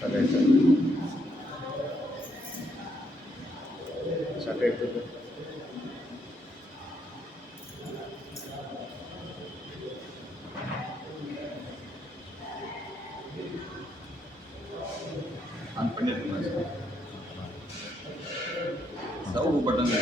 சட்டை எடுத்துட்டு ஆன் பண்ணிருக்கீங்களா சார்? சவுக்கு பட்டன்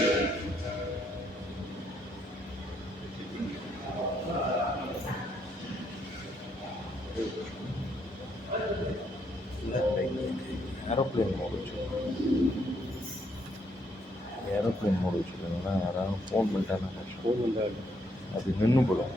ஏரோப்ளேன் மோடு வச்சுருக்கீங்கன்னா யாராவது ஃபோன் பண்ணிட்டாங்க அது நின்று போடும்.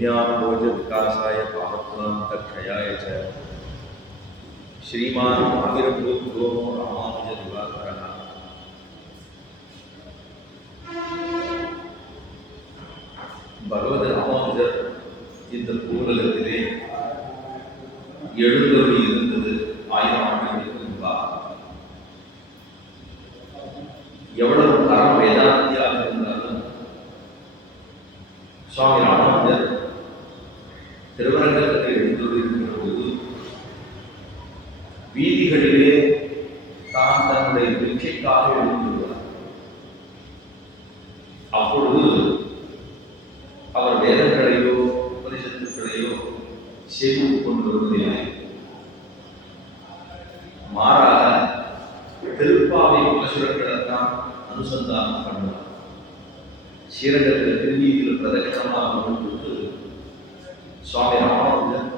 पुण्यानुभोज विकासाय पापत्वान्तक्षयाय च श्रीमान् आविर्भूतो रामानुज दिवाकरः பகவத் ராமானுஜர் இந்த பூலகத்திலே எழுந்தருளி இருந்தது 1000 ஆண்டுகளுக்கு முன்பாக. எவ்வளவு காலம் வேதாந்தியாக இருந்தாலும் சுவாமி ராமானுஜர் திருவரங்கத்தில் எழுந்துள்ளிருக்கிற போது வீதிகளிலே தான் தன்னுடைய பிச்சைக்காக எழுந்துள்ளார். அப்பொழுது அவர் வேதங்களையோ உபனிஷத்துக்களையோ செவித்து கொண்டு வருவதில்லை. மாறாக திருப்பாவை உபசுரங்களைத்தான் அனுசந்தானம் பண்ணுவார். ஸ்ரீரங்கத்தில் திருவீதியில் பிரதட்சணமாக கொண்டு சுவாமி ராமானுஜர்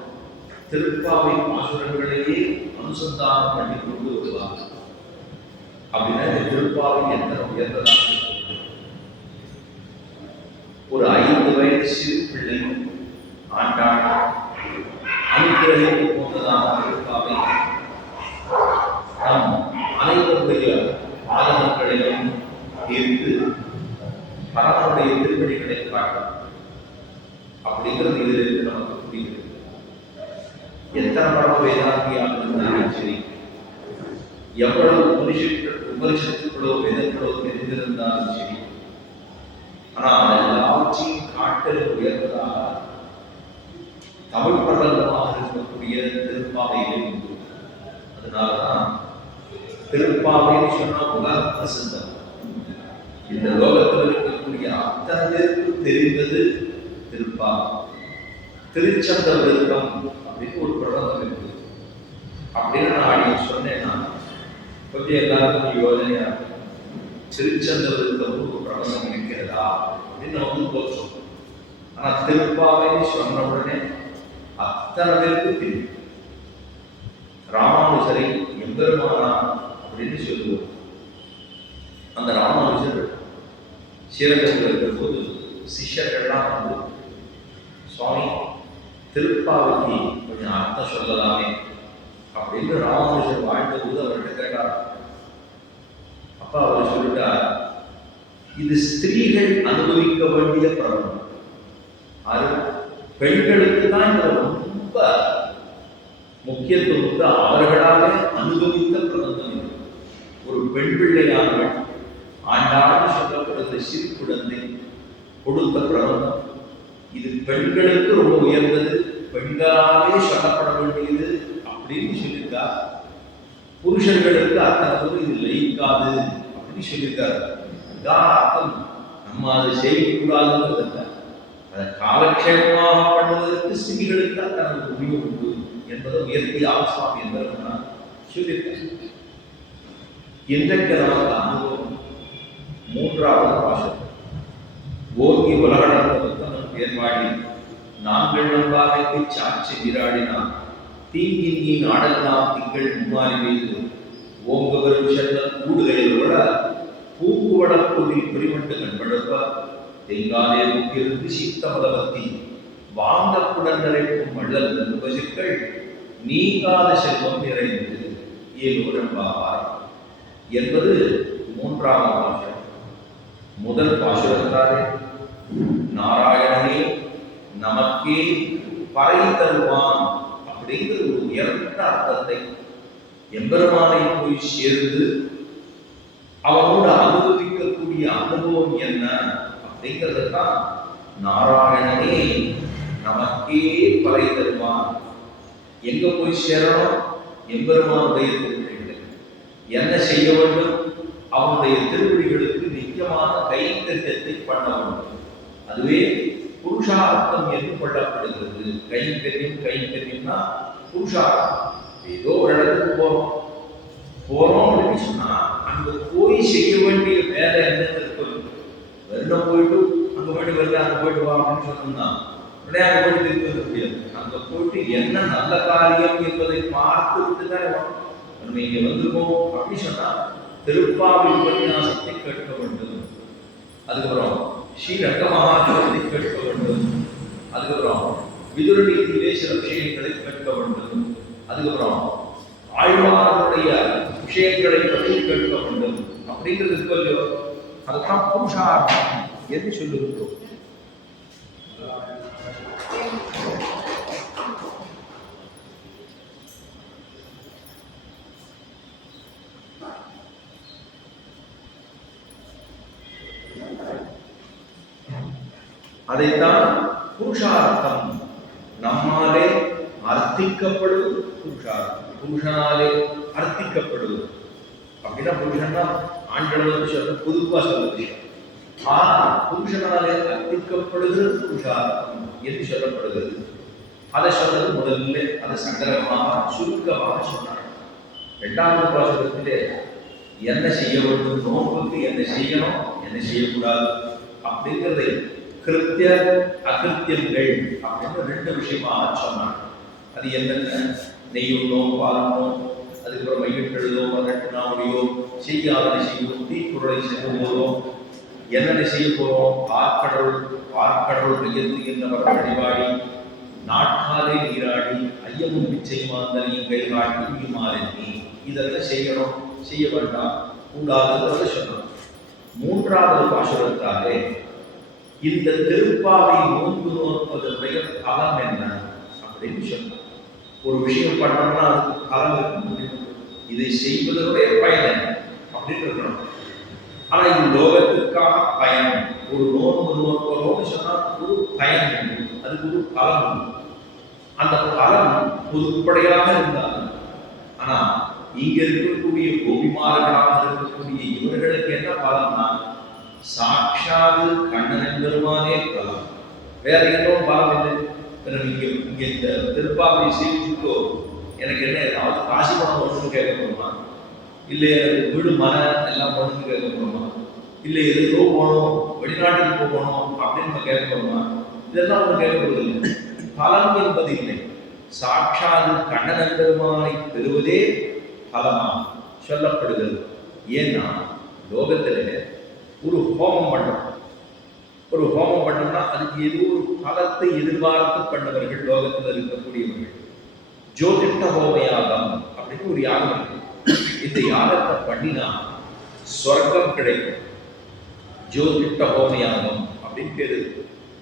திருப்பாவை பாசுரங்களையே அனுசந்தானம் பண்ணி கொண்டு வருவார். அப்படின்னா இந்த திருப்பாவை எத்தனை உயர்ந்ததாக ஒரு 5 வயது சிறு பிள்ளை ஆண்டாள் அனுகிரகித்து போனதான திருப்பாவை நம் அனைவருடைய பாதகங்களையும் தீர்த்து பரவனுடைய திருப்பணிகளை காட்டும். அப்படிங்கிறது இதிலிருந்து நமக்கு புரிகிறது. எத்தனை பரம வேதாந்தியாக இருந்தாலும் சரி, எவ்வளவு உபனிஷத்துக்களோ வேதங்களோ தெரிந்திருந்தாலும் சரி, ஆனால் எல்லாவற்றையும் காட்டில் உயர்ந்ததாக தமிழ் பிரபந்தமாக இருக்கக்கூடிய திருப்பாவையிலே உண்டு. அதனாலதான் திருப்பாவைன்னு சொன்னா உலக பிரசித்தம். இந்த லோகத்தில் இருக்கக்கூடிய அத்தனை பேருக்கும் தெரிந்தது திருப்பாவை. திருச்சந்த விருத்தம் அப்படின்னு ஒரு பிரபந்தம் இருக்கு. அப்படின்னு நான் அடிக்க சொன்னேன்னா கொஞ்சம் எல்லாருக்கும் யோஜனையா திருச்சந்த விருத்தம் ஒரு பிரபந்தம் இருக்கிறதா அப்படின்னு நம்ம தோற்றம். ஆனா திருப்பாவைன்னு சொன்ன உடனே அத்தனை பேருக்கு தெரியும். ராமானுஜரை எம்பெருமானா அப்படின்னு சொல்லுவோம். அந்த ராமானுஜர் ஸ்ரீரங்கத்தில் இருக்கிற போது சிஷ்யர்கள்லாம் வந்து சுவாமி திருப்பாவைக்கு கொஞ்சம் அர்த்தம் சொல்லலாமே அப்படின்னு ராமானுஜர் வாழ்ந்த போது அவர்கிட்ட கேட்டார். அப்பா அவர் சொல்லிட்டார், இது ஸ்திரீகள் அனுபவிக்க வேண்டிய பிரபந்தம். அது பெண்களுக்கு தான் இந்த ரொம்ப முக்கியத்துவத்தை அவர்களாலே அனுபவித்த பிரபந்தம். ஒரு பெண் பிள்ளையானவள் ஆண்டாண்டு சொல்லப்படுகிற சிறு குழந்தை கொடுத்த பிரபந்தம். இது பெண்களுக்கு ரொம்ப உயர்ந்தது, பெண்களாலே சொல்லப்பட வேண்டியது அப்படின்னு சொல்லியிருக்கா. புருஷர்களுக்கு அத்தனை இது லயிக்காது அப்படின்னு சொல்லியிருக்காரு. அதான் அர்த்தம். நம்ம அதை செய்யக்கூடாதுங்கிறது அதை காலக்ஷேபமாக பண்ணுவதற்கு ஸ்திரீகளுக்கு அத்தனை உரிமை உண்டு என்பதை உயர்த்தியாக சுவாமி என்பதை சொல்லியிருக்காரு. இன்றைக்கு நமக்கு அனுபவம் 3வது பாசம். ஓங்கி உலகளந்த புத்தகம் பேர்வாடி நாங்கள் நம்பாமைக்கு சாட்சி நீராடினான் தீங்கின் நீ நாடெல்லாம் திங்கள் மும்மாறி வைத்து ஓங்க வரும் செல்ல கூடுகையில் உள்ள பொருளில் பெருமண்டு கண்படுப்ப தெங்காலே முக்கிருந்து சித்தமதவத்தி வாங்க குடநிறைக்கும் மள்ளல் நண்பசுக்கள் நீங்காத செல்வம் நிறைந்தது ஏலோரம்பாவாய் என்பது மூன்றாவது பாசுரம். முதல் பாசுரத்தாரே நாராயணனே நமக்கே பறை தருவான் அப்படிங்கிற ஒரு உயர்ந்த அர்த்தத்தை எம்பெருமானை போய் சேர்ந்து அவனோடு அனுபவிக்கக்கூடிய அனுபவம் என்ன அப்படிங்கிறதுதான் நாராயணனே நமக்கே பறை தருவான். எங்க போய் சேரணும்? எம்பெருமானுடைய திருவடிகளை என்ன செய்ய வேண்டும்? அவனுடைய திருவடிகளுக்கு நிச்சயமான கைங்கரியத்தை பண்ண வேண்டும். அதுவே புருஷார்த்தம் என்று கொள்ளப்படுகிறது. கைங்கரியம்னா புருஷார்த்தம். ஏதோ ஒரு இடத்துக்கு போறோம் அப்படின்னு சொன்னா அங்க போய் செய்ய வேண்டிய வேலை என்ன இருக்குது? வெள்ளம் போயிட்டு அங்க போயிட்டு வெள்ள அங்க போயிட்டு வா அப்படின்னு சொன்னோம்னா உடனே அங்க போயிட்டு திருப்பி முடியாது. அங்க போயிட்டு என்ன நல்ல காரியம் என்பதை பார்த்து விட்டு தான் நம்ம இங்க வந்திருக்கோம் அப்படின்னு சொன்னா திருப்பாவை உபன்யாசத்தை கேட்க வேண்டும். அதுக்கப்புறம் ஸ்ரீரங்க மகாத்மத்தை கேட்க வேண்டும். அதுக்கப்புறம் விதுரநீதியிலே சில விஷயங்களை கேட்க வேண்டும். அதுக்கப்புறம் ஆழ்வாருடைய விஷயங்களை பற்றி கேட்க வேண்டும். அப்படிங்கிறது இருக்கோ அதுதான் புருஷார்த்தம் என்று சொல்லுகிறோம். அதைத்தான் புருஷார்த்தம் நம்மாலே அர்த்திக்கப்படுவது புருஷார்த்தம். புருஷனாலே அர்த்திக்கப்படுவது அப்படின்னா புருஷன்னா ஆண்களுக்கு சொல்ற பொதுவா சொல்ல விஷயம். புருஷனாலே அர்த்திக்கப்படுகிறது புருஷார்த்தம் என்று சொல்லப்படுகிறது. அதை சொல்றது முதல்ல அதை சங்கரமாக சுருக்கமாக சொன்னார். இரண்டாவது பாசுரத்திலே என்ன செய்ய வேண்டும், நோக்குக்கு என்ன செய்யணும் என்ன செய்யக்கூடாது அப்படிங்கிறதை கிருத்திய அகிருத்தியங்கள் அப்படின்னு ரெண்டு விஷயமாக சொன்னாங்க. அது என்னென்ன? நெய்யுள்ளோ பாலமோ, அதுக்கப்புறம் மையிட்டெழுதோ மரட்டினாவுடையோ செய்யாதனை செய்வோம், தீக்குறளை செய்யும் போதோ என்னென்ன செய்ய போறோம்? பார்க்கடவுள் மையத்துகின்றவர் வழிபாடி நாட்காலே நீராடி ஐயமும் பிச்சைமாந்தனையும் கை காட்டி மாறி இதெல்லாம் செய்யணும் செய்ய வேண்டாம் கூடாதுன்றத சொன்னோம். மூன்றாவது பாசுரத்தாலே இந்த திருப்பாவை நோன்பு நோற்பதனுடைய பலம் என்ன அப்படின்னு சொன்னோம். ஒரு விஷயம் பண்ணோம்னா அதுக்கு பலம் இருக்க, இதை செய்வதனுடைய பயன் என்ன அப்படின்னு இருக்கணும். ஆனா இது லோகத்துக்கான பயன். ஒரு நோன்பு நோக்கிறோம்னு சொன்னா ஒரு பயன் உண்டு, அதுக்கு ஒரு பலம் உண்டு. அந்த பலம் பொதுப்படையாக இருந்தாலும் ஆனா இங்க இருக்கக்கூடிய கோபிமார்களாக இருக்கக்கூடிய இவர்களுக்கு என்ன பலம்னா சாட்சாது கண்ணன் பெருமானே பலம், வேற எதுவும் பலம் இல்லை. இங்க இந்த திருப்பாவை செய்திருக்கோ எனக்கு என்ன ஏதாவது காசி பணம் ஒன்று கேட்க போகணுமா, இல்லை எனக்கு வீடு மன எல்லாம் பொண்ணுன்னு கேட்க போகணுமா, இல்லை எதுக்கோ போகணும் வெளிநாட்டுக்கு போகணும் அப்படின்னு நம்ம கேட்க போகணுமா, இதெல்லாம் ஒன்று கேட்கப்படுவதில்லை. பலம் என்பது இல்லை. சாட்சாது கண்ணன் பெருமானை பெறுவதே பலமாக சொல்லப்படுகிறது. ஏன்னா லோகத்திலே ஒரு ஹோமம் பண்றோம், ஒரு ஹோமம் பண்ணோம்னா அதுக்கு ஏதோ ஒரு பலத்தை எதிர்பார்த்து பண்ணவர்கள் லோகத்தில் இருக்கக்கூடியவர்கள். ஜோதிட்ட ஹோம யாகம் அப்படின்னு ஒரு யாகம் இருக்கு. இந்த யாகத்தை பண்ணினா சொர்க்கம் கிடைக்கும். ஜோதிட்ட ஹோம யாகம் அப்படின்னு பேரு.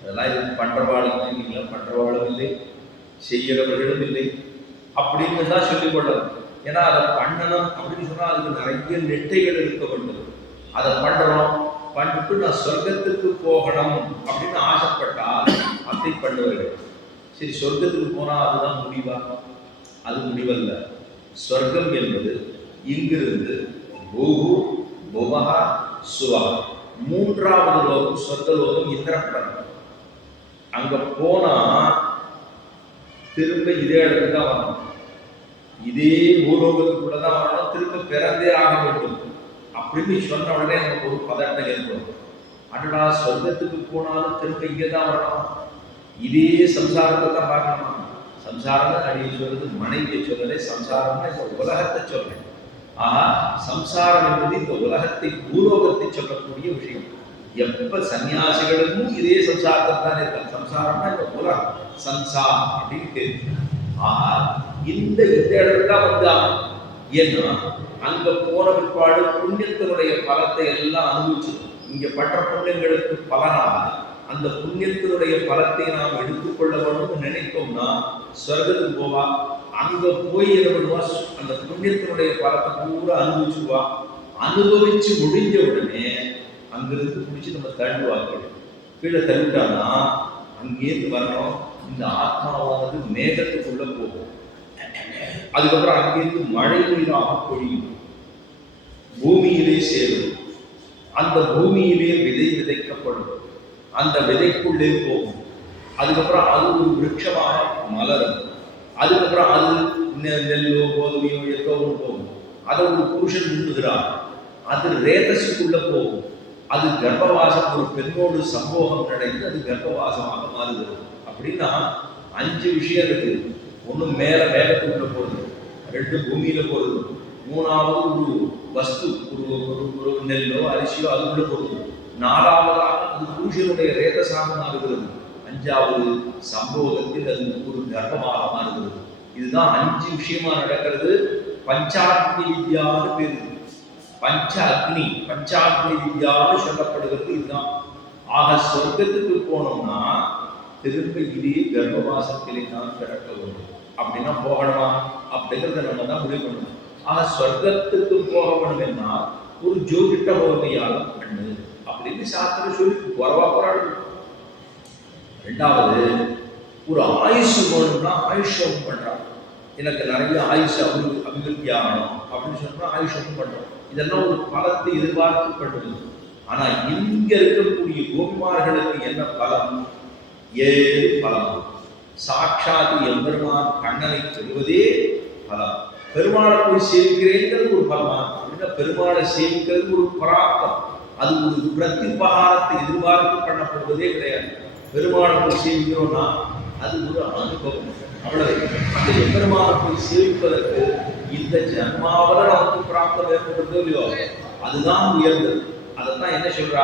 அதெல்லாம் இது பண்றவாளும் இல்லை, பண்றவாளும் இல்லை, செய்கிறவர்களும் இல்லை அப்படின்னு தான் சொல்லிக்கொள்ளணும். ஏன்னா அதை பண்ணணும் அப்படின்னு சொன்னா அதுக்கு நிறைய நெட்டைகள் இருக்க வேண்டும். அதை பண்றோம், பண்ணிட்டு நான் சொர்க்கத்துக்கு போகணும் அப்படின்னு ஆசைப்பட்டால் அதை பண்ணுவார்கள். சரி, சொர்க்கத்துக்கு போனா அதுதான் முடிவா? அது முடிவல்ல. சொர்க்கம் என்பது இங்கிருந்து பூஹு புவஹ சுவஹ மூன்றாவது லோகம் சொர்க்க லோகம் இந்திரப்படம். அங்க போனா திரும்ப இதே இடத்துக்கு தான் வரணும், இதே பூலோகத்துக்குள்ளதான் வரணும், திரும்ப பிறந்தே ஆக வேண்டும் அப்படின்னு சொன்ன உடனே நமக்கு ஒரு பதட்டம் ஏற்படும். அடடா, சொர்க்கத்துக்கு போனாலும் திரும்ப இங்கே தான் வரணும், இதே சம்சாரத்தை தான் பார்க்கணுமா? சம்சாரம் தான் அடியை சொல்றது, மனைவியை சொல்லலை, சம்சாரம்னா இந்த உலகத்தை சொல்றேன். ஆனா சம்சாரம் என்பது இந்த உலகத்தை பூலோகத்தை சொல்லக்கூடிய விஷயம். எப்ப சன்னியாசிகளுக்கும் இதே சம்சாரத்தை தான் இருக்காங்க. சம்சாரம்னா இந்த உலகம் சம்சாரம் அப்படின்னு தெரியும். ஆனா இந்த இடத்துல வந்து ஏன்னா அங்க போன பிற்பாடு புண்ணியத்தினுடைய பலத்தை எல்லாம் அனுபவிச்சிடும். இங்க பற்ற புண்ணியங்களுக்கு பலனாக அந்த புண்ணியத்தினுடைய பலத்தை நாம் எடுத்துக்கொள்ள வேணும்னு நினைத்தோம்னா சொர்க்கத்துக்கு போவா. அங்க போய் என்ன பண்ணுவா, அந்த புண்ணியத்தினுடைய பலத்தை பூரா அனுபவிச்சுவா. அனுபவிச்சு முடிஞ்ச உடனே அங்கிருந்து பிடிச்சி நம்ம தள்ளுவாங்க. கீழே தள்ளிட்டான்னா அங்கேருந்து வரணும். இந்த ஆத்மாவானது மேகத்துக்குள்ள போகும். அதுக்கப்புறம் அங்கிருந்து மழை நீராக பொழியும், பூமியிலே சேரும். அந்த பூமியிலே விதை விதைக்கப்படும், அந்த விதைக்குள்ளே போகும். அதுக்கப்புறம் அது ஒரு விருட்சமாக மலரும். அதுக்கப்புறம் அது நெல்லோ கோதுமையோ ஏதோ ஒன்று போகும். அதை ஒரு புருஷன் உண்ணுகிறார், அது ரேதஸுக்குள்ள போகும். அது கர்ப்பவாசம், ஒரு பெண்ணோடு சம்போகம் நடந்து அது கர்ப்பவாசமாக மாறுகிறது. அப்படின்னா 5 விஷயம் இருக்கு. ஒன்று மேல மேகத்துக்குள்ள போகுது, 2 பூமியில போகுது, 3வது ஒரு வஸ்து, ஒரு நெல்லோ அரிசியோ அதுக்குள்ள போகுது, 4வதாக அது புருஷனுடைய ரேதசாக மாறுகிறது, 5வது சம்போகத்தில் அது ஒரு கர்ப்பமாக மாறுகிறது. இதுதான் 5 விஷயமா நடக்கிறது. பஞ்சாக்னி வித்யான்னு பேரு. பஞ்சாக்னி வித்யான்னு சொல்லப்படுகிறது. இதுதான். ஆக சொர்க்கத்துக்கு போனோம்னா திரும்ப இதே கர்ப்பவாசத்திலே தான் பிறக்க வேண்டும். அப்படின்னா போகணுமா அப்படிங்கிறத நம்ம தான் முடிவு பண்ணணும். ஆக சொர்க்கத்துக்கு போக வேணும்னா ஒரு ஜோதிட்ட ஹோமையாலும் பண்ணு அப்படின்னு சாஸ்திரம் சொல்லி வரவா போராடு. 2வது ஒரு ஆயுஷ் வேணும்னா ஆயுஷம் பண்றான். எனக்கு நிறைய ஆயுஷ் அபிவிருத்தி ஆகணும் அப்படின்னு சொன்னா ஆயுஷம் பண்றோம். இதெல்லாம் ஒரு பலத்தை எதிர்பார்த்து பண்ணுது. ஆனா இங்க இருக்கக்கூடிய கோபிமார்களுக்கு என்ன பலம்? 7 பலம். சாட்சாத் எம்பெருமான் கண்ணனை சொல்வதே பலம். பெருமாளை போய் சேவிக்கிறேங்கிறது ஒரு பலமா? அப்படின்னா பெருமாளை சேவிக்கிறது ஒரு பராக்கம். அது ஒரு பிரத்யுபகாரத்தை எதிர்பார்த்து பண்ணப்படுவதே கிடையாது. பெருமாளை போய் சேவிக்கிறோம்னா அது ஒரு அனுபவம், அவ்வளவு. அந்த எம்பெருமானை போய் சேவிப்பதற்கு இந்த ஜன்மாவில நமக்கு பிராப்தம் ஏற்படுறதோ இல்லையோ அதுதான் உயர்ந்தது. அதைத்தான் என்ன சொல்றா,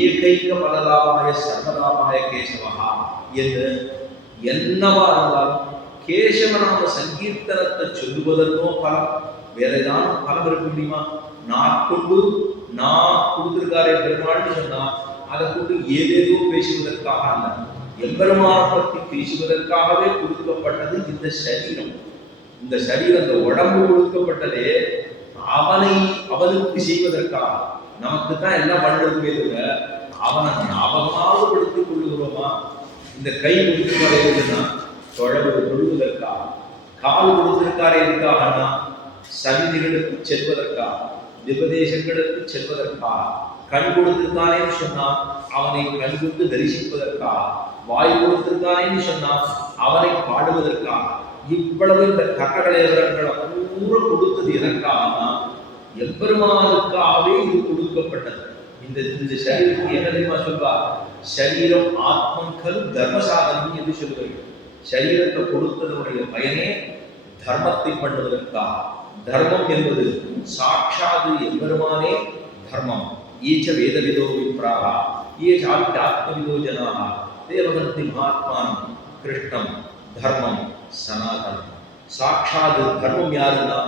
ஏகைக பலலாபாய சர்வலாபாய கேசவா என்று. என்னவா இருந்தாலும் கேசவநாம சங்கீர்த்தனத்தை சொல்லுவதற்கோ பலம், வேற ஏதாவது பலம் இருக்க முடியுமா? நாட்கொண்டு நான் கொடுத்திருக்காரே பெருமாள்னு சொன்னா அதை கொண்டு ஏதேதோ பேசுவதற்காக அல்ல, எம்பெருமானை பற்றி பேசுவதற்காகவே கொடுக்கப்பட்டது இந்த சரீரம். இந்த சரீரம், இந்த உடம்பு கொடுக்கப்பட்டதே அவனுக்கு செய்வதற்காக. நமக்கு தான் எல்லாம் பண்ணுறதுமே தவிர அவனை ஞாபகமாக படுத்திக் கொள்ளுகிறோமா? இந்த கை கொடுத்திருக்காருன்னா தொழுவதற்காக, கால் கொடுத்திருக்காரே எதுக்காகனா சவிதிகளுக்கு செல்வதற்காக, திபதேசங்களுக்கு செல்வதற்காக, கண் கொடுத்திருக்கானேன்னு சொன்னா அவனை கண் கொண்டு தரிசிப்பதற்காக, வாய் கொடுத்திருக்கானேன்னு சொன்னா அவனை பாடுவதற்காக. இவ்வளவு இந்த கட்டளைகளை பூரா கொடுத்தது எதற்காகனா எம்பெருமானுக்காகவே இது கொடுக்கப்பட்டது. இந்த சரீரத்துக்கு என்ன தெரியுமா சொல்வா? சரீரம் ஆத்மங்கல் தர்மசாதனம் என்று சொல்லுவது. சரீரத்தை கொடுத்ததனுடைய பயனே தர்மத்தை பண்ணுவதற்காக. தர்மம் என்பது சாட்சாது எம்பெருமானே தர்மம். ஈச்ச வேதவிதோ விப்ராஹா ஈச்ச ஆத்மவிதோ ஜனாஹா தேவகந்தி மகாத்மானம் கிருஷ்ணம் தர்மம் சனாதனம். சாட்சாது தர்மம் யாருன்னா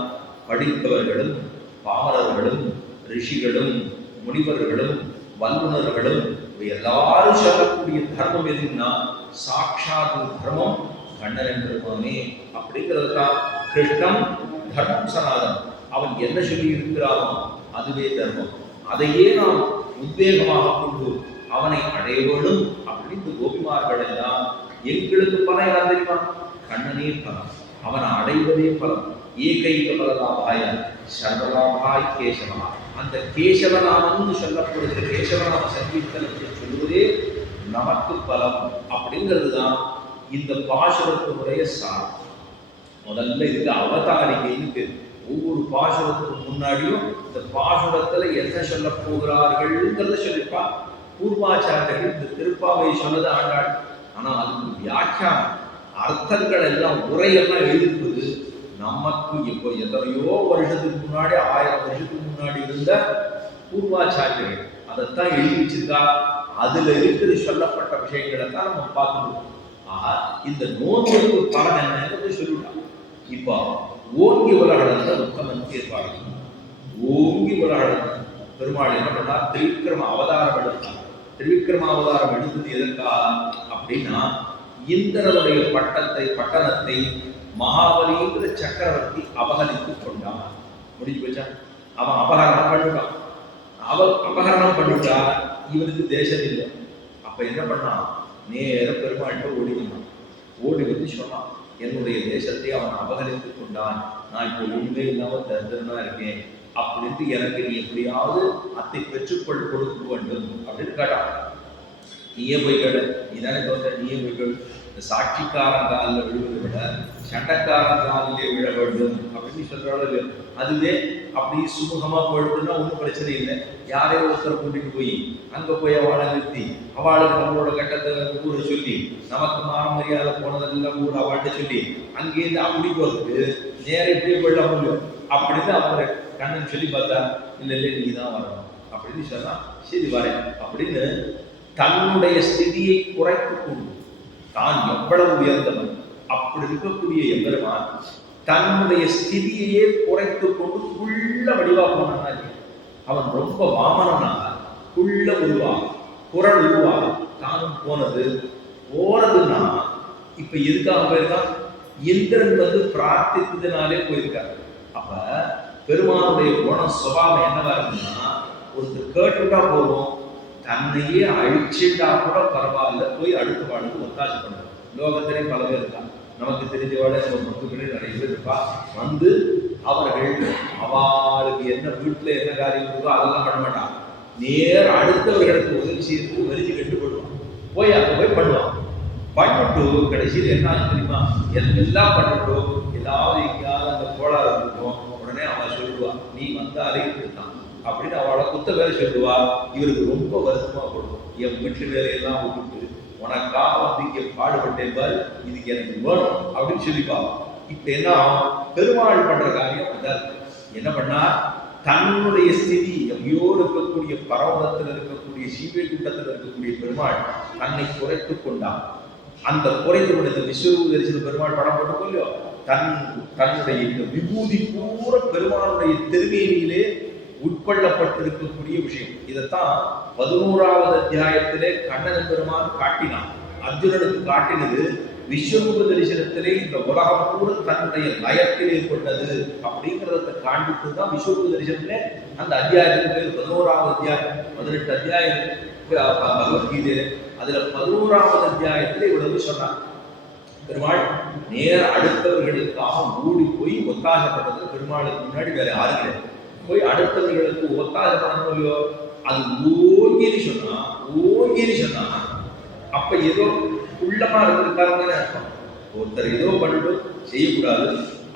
படித்தவர்களும் பாமரர்களும் ரிஷிகளும் முனிவர்களும் வல்லுநர்களும் எல்லாரும் சொல்லக்கூடிய தர்மம் எதுன்னா சாட்சாத் தர்மம் கண்ணன் பெருமானே. அப்படிங்கிறதுதான் கிருஷ்ணம் தர்மம் சனாதனம். அவன் என்ன சொல்லி இருக்கிறானோ அதுவே தர்மம். அதையே நாம் உத்வேகமாக கொண்டு அவனை அடைய வேண்டும் அப்படின்னு கோபிமார்கள் எல்லாம். எங்களுக்கு பலம் யார் தெரியுமா? கண்ணனே பலம், அவனை அடைவதே பலம். ஏகைக பலலாபாய சர்வலாபாய் கேசவா. அந்த கேசவநாமம்னு சொல்லப்படுகிற கேசவநாம சங்கீர்த்தனத்தை சொல்வதே நமக்கு பலம். அப்படிங்கிறது தான் இந்த பாசுரத்தினுடைய சார். முதல்ல இதுக்கு அவதாரிகைன்னு பேர். ஒவ்வொரு பாசுரத்துக்கு முன்னாடியும் இந்த பாசுரத்துல என்ன சொல்ல போகிறார்கள்ங்கிறத சொல்லிப்பா. பூர்வாச்சாரியர்கள் இந்த திருப்பாவை சொன்னது ஆண்டாள். ஆனா அதுக்கு வியாக்கியானம், அர்த்தங்கள் எல்லாம், உரையெல்லாம் எழுதுவது நமக்கு இப்போ எத்தனையோ வருஷத்துக்கு முன்னாடி 1000 வருஷத்துக்கு முன்னாடி இருந்த பூர்வாச்சாரியர்கள் அதைத்தான் எழுதி வச்சிருக்கா. அதுல இருக்கிறது சொல்லப்பட்ட விஷயங்களை தான் நம்ம பார்க்கணும். ஆஹா, இந்த நோன்புக்கு பலன் என்னன்னு சொல்லிட்டான். இப்போ ஓங்கி உலகளந்த உத்தமன் தீர்ப்பாளி. ஓங்கி உலகளந்த பெருமாள் என்ன பண்ணா, திரிவிக்ரம அவதாரம் எடுத்தார். திரிவிக்ரம அவதாரம் எடுத்தது எதற்கா அப்படின்னா, இந்திரனுடைய பட்டணத்தை மகாபலிங்கிற சக்கரவர்த்தி அபகரித்துக் கொண்டான். முடிஞ்சு போச்சா? அவன் அபகரணம் பண்ணிட்டான். அபகரணம் பண்ணிட்டா இவனுக்கு தேசம் இல்லை. அப்ப என்ன பண்ணான், நேர பெருமாள்கிட்ட ஓடி வந்தான். ஓடி வந்து சொன்னான், என்னுடைய தேசத்தை அவன் அபகரித்துக் கொண்டான், நான் இப்போ உண்மை இல்லாம தரித்திரனா இருக்கேன் அப்படின்ட்டு எனக்கு நீ எப்படியாவது அத்தை பெற்றுக்கொள் கொடுக்க வேண்டும் அப்படின்னு கேட்டான். நீயே போய் கேடு, நீ தானே தோற்ற, நீயே போய் கேடு. இந்த சாட்சிக்காரன் காலில் விழுவதை விட சட்டக்காரன் காலிலே விழ வேண்டும் அப்படின்னு சொல்றாள். அதுவே அப்படி சுமூகமா போயிடுதுன்னா ஒன்றும் பிரச்சனை இல்லை. யாரையோ ஒருத்தரை கூட்டிட்டு போய் அங்க போய் அவளை நிறுத்தி அவளுக்கு நம்மளோட கட்டத்தை ஊரை சொல்லி நமக்கு மான மரியாதை போனதெல்லாம் ஊர் அவள்கிட்ட சொல்லி அங்கேருந்து அப்படி போறதுக்கு நேர இப்படியே போயிடலாம் முடியும் அப்படின்னு அவரை கண்ணன் சொல்லி பார்த்தா, இல்லை இல்லை நீ தான் வரணும் அப்படின்னு சொன்னா, சரி வரேன் அப்படின்னு தன்னுடைய ஸ்திதியை குறைத்து கொண்டு, தான் எவ்வளவு உயர்ந்தவன் அப்படி இருக்கக்கூடிய எம்பெருமான் தன்னுடைய ஸ்திதியையே குறைத்து கொண்டு குள்ள வடிவா போனான். அவன் ரொம்ப வாமனனா குள்ள உருவா குரல் உருவா தானும் போனதுன்னா இப்ப எதுக்காக போயிருக்கான், இந்திரன் வந்து பிரார்த்தித்ததுனாலே போயிருக்காரு. அப்ப பெருமானுடைய குணம் சுபாவம் என்னவா இருக்குன்னா, ஒருத்தர் கேட்டுட்டா போதும், தன்னையே அழிச்சுட்டா கூட பரவாயில்ல, போய் அடுத்த வாழ்க்கை ஒத்தாசை பண்ணுவோம். லோகத்திலே பல பேர் இருக்காங்க, நமக்கு தெரிஞ்சவாட நம்ம மக்களே நிறைய பேர் இருப்பா. வந்து அவர்கள் அவளுக்கு என்ன வீட்டுல என்ன காரியம் இருக்கோ அதெல்லாம் பண்ண மாட்டான். நேர அடுத்தவர்களுக்கு உதவி செய்யறதுக்கு வரிஞ்சு கட்டு போடுவான். போய் அங்க போய் பண்ணுவான். பண்ணிட்டு கடைசியில் என்ன ஆகும் தெரியுமா, எல்லாம் பண்ணிட்டு ஏதாவது எங்கேயாவது அந்த கோளாறு இருக்கும். உடனே அவன் சொல்லுவான், நீ வந்தாலே இப்படித்தான் அப்படின்னு அவளை குத்த வேலை சொல்லுவா. இவருக்கு ரொம்ப வருத்தமா போடும். என் வீட்டு வேலையெல்லாம் விட்டுட்டு உனக்காக வந்து இங்கே பாடுபட்டேன் பாரு, இதுக்கு எனக்கு வேணும் அப்படின்னு சொல்லிப்பா. இப்ப என்ன பெருமாள் பண்ற காரியம் அதான். என்ன பண்ணா, தன்னுடைய ஸ்திதி எங்கேயோ இருக்கக்கூடிய பரவலத்தில் இருக்கக்கூடிய சீவை கூட்டத்தில் இருக்கக்கூடிய பெருமாள் தன்னை குறைத்துக் கொண்டான். அந்த குறைத்து கொண்ட விஸ்வரூப தரிசன பெருமாள் படம் போட்டு இல்லையோ, தன்னுடைய இந்த விபூதி பூரா பெருமாளுடைய திருமேனியிலே உட்கொள்ளப்பட்டிருக்கக்கூடிய விஷயம். இதைத்தான் 11வது அத்தியாயத்திலே கண்ணன் பெருமான் காட்டினான். அர்ஜுனனுக்கு காட்டினது விஸ்வரூப தரிசனத்திலே இந்த உலகம் கூட தன்னுடைய லயத்திலே கொண்டது அப்படிங்கிறத காண்பித்து தான் விஸ்வரூப தரிசனத்திலே அந்த அத்தியாயத்துக்கு பேர் 11வது அத்தியாயம். 18 அத்தியாயம் பகவத்கீதையில, அதுல 11வது அத்தியாயத்திலே இவ்வளவு சொன்னார். பெருமாள் நேர அடுத்தவர்களுக்காக ஓடி போய் ஒத்தாசப்பட்டது. பெருமாளுக்கு முன்னாடி வேற யாருங்க போய் அடுத்தவர்களுக்கு ஒத்தாசை பண்ணணும் இல்லையோ, அது ஓங்கின்னு சொன்னா அப்ப ஏதோ உள்ளமா இருந்திருக்காருன்னு அர்த்தம். ஒருத்தர் ஏதோ பண்ணிட்டு செய்யக்கூடாது.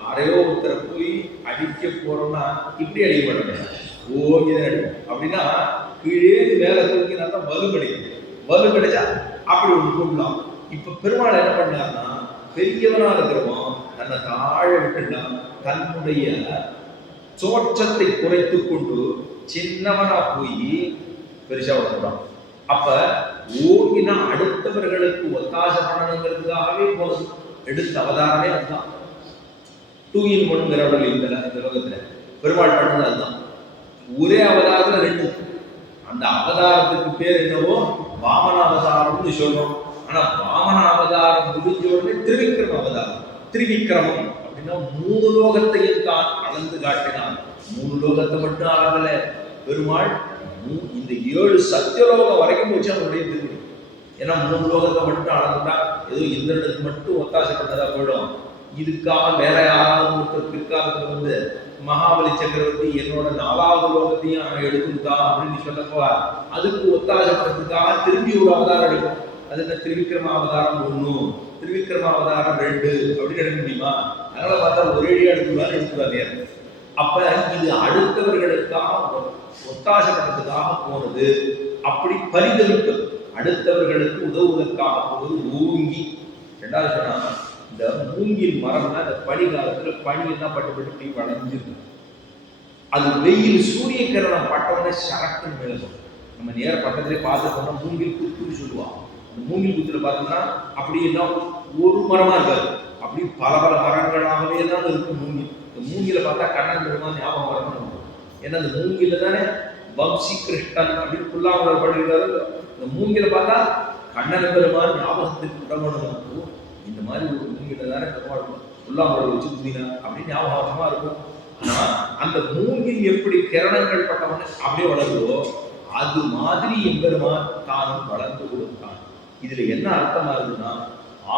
யாரையோ ஒருத்தரை போய் அடிக்க போறோம்னா இப்படி அடிக்க மாட்டேன், ஓங்கி அடிக்கும். அப்படின்னா கீழே மேல தூக்கினா தான் வலு கிடைக்கும். வலு கிடைச்சா அப்படி ஒன்று கூடலாம். இப்ப பெருமாள் என்ன பண்ணார்னா, பெரியவனா இருக்கிறவன் தன்னை தாழ விட்டுனா தன்னுடைய தோற்றத்தை குறைத்து கொண்டு சின்னவனா போய் பெருசா வளர்றான். அப்ப ஓங்கினா அடுத்தவர்களுக்கு ஒத்தாசை பண்ணணுங்கிறதுக்காகவே போனது. எடுத்த அவதாரமே அதுதான். 2 in 1 இந்த லோகத்துல பெருமாள் பண்ணது அதுதான். ஒரே அவதாரத்துல 2. அந்த அவதாரத்துக்கு பேர் என்னவோ வாமன அவதாரம்னு சொல்றோம். ஆனா வாமன அவதாரம் முடிஞ்ச உடனே திரிவிக்ரம அவதாரம். திரிவிக்ரமம் அப்படின்னா 3 லோகத்தையும் தான் அளந்து காட்டினான். 3 லோகத்தை மட்டும் அளந்தல பெருமாள், இந்த 7 சத்தியலோகம் வரைக்கும் வச்சு அவனுடைய திருவிழி. ஏன்னா 3 லோகத்தை மட்டும் அளந்துட்டா ஏதோ இந்திரனுக்கு மட்டும் ஒத்தாசை பண்ணதா போயிடும். இதுக்காக வேற யாராவது ஒருத்தர் பிற்காலத்துல வந்து மகாபலி சக்கரவர்த்தி என்னோட 4வது லோகத்தையும் எடுத்துட்டா அப்படின்னு சொல்லப்போ அதுக்கு ஒத்தாசை பண்றதுக்காக திரும்பி ஒரு அவதாரம் எடுக்கும். அது என்ன, திரிவிக்ரம அவதாரம் 1, திரிவிக்ரம அவதாரம் 2 அப்படின்னு எடுக்க முடியுமா? அதனால பார்த்தா ஒரேடியா எடுத்துவாங்க. அப்ப இது அடுத்தவர்களுக்காக ஒத்தாசை பண்றதுக்காக போனது. அப்படி பரிதவிப்பது, அடுத்தவர்களுக்கு உதவுவதற்காக போவது ஓங்கி. 2வது சொன்னா இந்த மூங்கில் மரம்னா இந்த பனி காலத்துல பனி எல்லாம் பட்டு பட்டு வளைஞ்சிருக்கு. அது வெயில் சூரிய கிரணம் பட்டவனே சரக்குன்னு விழுகும். நம்ம நேர பக்கத்திலே பார்த்துட்டோம்னா மூங்கில் குத்துன்னு சொல்லுவான். அந்த மூங்கில் குத்துல பார்த்தோம்னா அப்படின்னா ஒரு மரமா இருக்காது, அப்படி பல பல மரங்களாகவே தான் இருக்கும் மூங்கில். இந்த மூங்கில பார்த்தா கண்ணன் பெருமான் ஞாபகம் வரணும். ஏன்னா அந்த மூங்கில தானே வம்சி கிருஷ்ணன் அப்படின்னு புல்லாங்குழல் பாடுகிறாரு. இந்த மூங்கில பார்த்தா கண்ணன் பெருமான் ஞாபகத்துக்கு விடணும். இந்த மாதிரி ஒரு மூங்கில தானே பெருமாள் புல்லாங்குழல் வச்சு குதினா அப்படின்னு ஞாபகமா இருக்கும். ஆனா அந்த மூங்கில் எப்படி கிரணங்கள் பட்டவன அப்படியே வளருதோ அது மாதிரி எம்பெருமான் தானும் வளர்ந்து கொடுத்தான். இதுல என்ன அர்த்தமா இருக்குன்னா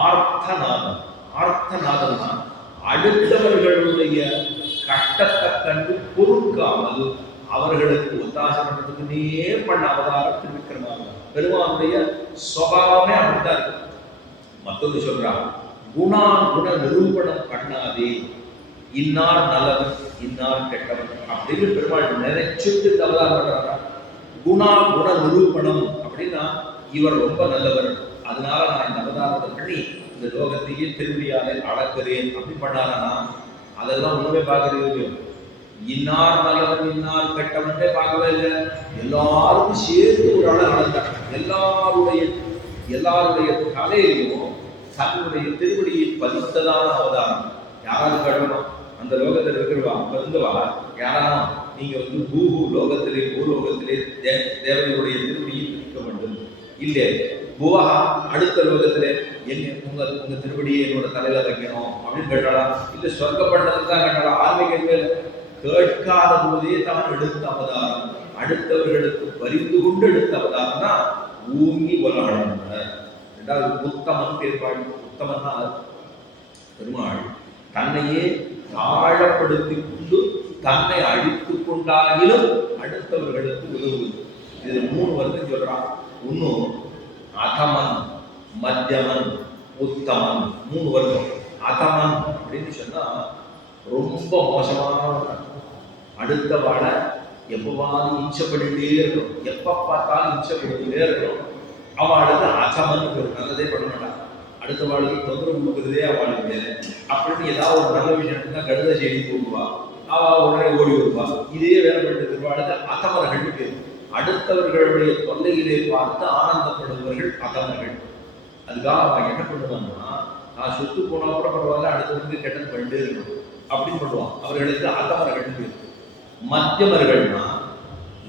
ஆர்த்தநாதம். ஆர்த்தநாதம்னா அடுத்தவர்களுடைய கட்டத்தை கண்டு பொறுக்காமல் அவர்களுக்கு ஒத்தாசை பண்றதுக்குன்னே பண்ண அவதாரம் திருவிக்கிரமாக. பெருமானுடைய சுபாவமே அப்படித்தான் இருக்கு. மற்றொன்று சொல்றான், குணா குண நிரூபணம் பண்ணாதே, இன்னார் நல்லவன் இன்னார் கெட்டவன் அப்படின்னு பெருமாள் நினைச்சுட்டு அவதாரம் பண்றாங்க. குணா குண நிரூபணம் அப்படின்னா இவர் ரொம்ப நல்லவர், அதனால நான் இந்த அவதாரத்தை பண்ணி இந்த லோகத்தையே திருவிழியாலே அளக்கிறேன் அப்படி பண்ணாரனா அதெல்லாம் ஒண்ணுமே பார்க்கறது. இன்னார் நல்லவன் இன்னார் கெட்டவன்டே பார்க்கவே இல்லை. எல்லாருக்கும் சேர்த்து ஒரு அளவு அளந்தார். எல்லாருடைய தலையிலையும் தன்னுடைய திருவடியை பதித்ததான அவதாரம். யாராவது கட்டணும் அந்த லோகத்தில் இருக்கிறவா இருந்தவா யாராலும் நீங்க பூஹு லோகத்திலே பூலோகத்திலே தேவனுடைய திருவடியை பிடிக்க வேண்டும், இல்லை புவகா அடுத்த லோகத்திலே உங்க திருவடியை என்னோட தலையில வைக்கணும் அப்படின்னு கேட்டாளா, இல்ல சொர்க்கப்பட்டதுக்கு தான் கேட்டாளா. ஆன்மீக கேட்காத போதே தான் எடுத்த அவதாரம், அடுத்தவர்களுக்கு பரிந்து கொண்டு எடுத்த அவதாரம்னா ஊங்கி உலகம். ரெண்டாவது உத்தமன் ஏற்பாடு. உத்தமன்னா பெருமாள் தன்னையே தாழப்படுத்தி கொண்டு தன்னை அழித்துக் கொண்டாகிலும் அடுத்தவர்களுக்கு உதவுவது. இதுல 3 வருடம் சொல்றான். இன்னும் அதமன், மத்தியமன், உத்தமன் 3 வருடம். அதமன் அப்படின்னு சொன்னா ரொம்ப மோசமான அடுத்த வாழ எப்பவாவது இச்சப்பட்டுட்டே இருக்கும், எப்ப பார்த்தாலும் இச்சப்பட்டுட்டே இருக்கும். அவளுக்கு அதமன் நல்லதே பண்ண மாட்டான், அடுத்த வாழ்க்கை தொந்தரவு கொடுக்குறதே அவளுக்கு வேலை அப்படின்னு ஏதாவது ஒரு நல்ல விஷயம் தான் கடுத செய்தி போடுவா, அவள் உடனே ஓடி வருவா. இதே வேலை பண்ணிட்டு வாழ்க்கை அதமர்கள் பேர். அடுத்தவர்களுடைய தொல்லையிலே பார்த்து ஆனந்தப்படுபவர்கள் அதமர்கள். அதுக்காக அவன் என்ன பண்ணுவான்னா, நான் சொத்து போனா கூட பரவாயில்ல அடுத்தவருக்கு கெட்டது பண்ணிட்டே இருக்கணும் அப்படின்னு பண்ணுவான். அவர்களுக்கு அதமர்கள் பேர். மத்தியமர்கள்னா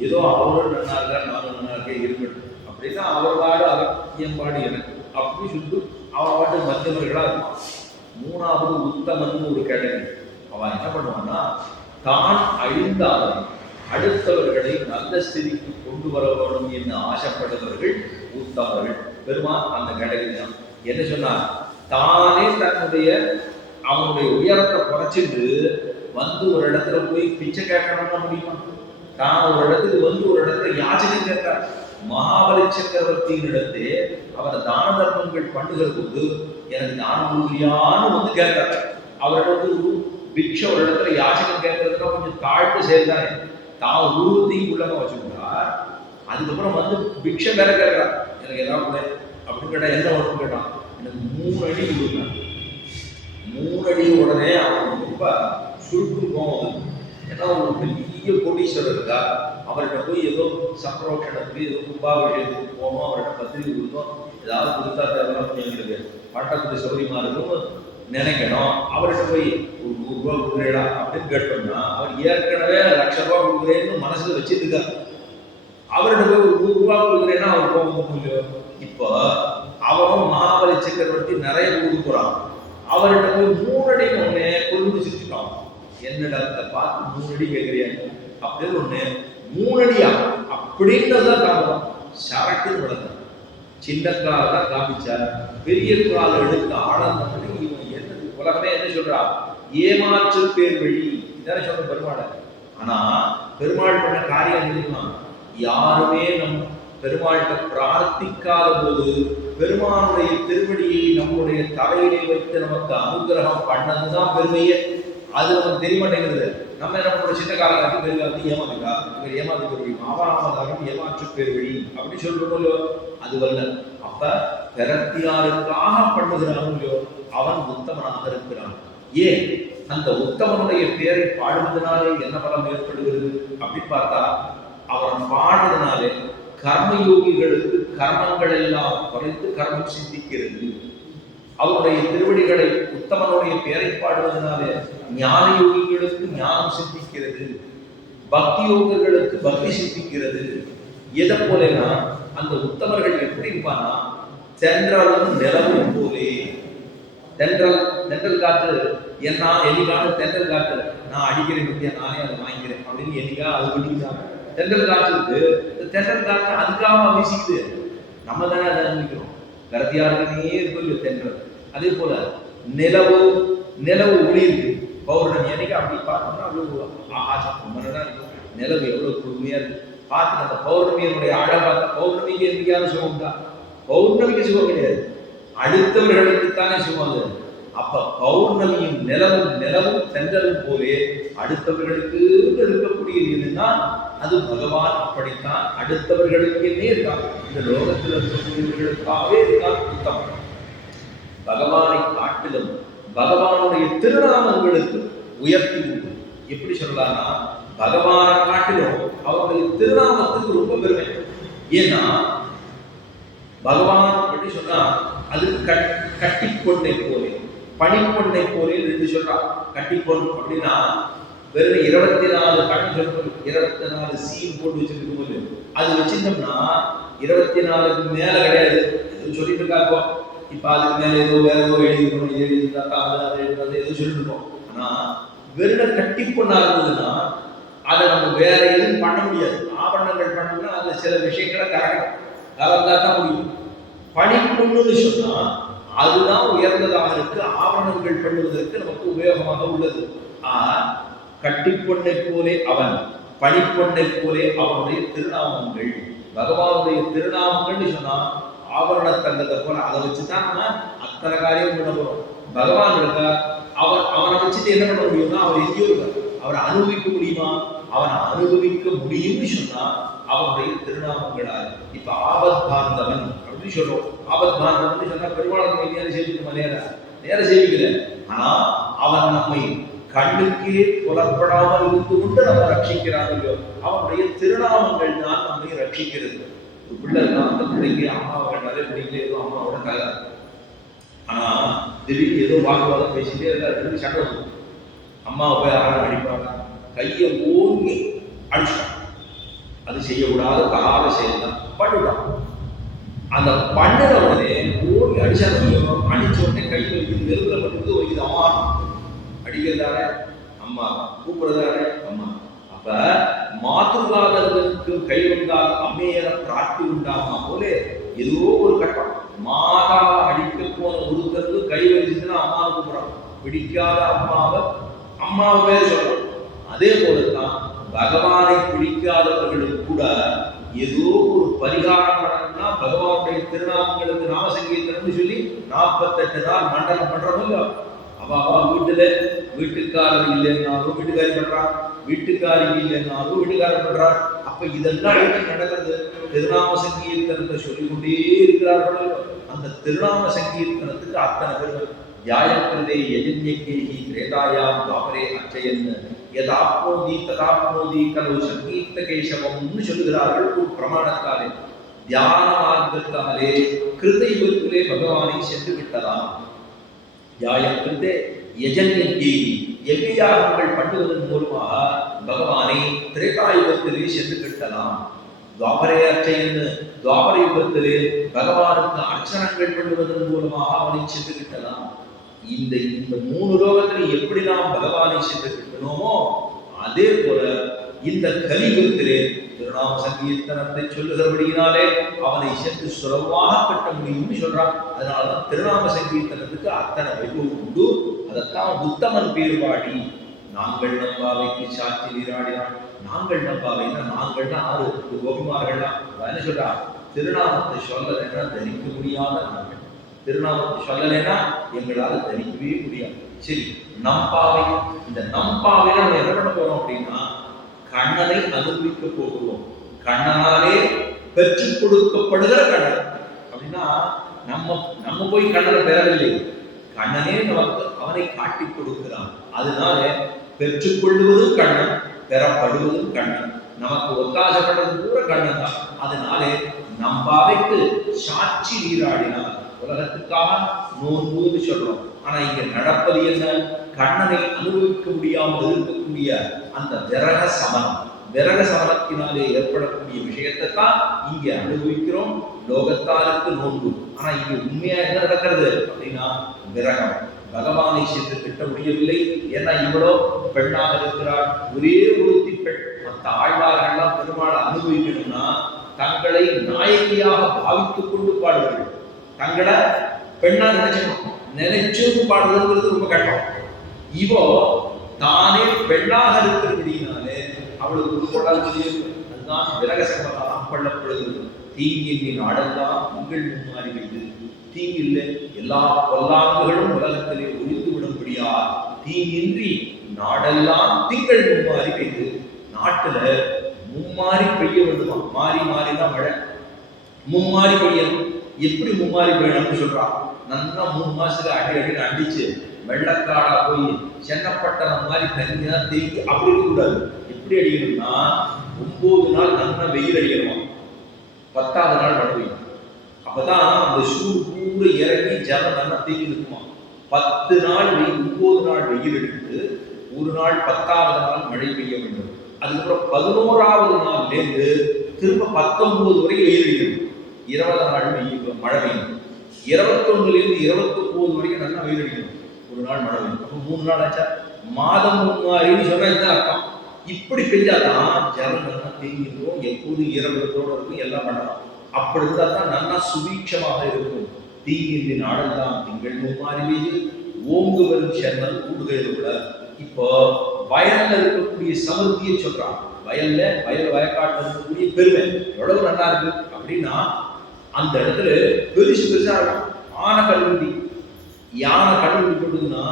ஏதோ அவரும் நல்லா இருக்கா நானும் நல்லா இருக்கேன் இருக்கட்டும் அப்படின்னா அவர் பாடு அவன் பாடு எனக்கு அப்படி சொல்லி அவன் பாட்டு மத்தியமர்களா இருப்பான். 3வது உத்தமன் ஒரு கேட்டகரி. அவன் என்ன பண்ணுவான்னா, தான் அழிந்தாலும் அடுத்தவர்களை நல்ல ஸ்திதிக்கு கொண்டு வர வேண்டும் என்று ஆசைப்படுபவர்கள் உத்தமர்கள். பெருமான் அந்த கேட்டகரி தான். என்ன சொன்னார், தானே தன்னுடைய அவனுடைய உயரத்தை குறைச்சிட்டு ஒரு இடத்துல போய் பிச்சை கேட்கணும்னா முடியுமா? தான் ஒரு இடத்துக்கு ஒரு இடத்துல யாச்சனை கேட்கிறார். மகாபலி சக்கரவர்த்தியின் இடத்தே அவர் தான தர்மங்கள் பண்ணுகிற போது எனக்கு தானம் கொடுக்குறியான்னு கேட்கிறார். அவரிடம் பிக்ஷ ஒரு இடத்துல யாச்சகம் கேட்கறதுனா கொஞ்சம் தாழ்த்து செயல்தானே. தான் உருவத்தையும் உள்ளமா வச்சுக்கிட்டார். அதுக்கப்புறம் பிக்ஷை வேற கேட்கிறார், எனக்கு ஏதாவது கூட அப்படின்னு கேட்டா என்ன ஒன்று கேட்டான், எனக்கு 3 அடி கொடுக்குறான். 3 அடி உடனே அவன் ரொம்ப சுருக்கு போகும். ஏன்னா ஒரு பெரிய கோடீஸ்வரர் இருக்கா, அவர்கிட்ட போய் ஏதோ சம்பரோஷணத்துக்கு ஏதோ கும்பாபிஷேகத்துக்கு போகணும், அவர்கிட்ட பத்திரிகை கொடுத்தோம், ஏதாவது கொடுத்தா தேவையான கொஞ்சம் எங்களுக்கு பட்டத்துக்கு சௌரியமா இருக்கும் நினைக்கணும். அவர்கிட்ட போய் ஒரு 100 ரூபா கொடுக்குறேடா அப்படின்னு கேட்டோம்னா அவர் ஏற்கனவே 1,00,000 ரூபா கொடுக்குறேன்னு மனசுல வச்சுருக்கா. அவர்கிட்ட போய் ஒரு 100 ரூபா கொடுக்குறேன்னா அவர் போக முடியும். இப்போ அவரும் மகாபலி சக்கரவர்த்தி நிறைய கொடுக்குறான். அவர்கிட்ட போய் 3 அடி ஒண்ணு கொண்டு சிரிச்சுட்டான். என்னடா பார்த்து 3 அடி கேட்குறியாங்க அப்படின்னு ஒண்ணு 3 அடியா அப்படின்றதான் காரணம். சரக்குன்னு வளர்ந்தார். சின்ன கால தான் காமிச்சார், பெரிய கால எடுத்து ஆனந்தம் பண்ணி இவன் என்ன உலகமே என்ன சொல்றா, ஏமாற்று பேர் வழி இதான சொல்ற பெருமாள். ஆனா பெருமாள் பண்ண காரியம் தெரியுமா, யாருமே நம் பெருமாள்கிட்ட பிரார்த்திக்காத போது பெருமானுடைய திருவடியை நம்முடைய தலையிலே வைத்து நமக்கு அனுகிரகம் பண்ணதுதான் பெருமையே. அது நமக்கு தெரிய மாட்டேங்கிறது. நம்ம என்ன பண்றோம், சின்ன காலகட்டத்தில் பெருகாலத்து ஏமாத்துக்கா இவர் ஏமாத்து பெருவழி, மாவராமதாரம் ஏமாற்று பெருவழி அப்படின்னு சொல்றோம். அது வரல. அப்ப பிரத்தியாருக்காக பண்ணுகிறானோ அவன் உத்தமனாக இருக்கிறான். ஏன் அந்த உத்தமனுடைய பெயரை பாடுவதனாலே என்ன பலம் ஏற்படுகிறது அப்படின்னு பார்த்தா, அவன் பாடுறதுனாலே கர்மயோகிகளுக்கு கர்மங்கள் எல்லாம் குறைந்து கர்மம் சிந்திக்கிறது. அவருடைய திருவடிகளை உத்தமனுடைய பெயரை பாடுவதனாலே ஞான யோகிகளுக்கு ஞானம் சிந்திக்கிறது, பக்தி யோகர்களுக்கு பக்தி சிந்திக்கிறது. எதை போலனா அந்த உத்தமர்கள் எப்படி இருப்பானா, தென்றலும் நிலவும் போலே. தென்றல் காற்று என்ன என்னைக்கான தென்றல் காற்று நான் அடிக்கிறேன் பத்தியா, நானே அதை வாங்கிக்கிறேன் அப்படின்னு என்னைக்கா அது பண்ணிக்கிறாங்க. தென்றல் காற்றுக்கு தென்றல் காற்று அதுக்காக வீசிக்குது, நம்ம தானே அதை அனுபவிக்கிறோம். கரத்தியாருக்குன்னே இருக்கு தென்றல். அதே போல நிலவு ஒளி இருக்கு. பௌர்ணமி அன்னைக்கு அப்படி பார்த்தோம்னா அவ்வளவு ஆகாசம் ரொம்ப நல்லா இருக்கும். நிலவு எவ்வளவு குழுமையா இருக்கு பார்த்து அந்த பௌர்ணமியினுடைய அழகா. பௌர்ணமிக்கு என்னைக்கான சுகம் தான், பௌர்ணமிக்கு சுகம் கிடையாது, அடுத்தவர்களுக்கு தானே சுகம் அது. அப்ப பௌர்ணமியும் நிலவும் தென்றலும் போலே அடுத்தவர்களுக்கு இருக்கக்கூடியது எதுன்னா அது பகவான். அப்படித்தான் அடுத்தவர்களுக்கே இருக்கான், இந்த லோகத்தில் இருக்கக்கூடியவர்களுக்காகவே இருக்கான் உத்தமன். பகவானை காட்டிலும் பகவானுடைய திருநாமங்களுக்கு உயர்த்தி உண்டு. எப்படி சொல்லலாம்னா, பகவானை காட்டிலும் அவருடைய திருநாமத்துக்கு ரொம்ப பெருமை. ஏன்னா பகவான் எப்படி சொன்னா, அது கட்டிப்பொன்னை போலே பனிப்பொன்னை போலே என்று சொல்றான். கட்டிப்பொன் அப்படின்னா வெறும் 24 கண் சொல்லணும், 24 சீன் போட்டு வச்சிருக்கும் போது அது வச்சிருந்தோம்னா 24க்கு மேல கிடையாது. எதுவும் சொல்லிட்டு இருக்காப்போ, இப்ப அதுக்கு மேல ஏதோ வேற ஏதோ எழுதிக்கணும், எதுவும் சொல்லிட்டு இருக்கோம். ஆனா வெறும் கட்டிப்பொண்ணா இருந்ததுன்னா அதை நம்ம வேற எதுவும் பண்ண முடியாது. ஆபரணங்கள் பண்ணணும்னா அதுல சில விஷயங்களை கலந்தா தான் முடியும். பனிப்பொண்ணுன்னு சொன்னா அதுதான் உயர்ந்ததாக இருக்கு, ஆவரணங்கள் பண்ணுவதற்கு நமக்கு உபயோகமாக உள்ளது. கட்டிப்பொன்னை போலே அவன், பனிப்பொன்னை போலே அவனுடைய திருநாமங்கள். பகவானுடைய திருநாமங்கள் சொன்னா ஆவரண தங்கத்தை போல அதை வச்சுதான் நம்ம அத்தனை காரியம் பண்ண போறோம். பகவான் இருக்கா, அவனை வச்சுட்டு என்ன பண்ண முடியும்னா, அவர் எங்கேயோ இருக்கார், அவரை அனுபவிக்க முடியுமா? அவனை அனுபவிக்க முடியும்னு சொன்னா அவனுடைய திருநாமங்களால். இப்ப ஆபத் பாந்தவன் அப்படின்னு சொல்றோம். ஆபத் பாந்தவன் சொன்னா பெருமாளுக்கு நேரம் சேவிக்குமா? நேரம் சேவிக்கல. ஆனா அவன் நம்மை கண்ணுக்கே புலப்படாமல் இருந்து கொண்டு நம்ம ரட்சிக்கிறார்களோ, அவனுடைய திருநாமங்கள் தான் நம்மை ரட்சிக்கிறது. ஒரு பிள்ளை தான், அந்த பிள்ளைக்கு அம்மாவை கண்டாலே பிள்ளைங்களே ஏதோ அம்மாவோட கதை. ஆனா திடீர்னு ஏதோ வாக்குவாதம் பேசிட்டே இருந்தா சண்டை வரும். அம்மாவை போய் யாரும் அடிப்பாங்க, கையை ஓங்கி அடிச்சான். அது செய்யக்கூடாத தகாத செயல் தான், பண்ணிவிட்டான். அந்த பண்ணுற உடனே ஓங்கி அடிச்சாங்க. அடிச்ச உடனே கையில் வைக்கிறது, நெருப்பில் பண்ணுறது வைக்குது. அம்மா அடிக்கிறதானே அம்மா, கூப்பிடுறதானே அம்மா. அப்ப மாத்துகாதர்களுக்கு கை வந்தால் அம்மையர பிரார்த்தி உண்டாமா போலே ஏதோ ஒரு கட்டம். மாதா அடிக்க போன ஒருத்தருக்கு கை வச்சுன்னா அம்மாவை கூப்பிடுறான், பிடிக்காத அம்மாவை பேர் சொல்றான். அதே போலதான் பகவானை பிடிக்காதவர்களுக்கு கூட ஏதோ ஒரு பரிகாரம் பண்ணணும்னா பகவானுடைய திருநாமங்களுக்கு நாம சங்கீர்த்தனம்னு சொல்லி 48 நாள் மண்டலம் பண்றவங்க. அவ வீட்டுக்காரர் இல்லைன்னாலும் வீட்டுக்காரி பண்றான், வீட்டுக்காரி இல்லைன்னாலும் வீட்டுக்காரர் பண்றார். அப்ப இதெல்லாம் நடக்கிறது திருநாம சங்கீர்த்தனத்தை சொல்லிக்கொண்டே இருக்கிறார்கள். அந்த திருநாம சங்கீர்த்தனத்துக்கு அத்தனை பெருமை. யாயக்கிருதே யஜன்யகேஹி திரேதாயாம் துவாபரே அச்சயன் யதாப்னோதி ததாப்னோதி கலு சங்கீர்த்த கேசவம்னு சொல்லுகிறார்கள் ஒரு பிரமாணத்தாலே. தியான மார்க்கத்தாலே கிருத யுகத்திலே பகவானை சென்று விட்டதாம். யாயக்கிருதே யஜன்யகேஹி யஜ்ஞயாகங்கள் பண்ணுவதன் மூலமாக பகவானை திரேதாயுகத்திலே சென்று விட்டலாம். துவாபரே அர்ச்சையன், துவாபர யுகத்திலே பகவானுக்கு அர்ச்சனங்கள் பண்ணுவதன் மூலமாக அவனை சென்று விட்டலாம். இந்த 3 லோகத்தில் எப்படி நாம் பகவானை சென்று விட்டனோமோ அதே போல இந்த கலியுகத்திலே திருநாம சங்கீர்த்தனத்தை சொல்லுகிறபடியினாலே அவனை சென்று சுலபமாக கட்ட முடியும்னு சொல்றான். அதனாலதான் திருநாம சங்கீர்த்தனத்துக்கு அத்தனை வைபவம் உண்டு. அதைத்தான் உத்தமன் பேர்வாடி. நாங்கள் நம்பாவைக்கு சாட்சி நீராடினான். நாங்கள் நம்பாவைன்னா நாங்கள்னா 6 கோபிமார்கள்லாம். என்ன சொல்றா, திருநாமத்தை சொல்லலைன்னா தரிக்க முடியாத நாங்கள், திருநாமத்தை சொல்லலைன்னா எங்களால் தரிக்கவே முடியாது. சரி, நம்பாவை. இந்த நம்பாவை நம்ம என்ன பண்ண போறோம் அப்படின்னா, கண்ணனை அனுபவிக்க போகிறோம். கண்ணனாலே பெற்றுக் கொடுக்கப்படுகிற கண்ணன் அப்படின்னா நம்ம போய் கண்ணனை பெறவில்லை, கண்ணனே நமக்கு அவனை காட்டி கொடுக்கிறான். அதனால பெற்றுக்கொள்வதும் கண்ணன், பெறப்படுவதும் கண்ணன், நமக்கு ஒத்தாசப்பட்டது கூட கண்ணன் தான். அதனால நம் பாவைக்கு சாட்சி நீராடினார். உலகத்துக்காக நோன்புன்னு சொல்றோம், ஆனா இங்க நடப்பது என்ன? கண்ணனை அனுபவிக்க முடியாமல் இருக்கக்கூடிய அந்த விரக சமனம், விரக சமனத்தினாலே ஏற்படக்கூடிய விஷயத்தை தான் இங்க அனுபவிக்கிறோம். லோகத்தாருக்கு நோன்பு, ஆனா இங்க உண்மையா என்ன நடக்கிறது அப்படின்னா விரகம். பகவானை சென்று திட்ட முடியவில்லை, ஏன்னா இவ்வளோ பெண்ணாக இருக்கிறாள், ஒரே ஒருத்தி பெண். மற்ற ஆழ்வார்கள்லாம் பெருமாளை அனுபவிக்கணும்னா தங்களை நாயகியாக பாவித்துக் கொண்டு பாடுவார்கள். தங்களை பெண்ணா நினைச்சு பாடுறதுங்கிறது ரொம்ப கஷ்டம். இவோ தானே பெண்ணாக இருக்கிறபடினாலே அவளுக்கு ஒரு தொடர்பு. அதுதான் விரக சமதானம் பண்ணப்படுகிறது. தீங்கின் நாடெல்லாம் உங்கள் முன்னாடி வைத்து, தீங்கில்லை எல்லா பொல்லாங்குகளும் உலகத்திலே ஒழித்து விடும்படியா தீங்கின்றி நாடெல்லாம் திங்கள் மும்மாறி பெய்து. நாட்டுல மும்மாறி பெய்ய வேண்டுமா? மாறி மாறிதான் மழை, மும்மாறி பெய்யணும். எப்படி மும்மாறி பெய்யணும்னு சொல்றான்? நல்லா 3 மாசத்துல அடி அடிச்சு வெள்ளக்காடா போய் சென்னப்பட்டணம் மாதிரி தனியா தேங்கி அப்படி இருக்கக்கூடாது. எப்படி அடிக்கணும்னா 9 நாள் நல்லா வெயில் அடிக்கணுமா, 10ஆவது நாள் மழை பெய்யும். அப்பதான் அந்த சூடு கூட இறங்கி ஜலம் நல்லா தேங்கி இருக்குமா. 10 நாள் வெயில், 9 நாள் வெயில் எடுத்து ஒரு நாள் 10ஆவது நாள் மழை பெய்ய வேண்டும். அதுக்கப்புறம் 11ஆவது நாள்லேருந்து திரும்ப 19 வரைக்கும் வெயில் அடிக்கணும். 20 நாள் வெயில் மழை பெய்யும். 21லேருந்து 29 வரைக்கும் நல்லா வெயில் அடிக்கணும். ஒரு நாள் மழை பெய்யும். அப்போ 3 நாள் ஆச்சா? மாதம் முன்னாடின்னு சொன்னா இதுதான் அர்த்தம். இப்படி பெஞ்சாதான் ஜலம் நல்லா தேங்கிருக்கும், எப்போது ஈரப்பதத்தோடு இருக்கும், எல்லாம் பண்ணலாம். அப்படி இருந்தா தான் நல்லா சுபீட்சமாக இருக்கும். தீங்கின்றி நாடெல்லாம் திங்கள் மும்மாறி மீது ஓங்கு வரும் சென்னல் கூடுகையில் கூட. இப்போ வயல்ல இருக்கக்கூடிய சமர்த்தியை சொல்றான். வயக்காட்டில் இருக்கக்கூடிய பெருமை எவ்வளவு நல்லா இருக்கு அப்படின்னா, அந்த இடத்துல பெருசா இருக்கும். ஆனை கல்வெட்டி, யானை கல்வெட்டி போட்டுதுன்னா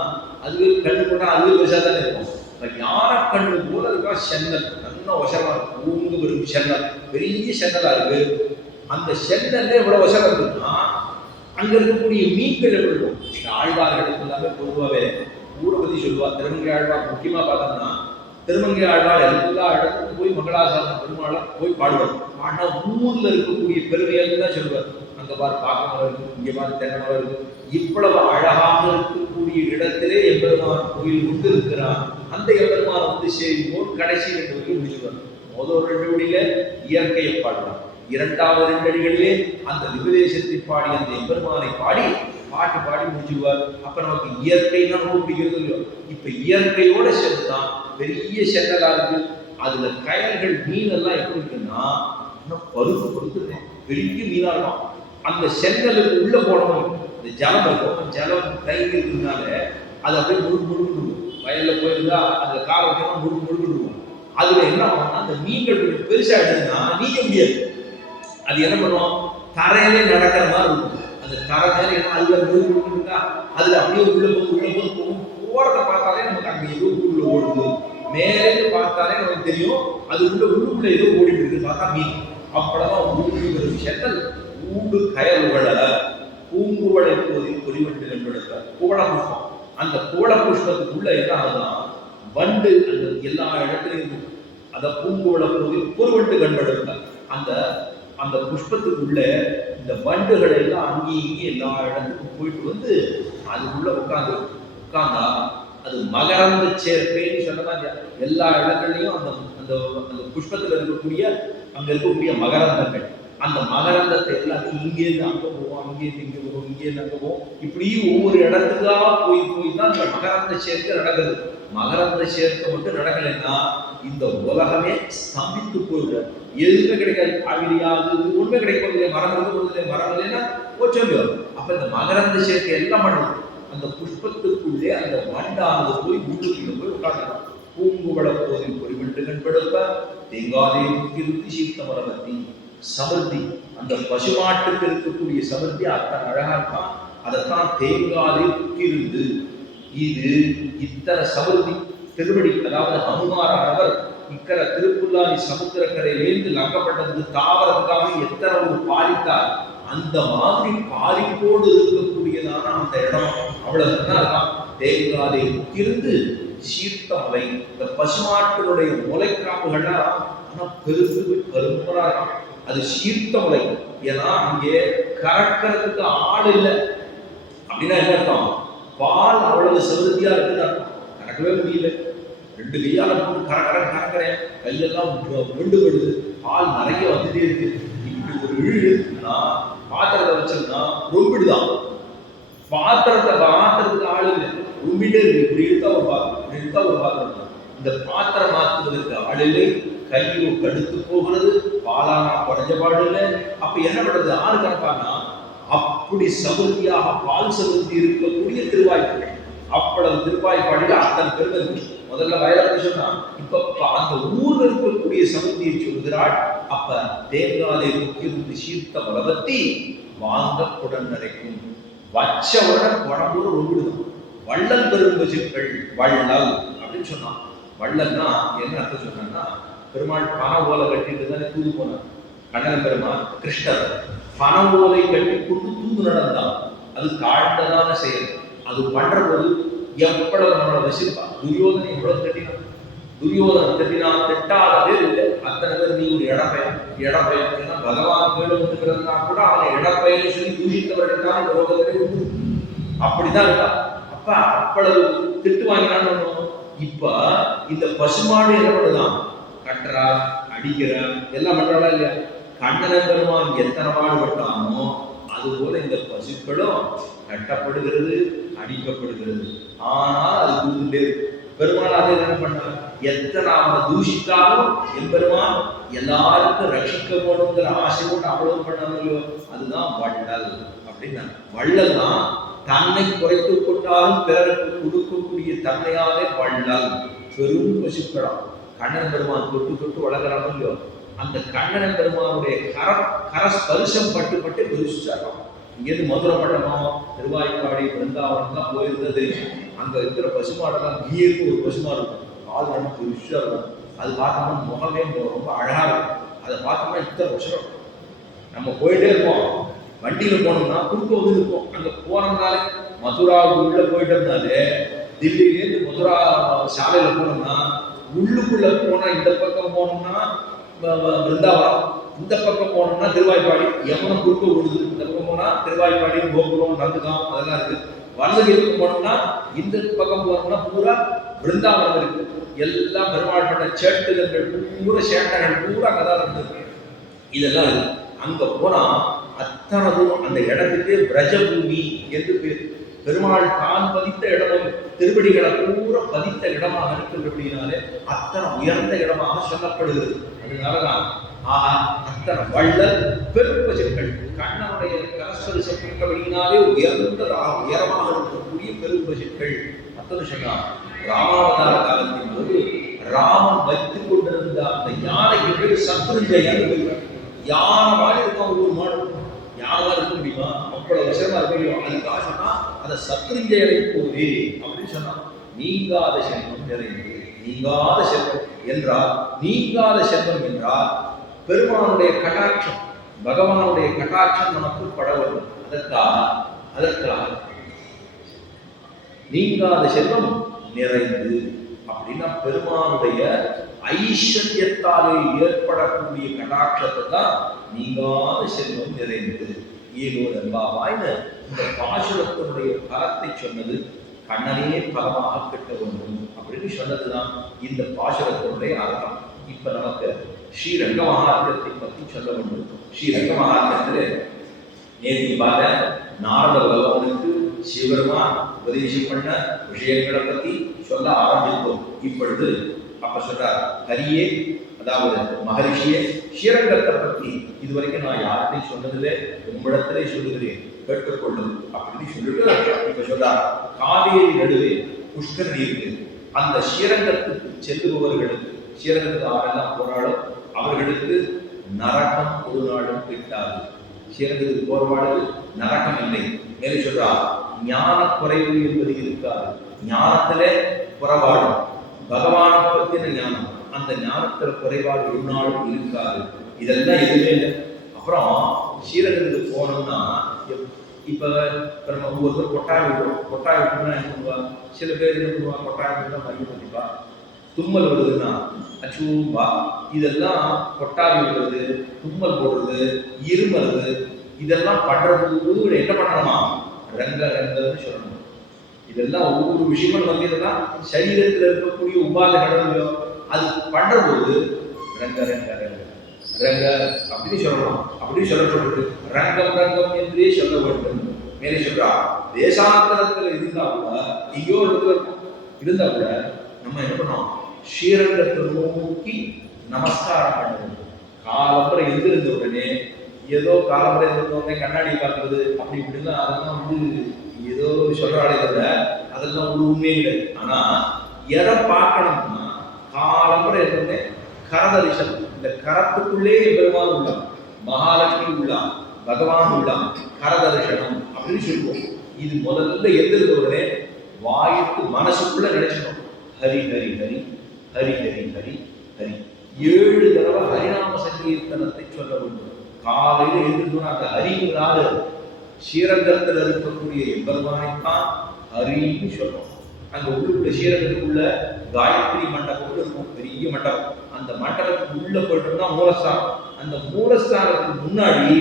அதுவே கண்ணு போட்டா அதுவே பெருசா தானே இருக்கும். யானை கண்ணு போல இருக்கா சென்னல், நல்ல ஒசரமா இருக்கும். ஊங்கு வரும் சென்னல், பெரிய சென்னலா இருக்கு. அந்த சென்னல்ல எவ்வளவு ஒசரம் இருக்குன்னா அங்க இருக்கக்கூடிய மீன்கள் எப்படி இருக்கும்? ஆழ்வார்களுக்கு எல்லாமே பொதுவாகவே ஊரை பத்தி சொல்லுவா. திருமங்கை ஆழ்வார் முக்கியமா பார்த்தோம்னா, திருமங்கை ஆழ்வார் எல்லா இடத்துக்கும் போய் மங்களாசாசன பெருமாளை போய் பாடுவார். ஆனா ஊர்ல இருக்கக்கூடிய பெருமைகள் தான் சொல்லுவார். அங்க பாரு பாக்க மரம் இருக்கு, இங்க பாரு தென்னை மரம் இருக்கு. இவ்வளவு அழகாக இருக்கக்கூடிய இடத்திலே எம்பெருமான் கோயில் கொண்டு இருக்கிறார். அந்த எம்பெருமான் வந்து சேவிப்போம். கடைசி 2 வரைக்கும் முடிச்சுவார். முதல் 2 வழியில இயற்கையை பாடுவார், 2வது 2 அடிகளிலே அந்த விபதேசத்தை பாடி அந்த எம்பெருமானை பாடி பாடி முடிச்சுடுவார். அப்ப நமக்கு இயற்கை தான் ரொம்ப பிடிக்கிறது இல்லையோ. இப்ப இயற்கையோட சேர்த்துதான் பெரிய சென்னலா இருக்கு. அதுல கயல்கள் மீன் எல்லாம் எப்படி இருக்குன்னா பருத்து பெரிய மீனா இருக்கும். அந்த சென்னலுக்கு உள்ள போனவங்க இந்த ஜலம் இருக்கும், ஜலம் கைக்கு இருக்கிறதுனால அது அப்படியே முழுக்க வயல்ல போயிருந்தா அந்த கால வைக்கணும் முழுக்க. அதுல என்ன ஆகும்னா அந்த மீன்கள் கொஞ்சம் பெருசா எடுத்துன்னா நீக்க முடியாது. அது என்ன பண்ணுவோம், தரையிலே நடக்கிற மாதிரி இருக்கும். அந்த தரை மேல என்ன அதுல முழுக்கா அதுல அப்படியே உள்ள போகும். போறத பார்த்தாலே நமக்கு அங்க ஏதோ உள்ள ஓடுது. மேலே பார்த்தாலே நமக்கு தெரியும் அது உள்ளுக்குள்ள ஏதோ ஓடிட்டு இருக்கு. பார்த்தா மீன். அப்பதான் ஊடு சென்னல் ஊடு கயல்களை பூங்குவளை போதில் பொறிவண்டு கண்படுத்த குவள புஷ்பம். அந்த குவள புஷ்பத்துக்குள்ள என்ன ஆகுதுன்னா வண்டு அந்த எல்லா இடத்துலையும் அந்த பூங்குவளை போதில் பொறிவண்டு கண்படுத்த அந்த அந்த புஷ்பத்துக்குள்ள இந்த வண்டுகள் எல்லாம் அங்கேயும் எல்லா இடத்துக்கும் போயிட்டு வந்து அதுக்குள்ள உட்கார்ந்தா அது மகரந்த சேர்க்கைன்னு சொன்னதான். எல்லா இடங்கள்லையும் அந்த அந்த அந்த புஷ்பத்துல இருக்கக்கூடிய அங்க இருக்கக்கூடிய மகரந்தங்கள், அந்த மகரந்தத்தை எல்லாத்தையும் இங்கேருந்து அங்க போவோம், அங்கேருந்து இங்க போவோம், இங்கேருந்து அங்க போவோம். இப்படி ஒவ்வொரு இடத்துக்காக போய் தான் இந்த மகரந்த சேர்க்கை நடக்குது. மகரந்த சேர்க்கை மட்டும் நடக்கலைன்னா இந்த உலகமே ஸ்தம்பித்து போயிடும். எதுவுமே கிடைக்காது. காவிரியாது ஒண்ணுமே கிடைக்கும் இல்லையா, மரம் இல்லை, மரம் இல்லைன்னா போச்சோல்லையோ. அப்ப இந்த மகரந்த சேர்க்கை எல்லாம் பண்ணுது. அந்த புஷ்பத்துக்குள்ளே அந்த வண்டானது போய் உள்ளுக்குள்ள போய் உட்காந்துடும். பூங்குவள போதில் பொறிவண்டு கண்படுத்த தேங்காதே திருத்தி சீத்த மரபத்தி சமர்த்தி. அந்த பசுமாட்டுக்கு இருக்கக்கூடிய சமர்த்தி அத்தனை அழகா இருக்கான். அதைத்தான் தேங்காதே இருந்து இது இத்தனை சமர்த்தி திருவடி, அதாவது ஹனுமாரானவர் இக்கர திருப்புல்லாதி சமுத்திரக்கரையிலேருந்து லங்கப்பட்டதுக்கு தாவரத்துக்காக எத்தனை ஒரு பாலித்தார். அந்த மாதிரி பாரிப்போடு இருக்கக்கூடியதான அந்த இடம் அவ்வளவு தான் தேங்காதை இருந்து சீர்த்த மலை. இந்த பசுமாட்டினுடைய முளைக்காம்புகள்லாம் ஆனா பெருசு பெரும்பரா இருக்கும். அது சீர்த்த மலை. ஏன்னா அங்கே கறக்கிறதுக்கு ஆள் இல்லை அப்படின்னா என்ன அர்த்தம்? பால் அவ்வளவு செவருத்தியா இருக்குன்னு அர்த்தம். கறக்கவே முடியல. 2 கையால போட்டு கறக்கிறேன், கையெல்லாம் விண்டு போடுது, பால் நிறைய வந்துட்டே இருக்கு. இப்படி ஒரு இழுன்னா பாத்திரத்தை வச்சிருந்தா ரொம்பிடுதான். பாத்திரத்துக்கு ஆள் இல்லை, ரொம்பிட்டே இருக்கு. இப்படி இழுத்தா ஒரு பாத்திரம், இப்படி இழுத்தா ஒரு பாத்திரம். இந்த பாத்திரம் மாற்றுவதற்கு ஆள் இல்லை, கையும் கடுத்து போகிறது, பாலானா குறைஞ்ச பாடு இல்லை. அப்ப என்ன பண்றது? ஆறு கறப்பானா அப்படி சவுதியாக பால் சவுதி இருக்கக்கூடிய திருவாய்ப்பாடி. அவ்வளவு திருவாய்ப்பாடியில அத்தனை பெருமை இருக்கு. முதல்ல வயலாளர் சொன்னா, இப்ப அந்த ஊர்ல இருக்கக்கூடிய சமுதியை சொல்கிறாள். அப்ப தேங்காலை முக்கியிருந்து சீர்த்த வளவத்தி வாங்க குடன் நிறைக்கும். வச்சவுடன் குடம்பூர் ரொம்பிடுதான். வள்ளல் பெரும்பசுக்கள் வள்ளல் அப்படின்னு சொன்னான். வள்ளல்னா என்ன அர்த்தம் சொன்னா, பெருமாள் பண ஓலை கட்டிட்டு தானே தூது போனார். கண்ணன் பெருமாள் கிருஷ்ணர் பண ஓலை கட்டி கொண்டு தூது நடந்தான். அது தாழ்ந்ததான செயல். அது பண்ற போது எவ்வளவு நம்மளை வசிப்பான். துரியோதனை எவ்வளவு தட்டினான். துரியோதனை தட்டினான், திட்டாத பேர் இல்லை. அத்தனை பேர் நீ ஒரு இடப்பெயர் ஏன்னா பகவான் கேடு வந்துக்கிறதுனா கூட அவனை இடப்பெயர்னு சொல்லி தூஷித்தவர்கள் தான் இந்த லோகத்திலே உண்டு. அப்படிதான் இருக்கா. அப்ப அவ்வளவு திட்டு வாங்கினான்னு. இப்ப இந்த பசுமாடு என்ன பண்ணுதான்? கட்டுறா, அடிக்கிறா, எல்லாம் பண்றாளா இல்லையா? கண்ணன பெருமான் எத்தனை பாடுபட்டானோ அது போல இந்த பசுக்களும் கட்டப்படுகிறது, அடிக்கப்படுகிறது. ஆனால் அது கூடுதே பெருமாள் அதை என்ன பண்ணார்? எத்தனை அவனை தூஷித்தாலும் எம்பெருமான் எல்லாருக்கும் ரட்சிக்க போகணுங்கிற ஆசையோடு அவ்வளவு பண்ணாமோ அதுதான் வள்ளல் அப்படின்னா. வள்ளல் தான் தன்னை குறைத்து கொண்டாலும் பிறருக்கு கொடுக்கக்கூடிய தன்மையாலே வள்ளல். பெரும் பசுக்கடம் கண்ணன் பெருமான் தொட்டு தொட்டு வளர்கிறானோ இல்லையோ, அந்த கண்ணன் பெருமானுடைய கரஸ்பரிசம் பட்டு பட்டு பெருசாகும். இங்கேருந்து மதுரை மண்டபம், திருவாய்ப்பாடி, பிருந்தாவனம் தான் போயிருந்தது தெரியும். அங்க இருக்கிற பசுமாடெல்லாம் கீருக்கு ஒரு பசுமாடு இருக்கும். கால் ரொம்ப பெருசா இருக்கும். அது பார்த்தோம்னா முகமே ரொம்ப அழகா இருக்கும். அதை பார்த்தோம்னா இத்தனை வருஷம் நம்ம போயிட்டே இருப்போம். வண்டியில போனோம்னா குறுக்க வந்து இருக்கும். அங்க போனோம்னாலே மதுராவுக்குள்ள போயிட்டோம்னாலே, தில்லியிலேருந்து மதுரா சாலையில போனோம்னா உள்ளுக்குள்ள போனா இந்த பக்கம் போனோம்னா பிருந்தாவனம், இந்த பக்கம் போனோம்னா திருவாய்ப்பாடி, யமுனை குறுக்க விடுது. இந்த பக்கம் போனா திருவாய்ப்பாடி, கோபுரம், நந்துகம் அதெல்லாம் இருக்கு. வலது பக்கம் போனோம்னா இந்த பக்கம் போனோம்னா பூரா பிருந்தாவனம் இருக்கு. எல்லாம் பெருமாள் பண்ண சேட்டுகள் பூரா சேட்டைகள் பூரா அங்கதான் இருந்திருக்கு. இதெல்லாம் இருக்கு. அங்க போனா அத்தனை தூரம் அந்த இடத்துக்கு பிரஜபூமி என்று பேர். பெருமாள் தான் பதித்த இடம், திருவடிகளை பூரா பதித்த இடமாக இருக்கின்றபடினாலே அத்தனை உயர்ந்த இடமாக சொல்லப்படுகிறது. அதனாலதான் அத்தனை வள்ளல் பெரும்பசுக்கள் கண்ணனுடைய கரஸ்பரிசம் பெற்றபடியினாலே உயரமாக இருக்கக்கூடிய பெரும்பசுக்கள். அத்தனை சொன்னார். ராமாவதார காலத்தின் போது ராமன் வைத்துக் கொண்டிருந்த அந்த யானைக்கு பேர் சத்ருஞ்சயன். யானை மாதிரி இருக்கும். ஒவ்வொரு மாடு யானை மாதிரி இருக்க முடியுமா? அவ்வளவு விஷயமா இருக்க. அதுக்காக சொன்னா அதை சத்ருஞ்சயனை போவே அப்படின்னு சொன்னான். நீங்காத செல்வம் நிறைந்து. நீங்காத செல்வம் என்றால், நீங்காத செல்வம் என்றால் பெருமானுடைய கட்டாட்சம், பகவானுடைய கட்டாட்சம் நமக்கு பட வேண்டும். அதற்காக நீங்காத செல்வம் நிறைந்து அப்படின்னா பெருமானுடைய ஐஸ்வர்யத்தாலே ஏற்படக்கூடிய கடாட்சத்தை தான் நீங்காத செல்வம் நிறைந்து. ஏதோ என்பாவாய்னு இந்த பாசுரத்தினுடைய பலத்தை சொன்னது. கண்ணனே பலமாக கட்ட வேண்டும் அப்படின்னு சொன்னதுதான் இந்த பாசுரத்தினுடைய அர்த்தம். இப்ப நமக்கு ஸ்ரீரங்க மகாத்மியத்தை பற்றி சொல்ல வேண்டும். ஸ்ரீரங்க மகாத்மியத்தில் நேற்று பார்த்த நாரத பகவானுக்கு சிவபெருமான் உபதேசம் பண்ண விஷயங்களை பற்றி சொல்ல ஆரம்பித்தோம். இப்பொழுது அப்ப சொல்றார், ஹரியே அதாவது மகரிஷியே, ஸ்ரீரங்கத்தை பற்றி இதுவரைக்கும் நான் யார்கிட்டையும் சொன்னதில்லை, உங்களிடத்திலே சொல்லுகிறேன், கேட்டுக்கொள்ளும் அப்படின்னு சொல்லிட்டு இப்ப சொல்றார். காவேரி நடுவே புஷ்கரணி இருக்கு. அந்த ஸ்ரீரங்கத்துக்கு செல்லுபவர்களுக்கு, ஸ்ரீரங்கத்துக்கு ஆரெல்லாம் போராடும் அவர்களுக்கு நரகம் ஒரு நாளும் கிட்டாது. ஸ்ரீரங்கத்துக்கு போராடு நரகம் இல்லை. மேலே சொல்றார், ஞான குறைவு என்பது இருக்காது. ஞானத்திலே குறைபாடு, பகவானை பற்றின ஞானம், அந்த ஞானத்துல குறைபாடு ஒரு நாளும் இருக்காது. இதெல்லாம் எதுவுமே இல்லை. அப்புறம் ஸ்ரீரங்கத்துக்கு போனோம்னா இப்போ நம்ம ஒவ்வொருத்தர் கொட்டாய் விடுறோம். கொட்டாய் விட்டுனா என்ன பண்ணுவா? சில பேர் என்ன பண்ணுவா? கொட்டாய் விட்டுனா மைய பண்ணிப்பா. தும்மல் வருதுன்னா அச்சூம்பா. இதெல்லாம் கொட்டாய் விடுறது, தும்மல் போடுறது, இருமறது, இதெல்லாம் பண்றது என்ன பண்ணணுமா? ரங்க ரங்கன்னு சொல்லணும். இதெல்லாம் ஒவ்வொரு விஷயமும் நமக்கு இதெல்லாம் சரீரத்தில் இருக்கக்கூடிய உபாதைகளோ அது பண்ற போது ரங்க ரங்க ரங்க ரங்க அப்படின்னு சொல்லணும். அப்படின்னு சொல்லப்பட்டிருக்கு. ரங்கம் ரங்கம் என்றே சொல்ல வேண்டும். மேலே சொல்றா, தேசாந்தரத்தில் இருந்தா கூட எங்கேயோ ஒரு இடத்துல இருந்தா கூட நம்ம என்ன பண்ணோம்? ஸ்ரீரங்கத்தை நோக்கி நமஸ்காரம் பண்ணணும். காலம்பரை எழுந்திருந்த உடனே ஏதோ காலம்பரை இருந்தவங்க கண்ணாடி பார்க்கறது அப்படி இப்படின்னா அதெல்லாம் ஏதோ சொல்றாளே தவிர அதெல்லாம் ஒரு உண்மையே கிடையாது. ஆனா எதை பார்க்கணும்னா காலம்பரை இருந்தோடனே கரதரிசனம். இந்த கரத்துக்குள்ளே பெருமாள் உள்ளான், மகாலட்சுமி உள்ளான், பகவான் உள்ளான், கரதரிசனம் அப்படின்னு சொல்லுவோம். இது முதல்ல எழுந்திருந்த உடனே வாயிட்டு மனசுக்குள்ள நினைச்சிடும். ஹரி ஹரி ஹரி ஹரி ஹரி ஹரி ஹரி 7 தடவை ஹரிநாம சங்கீர்த்தனத்தை சொல்ல வேண்டும். காலையில் எழுந்திருந்தோம். அந்த ஹரிங்கிறாரு ஸ்ரீரங்கத்தில் இருக்கக்கூடிய எம்பெருமானைத்தான் ஹரின்னு சொல்றோம். அங்க உள்ளுக்குள்ள ஸ்ரீரங்கத்துக்குள்ள காயத்ரி மண்டபம் இருக்கும், பெரிய மண்டபம். அந்த மண்டபத்துக்கு உள்ள போயிட்டோம்னா மூலஸ்தானம். அந்த மூலஸ்தானத்துக்கு முன்னாடி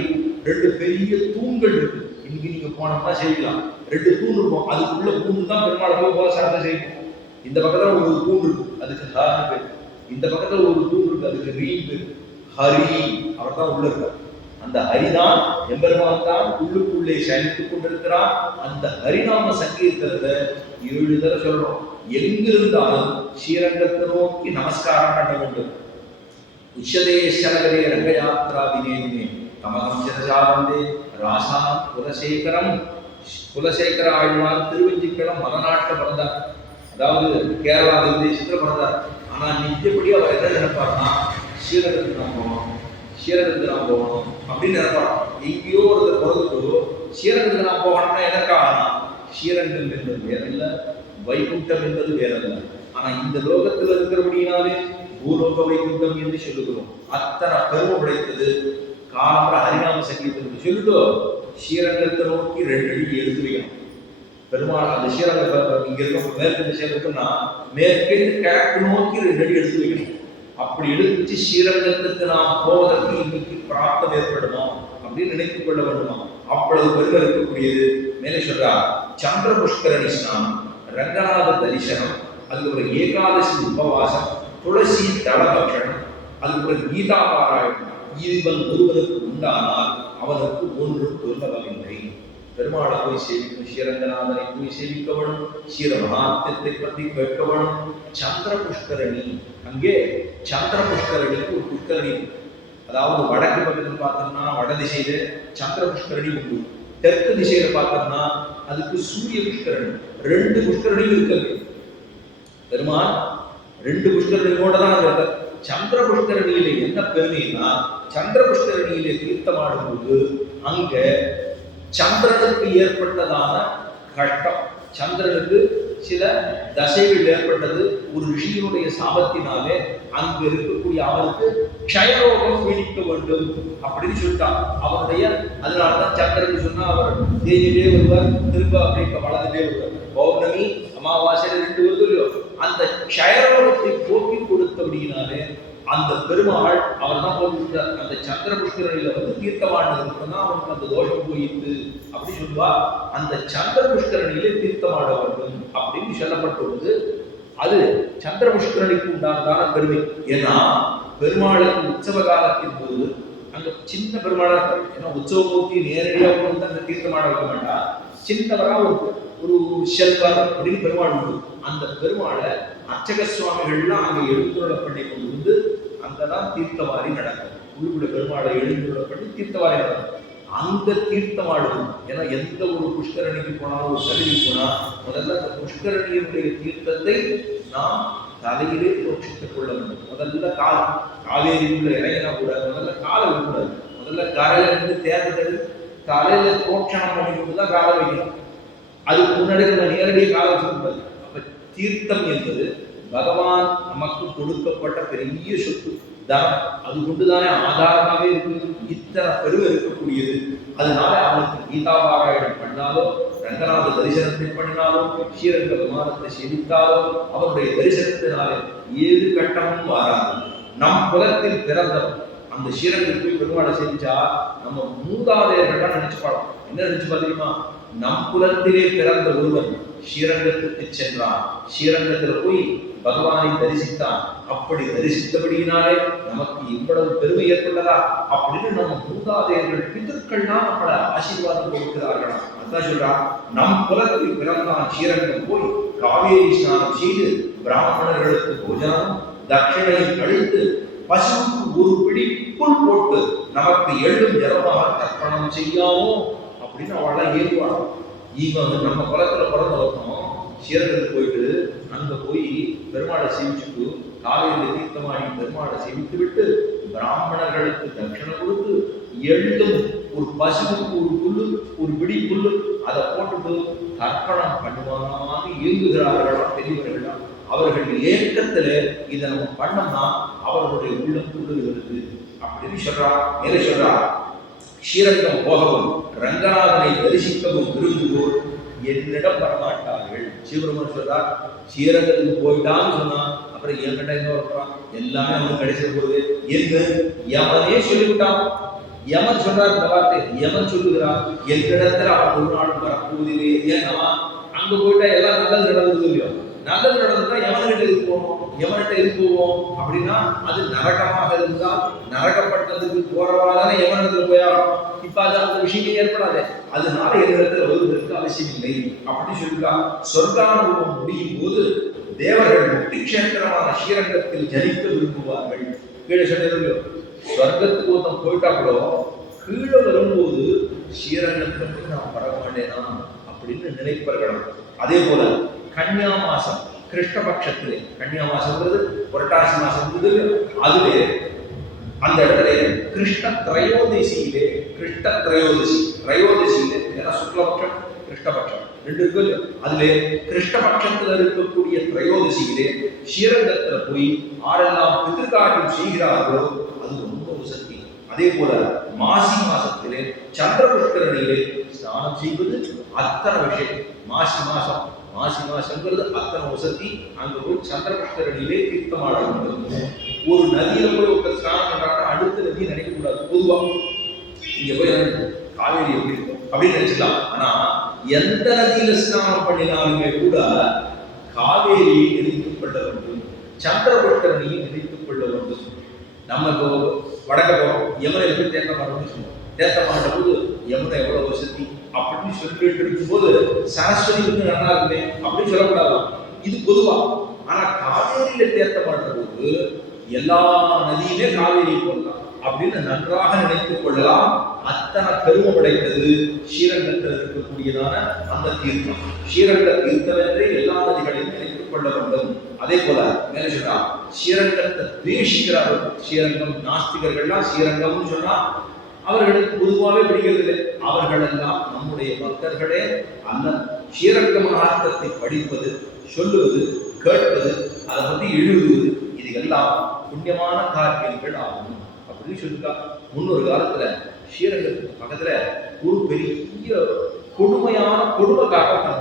2 பெரிய தூண்கள் இருக்கு. இன்னைக்கு நீங்க போனோம்னா செய்யலாம். 2 தூண் இருக்கும். அதுக்குள்ள தூண் தான் பெருமாளை போய் மூலஸ்தானத்தை செய்யணும். இந்த பக்கத்துல ஒரு தூண் இருக்கு, அதுக்கு ஹாரி பேர். இந்த பக்கத்துல ஒரு தூண் இருக்கு, அதுக்கு ரீ பேர். ஹரி அவர் தான் உள்ள இருக்கார். அந்த ஹரிதான் எம்பெருமான் தான் உள்ளுக்குள்ளே சயனித்துக் கொண்டிருக்கிறார். அந்த ஹரிநாம சங்கீர்த்தனத்தை 7 தடவை சொல்லணும். எங்கிருந்தாலும் ஸ்ரீரங்கத்தை நோக்கி நமஸ்காரம் பண்ண வேண்டும். உச்சதே சனகரே ரங்கயாத்ரா தினேதினே தமகம் சிரசாவந்தே ராசா குலசேகரம். குலசேகர ஆழ்வார் திருவஞ்சிக்களம் மதநாட்டில் பிறந்தார். அதாவது கேரளா தேசத்தில் பிறந்தார். ஆனா நித்தியப்படி அவர் என்ன நினைப்பார்னா ஸ்ரீரங்கத்துக்கு நாம் போகணும், ஸ்ரீரங்கத்துக்கு நாம் போகணும் அப்படின்னு நினைப்பார். எங்கேயோ ஒருத்தர் பிறந்துட்டு ஸ்ரீரங்கத்துக்கு நாம் போகணும்னா எதற்காகனா ஸ்ரீரங்கம் என்பது வேறல்ல, வைகுண்டம் என்பது வேறல்ல. ஆனா இந்த லோகத்தில் இருக்கிறபடினாலே பூலோக வைகுண்டம் என்று சொல்லுகிறோம். அத்தனை பெருமை உடைத்தது காலம்பர ஹரிநாம சங்கீதத்துக்கு சொல்லிட்டு ஸ்ரீரங்கத்தை நோக்கி 2 அடி எடுத்து வைக்கணும். பெருமாள் அந்த ஸ்ரீரங்க இங்க இருக்க மேற்கு திசையில் இருக்குன்னா மேற்கேந்து கிழக்கு நோக்கி 2 அடி எடுத்து வைக்கணும். அப்படி எடுத்து ஸ்ரீரங்கத்துக்கு நாம் போவதற்கு இன்னைக்கு பிராப்தம் ஏற்படுமா அப்படின்னு நினைத்துக் கொள்ள வேண்டுமா? அவ்வளவு பெருமை இருக்கக்கூடியது. மேலே சொல்றா, சந்திர புஷ்கரணி ஸ்நானம், ரங்கநாத தரிசனம், அதுக்கு ஒரு ஏகாதசி உபவாசம், துளசி தளபக்ஷணம், அதுக்கு ஒரு கீதா பாராயணம். இவன் ஒருவனுக்கு உண்டானால் அவனுக்கு ஒன்று துர்லபமில்லை. பெருமாளை போய் சேவிக்கணும், ஸ்ரீரங்கநாதனை போய் சேவிக்க வேணும், ஸ்ரீரமஹாத்தியத்தை பற்றி கேட்க வேணும். சந்திர புஷ்கரணி, அங்கே சந்திர புஷ்கரணிக்கு ஒரு புஷ்கரணி. அதாவது வடக்கு பக்கத்தில் பார்த்தோம்னா வட திசையில சந்திர புஷ்கரணி உண்டு. தெற்கு திசையில பார்த்தோம்னா அதுக்கு சூரிய புஷ்கரணி. 2 புஷ்கரணிகள் இருக்கிறது. பெருமாள் 2 புஷ்கரணியோட தான் இருக்க. சந்திர புஷ்கரணியில என்ன பெருமைன்னா, சந்திர புஷ்கரணியிலே தீர்த்தமாடும் போது அங்க சந்திரனுக்கு ஏற்பட்டதான கஷ்டம், சந்திரனுக்கு சில தசைகள் ஏற்பட்டது ஒரு ரிஷியினுடைய சாபத்தினாலே. அங்கு இருக்கக்கூடிய அவனுக்கு க்ஷயரோகம் பீடிக்க வேண்டும் அப்படின்னு சொல்லிட்டான். அவனுடைய அதனாலதான் சந்திரன் சொன்னா அவர் தேஜிலே வருவார், திரும்ப அப்படியே வளர்ந்துட்டே வருவார். பௌர்ணமி அமாவாசையில 2 வருது இல்லையோ, அந்த க்ஷயரோகத்தை போக்கி கொடுத்தபடினாலே அந்த பெருமாள் அவர் தான் போட்டுட்டார். அந்த சந்திர புஷ்கரணியில தீர்த்தமாடுறதுக்கு தான் அவனுக்கு அந்த தோஷம் போயிட்டு அப்படி சொல்லுவா. அந்த சந்திர புஷ்கரணியிலே தீர்த்தமாட வேண்டும் அப்படின்னு சொல்லப்பட்டுள்ளது. அது சந்திர புஷ்கரணிக்கு உண்டானதான பெருமை. ஏன்னா பெருமாளுக்கு உற்சவ காலத்தின் போது அங்க சின்ன பெருமாளா இருக்காரு. ஏன்னா உற்சவமூர்த்தி நேரடியாக வந்து அந்த தீர்த்தமாட வைக்க வேண்டாம், சின்னவரா ஒரு செல்வர் அப்படின்னு பெருமாள் உண்டு. அந்த பெருமாளை அர்ச்சக சுவாமிகள்லாம் அங்க எழுந்துள்ள பண்ணி கொண்டு வந்து அங்கதான் தீர்த்தவாரி நடக்கும். உள்ளுக்குள்ள பெருமாளை எழுந்துள்ள பண்ணி தீர்த்தவாரி நடக்கும். அங்க தீர்த்தமாடுவோம். ஏன்னா எந்த ஒரு புஷ்கரணிக்கு போனாலும் ஒரு சலுகை போனா முதல்ல அந்த புஷ்கரணியினுடைய தீர்த்தத்தை நாம் தலையிலே தோற்றுக் கொள்ள வேண்டும். முதல்ல காவேரிக்குள்ள இறங்கினா கூட முதல்ல காலை விடக்கூடாது. முதல்ல கரையில இருந்து தேர்ந்தெடு தலையில தோற்றணம் பண்ணி கொண்டுதான் காலை வைக்கணும். அதுக்கு முன்னாடி நம்ம நேரடியாக காலை வச்சுக்கூடாது. அப்ப தீர்த்தம் என்பது பகவான் நமக்கு கொடுக்கப்பட்ட பெரிய சொத்து. தனம் அது கொண்டுதானே ஆதாரமாகவே இருக்கு. இத்தனை பெருமை இருக்கக்கூடியது. அதனால அவனுக்கு கீதா பாராயணம் பண்ணாலோ, ரங்கநாத தரிசனத்தை பண்ணினாலோ, ஸ்ரீரங்க விமானத்தை சேவித்தாலோ, அவருடைய தரிசனத்தினாலே ஏது கட்டமும் மாறாது. நம் குலத்தில் பிறந்தவன் அந்த ஸ்ரீரங்கத்தில் போய் பெருமாளை சேவிச்சா நம்ம மூதாதையர்கள்லாம் நினைச்சு பாடலாம். என்ன நினைச்சு பாத்தீங்கன்னா, நம் குலத்திலே பிறந்த ஒருவன் ஸ்ரீரங்கத்துக்கு சென்றான், ஸ்ரீரங்கத்தில் போய் பகவானை தரிசித்தான், அப்படி தரிசித்தபடியினாலே நமக்கு இவ்வளவு பெருமை ஏற்பட்டதா அப்படின்னு நம்ம மூதாதையர்கள் பிதர்கள்லாம் நம்மளை ஆசீர்வாதம் கொடுக்கிறார்களாம். அதான் சொல்றா, நம் குலத்தில் பிறந்தான் ஸ்ரீரங்கம் போய் காவேரி ஸ்நானம் செய்து பிராமணர்களுக்கு போஜனம் தட்சிணையை அளித்து பசுவுக்கு ஒரு பிடி புல் போட்டு நமக்கு எழும் ஜலமாக தர்ப்பணம் செய்யாமோ அப்படின்னு அவளெல்லாம் ஏறுவாள். இவன் நம்ம குலத்துல பிறந்த ஒருத்தம் ஸ்ரீரங்கத்துக்கு போயிட்டு அங்க போய் பெருமாளை சேவிச்சுட்டு காலையில தீர்த்தமாடி பெருமாளை சேவித்து விட்டு பிராமணர்களுக்கு தட்சணம் கொடுத்து எழுதும் ஒரு பசுவுக்கு ஒரு புல்லு ஒரு பிடி புல்லு அதை போட்டுட்டு தர்ப்பணம் பண்ணுவாங்க இயங்குகிறார்களாம் பெரியவர்களாம். அவர்கள் ஏக்கத்துல இதை நம்ம பண்ணோம்னா அவர்களுடைய உள்ளம் துள்ளுகிறது அப்படின்னு சொல்றா. மேலே சொல்றா, ஸ்ரீரங்கம் போகவும் ரங்கநாதனை தரிசிக்கவும் விரும்புவோர் என்னிடம் வரமாட்டார்கள். சிவபெருமான் சொல்றார், ஸ்ரீரங்கத்துக்கு போயிட்டான்னு சொன்னா அப்புறம் என்கிட்ட எங்க வரப்பான், எல்லாமே அவனுக்கு கிடைச்சிட போகுது என்று யமனே சொல்லிவிட்டான். யமன் சொல்றார் இந்த வார்த்தை, யமன் சொல்லுகிறார், என்னிடத்துல அவன் ஒரு நாள் வரப்போவதில்லை. ஏன்னா அங்க போயிட்டா எல்லாம் நல்லது நடந்தது இல்லையோ, நல்லது நடந்ததுன்னா எவன்கிட்ட இருப்போம், எவன்கிட்ட இருப்போம் அப்படின்னா அது நரகமாக இருந்தால் நரகப்பட்டதுக்கு போறவாதானே எவனிடத்துல போயாகும். இப்ப அது அந்த விஷயமே ஏற்படாது. அதனால என்னிடத்துல வருவதற்கு அவசியம் இல்லை அப்படின்னு சொல்லிருக்கா. சொர்க்கானுபவம் முடியும் போது தேவர்கள் முக்தி கஷேத்திரமான ஸ்ரீரங்கத்தில் ஜனிக்க விரும்புவார்கள். கீழே சொல்லியோ, சொர்க்கத்துக்கு ஒருத்தன் போயிட்டா கூட கீழே வரும்போது ஸ்ரீரங்கத்துல போய் நான் பட மாட்டேனா அப்படின்னு நினைப்பார்களாம். அதே போல கன்னியா மாசம் கிருஷ்ணபட்சத்திலே, கன்னியா மாசம்ங்கிறது புரட்டாசி மாசம், அதுவே அந்த இடத்துல கிருஷ்ண திரையோதசியிலே, கிருஷ்ண திரையோதசியிலே ஏன்னா சுக்லபட்சம் கிருஷ்ணபட்சம் ரெண்டு இருக்கு. அதுல கிருஷ்ணபட்சத்துல இருக்கக்கூடிய திரையோதசியிலே ஸ்ரீரங்கத்துல போய் ஆரெல்லாம் பிதிர்காரியம் செய்கிறார்களோ அது ரொம்ப உசத்தி. அதே போல மாசி மாசத்திலே சந்திரபுஷ்கரணியிலே ஸ்நானம் செய்வது அத்தனை விஷயம். மாசி மாசங்கிறது அத்தனை வசதி. அங்க போய் சந்திரபுஷ்கரணியிலே தீர்த்தமாட வேண்டும். ஒரு நதியில போய் ஒருத்தர் ஸ்நானம் பண்றாங்கன்னா அடுத்த நதியை நினைக்க கூடாது. பொதுவா இங்க போய் காவேரி எப்படி இருக்கும் அப்படின்னு நினைச்சுக்கலாம். ஆனா எந்த நதியில ஸ்நானம் பண்ணினாலுமே கூட காவேரியை நினைத்துக் கொள்ள வேண்டும், சந்திரபுஷ்கரணியை நினைத்துக் கொள்ள வேண்டும். நம்ம இப்போ வடக்க போறோம், யமுனை போய் தேர்த்தம் பண்ணணும்னு சொல்லுவோம். தேர்த்தம் பண்ணுற போது யமுனை எவ்வளவு வசதி அப்படின்னு சொல்லிட்டு இருக்கும்போது சரஸ்வதி வந்து நல்லா இருக்குமே அப்படின்னு சொல்லக்கூடாது. இது பொதுவா. ஆனா காவேரியில தேர்த்தம் பண்ற போது எல்லா நதியுமே காவேரி போடலாம் அப்படின்னு நன்றாக நினைத்துக் கொள்ளலாம். அத்தனை பெருமை படைத்தது ஸ்ரீரங்கத்தில் இருக்கக்கூடியதான அந்த தீர்த்தம். ஸ்ரீரங்க தீர்த்தம் என்றே எல்லா நதிகளையும் நினைத்துக் கொள்ள வேண்டும். அதே போல என்ன சொல்றா, ஸ்ரீரங்கத்தை தேசிக்கிறார்கள். ஸ்ரீரங்கம் நாஸ்திகர்கள்லாம் ஸ்ரீரங்கம்னு சொன்னா அவர்களுக்கு பொதுவாகவே பிடிக்கிறது இல்லை. அவர்கள் எல்லாம் நம்முடைய பக்தர்களே அல்ல. ஸ்ரீரங்க மகாத்மத்தை படிப்பது, சொல்லுவது, கேட்பது, அதை பற்றி எழுதுவது, இதுக்கெல்லாம் புண்ணியமான காரியங்கள் ஆகும் அப்படின்னு சொல்லிருக்கா. முன்னொரு காலத்துல ஸ்ரீரங்கத்துக்கு பக்கத்துல ஒரு பெரிய கொடுமையான கொடுமைக்காக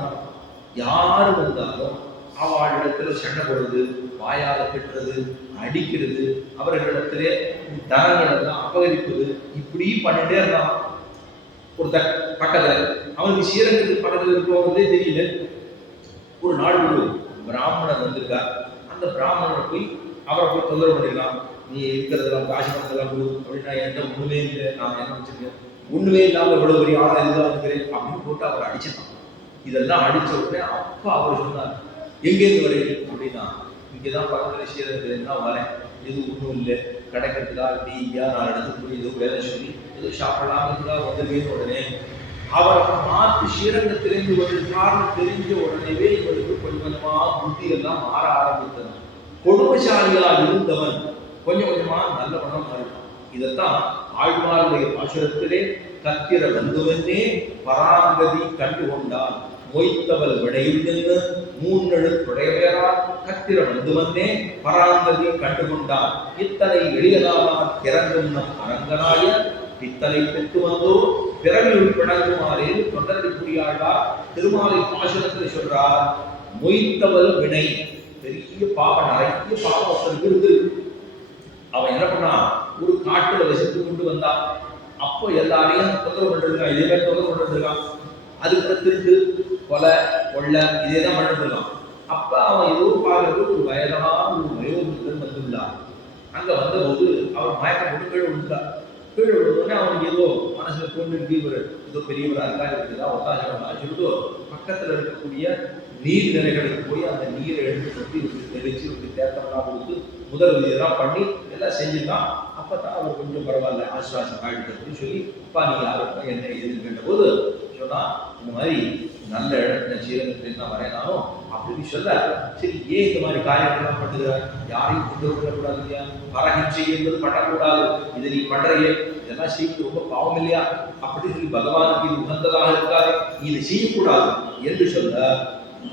யாரு வந்தாலும் அவளிடத்துல சண்டை போடுறது, வாயால கட்டுறது, அடிக்கிறது, அவர்களிடத்திலே தரங்கள் எல்லாம் அபகரிப்பது, இப்படி பண்ணிட்டே இருந்தான். ஒருத்தர் பக்கத்துல அவனுக்கு ஸ்ரீரங்கத்துக்கு பக்கத்துல இருக்கிறவங்களே தெரியல. ஒரு நாள் ஒரு பிராமணர் வந்திருக்கார். அந்த பிராமணர் போய் அவரை போய் தொந்தரவு பண்ணிருக்கான். நீ இருக்கிறதெல்லாம் காசு பணத்தெல்லாம் கொடு அப்படின்னா என்கிட்ட ஒண்ணுமே இல்லை, நான் என்ன வச்சிருக்கேன், ஒண்ணுமே இல்லாம இவ்வளவு பெரிய ஆளா இதுதான் இருக்கிறேன் அப்படின்னு போட்டு அவர் அடிச்சிருக்கான். இதெல்லாம் அடிச்ச உடனே அப்பா அவர் சொன்னார், எங்கேருந்து வரீங்க அப்படின்னா, இங்கேதான் பக்கத்துல ஸ்ரீரங்கத்துல தான் வரேன், எது ஒன்றும் இல்லை, கிடைக்கிறதுக்கா இப்படி இங்கேயா நான் இடத்துக்கு போய் ஏதோ வேலை சொல்லி ஏதோ சாப்பிடலாம்னு வந்துருக்கேன்னு உடனே அவரை பார்த்து ஸ்ரீரங்கத்திலிருந்து வருகிறார்னு தெரிஞ்ச உடனேவே இவருக்கு கொஞ்சம் கொஞ்சமா புத்தி எல்லாம் மாற ஆரம்பித்தது. கொடுமைசாலியா இருந்தவன் கொஞ்சம் கொஞ்சமா நல்லவனா மாறிட்டான். இதைத்தான் ஆழ்வாருடைய பாசுரத்திலே கத்திர வந்துவன்னே பராங்கதி கண்டு கொண்டான். மொய்த்தவல் விடையில் நின்று மூன்னெழுத்துடையவரால் கத்திர வந்து வந்தே பராங்கதி கண்டுகொண்டார் இத்தனை எளியதானார் கிறங்கும் நம் அரங்கனாய பித்தனை பெற்று வந்தோ பிறவியுள் பிணங்குமாறே தொண்டரடிக்குடியாழ்வார் திருமாலை பாசுரத்தில் சொல்றார். மொய்த்தவல் வினை, பெரிய பாவம், நிறைய பாவம் ஒருத்தருக்கு இருந்து. அவன் என்ன பண்ணா, ஒரு காட்டுல வசித்து கொண்டு வந்தான். அப்போ எல்லாரையும் தொந்தரவு பண்ணிருக்கான், இதே மாதிரி தொந்தரவு பண்ணிருக்கான். அதுக்கு திருட்டு கொலை கொள்ளை இதே தான் பண்ணிருக்கான். அப்ப அவன் ஏதோ பார்க்கறது ஒரு வயதான ஒரு வயோதிகர் வந்துள்ளார். அங்க வந்தபோது அவர் மயக்கம் போட்டு கீழே விழுந்தார். கீழே விழுந்தோடனே அவனுக்கு ஏதோ மனசுல தோன்றி ஒரு ஏதோ பெரியவராக இருக்கா இருக்குதா ஒத்தாசமா சொல்லிட்டு பக்கத்துல இருக்கக்கூடிய நீர்நிலைகளுக்கு போய் அந்த நீரை எடுத்து கொட்டி தெளிச்சு ஒரு தேர்த்தம்லாம் கொடுத்து முதல் இதெல்லாம் பண்ணி எல்லாம் செஞ்சுருக்கான். அப்பதான் அவர் கொஞ்சம் பரவாயில்ல ஆசுவாசம் ஆகிடுன்னு சொல்லி, அப்பா நீ யாருக்கும் என்ன எதுன்னு கேட்ட போது சொன்னா, இந்த மாதிரி நல்ல இடத்துல சீரகத்தில் நான் வரையனாலும் அப்படின்னு சொல்ல, சரி ஏன் இந்த மாதிரி காரியங்கள்லாம் பண்ணுகிறார், யாரையும் கொண்டு விடக்கூடாது இல்லையா, பரகிச்சை என்பது பண்ணக்கூடாது, இதை நீ பண்றையே இதெல்லாம் செய்வது ரொம்ப பாவம் இல்லையா அப்படின்னு சொல்லி பகவானுக்கு இது உகந்ததாக இருக்காது, நீ இதை செய்யக்கூடாது என்று சொல்ல,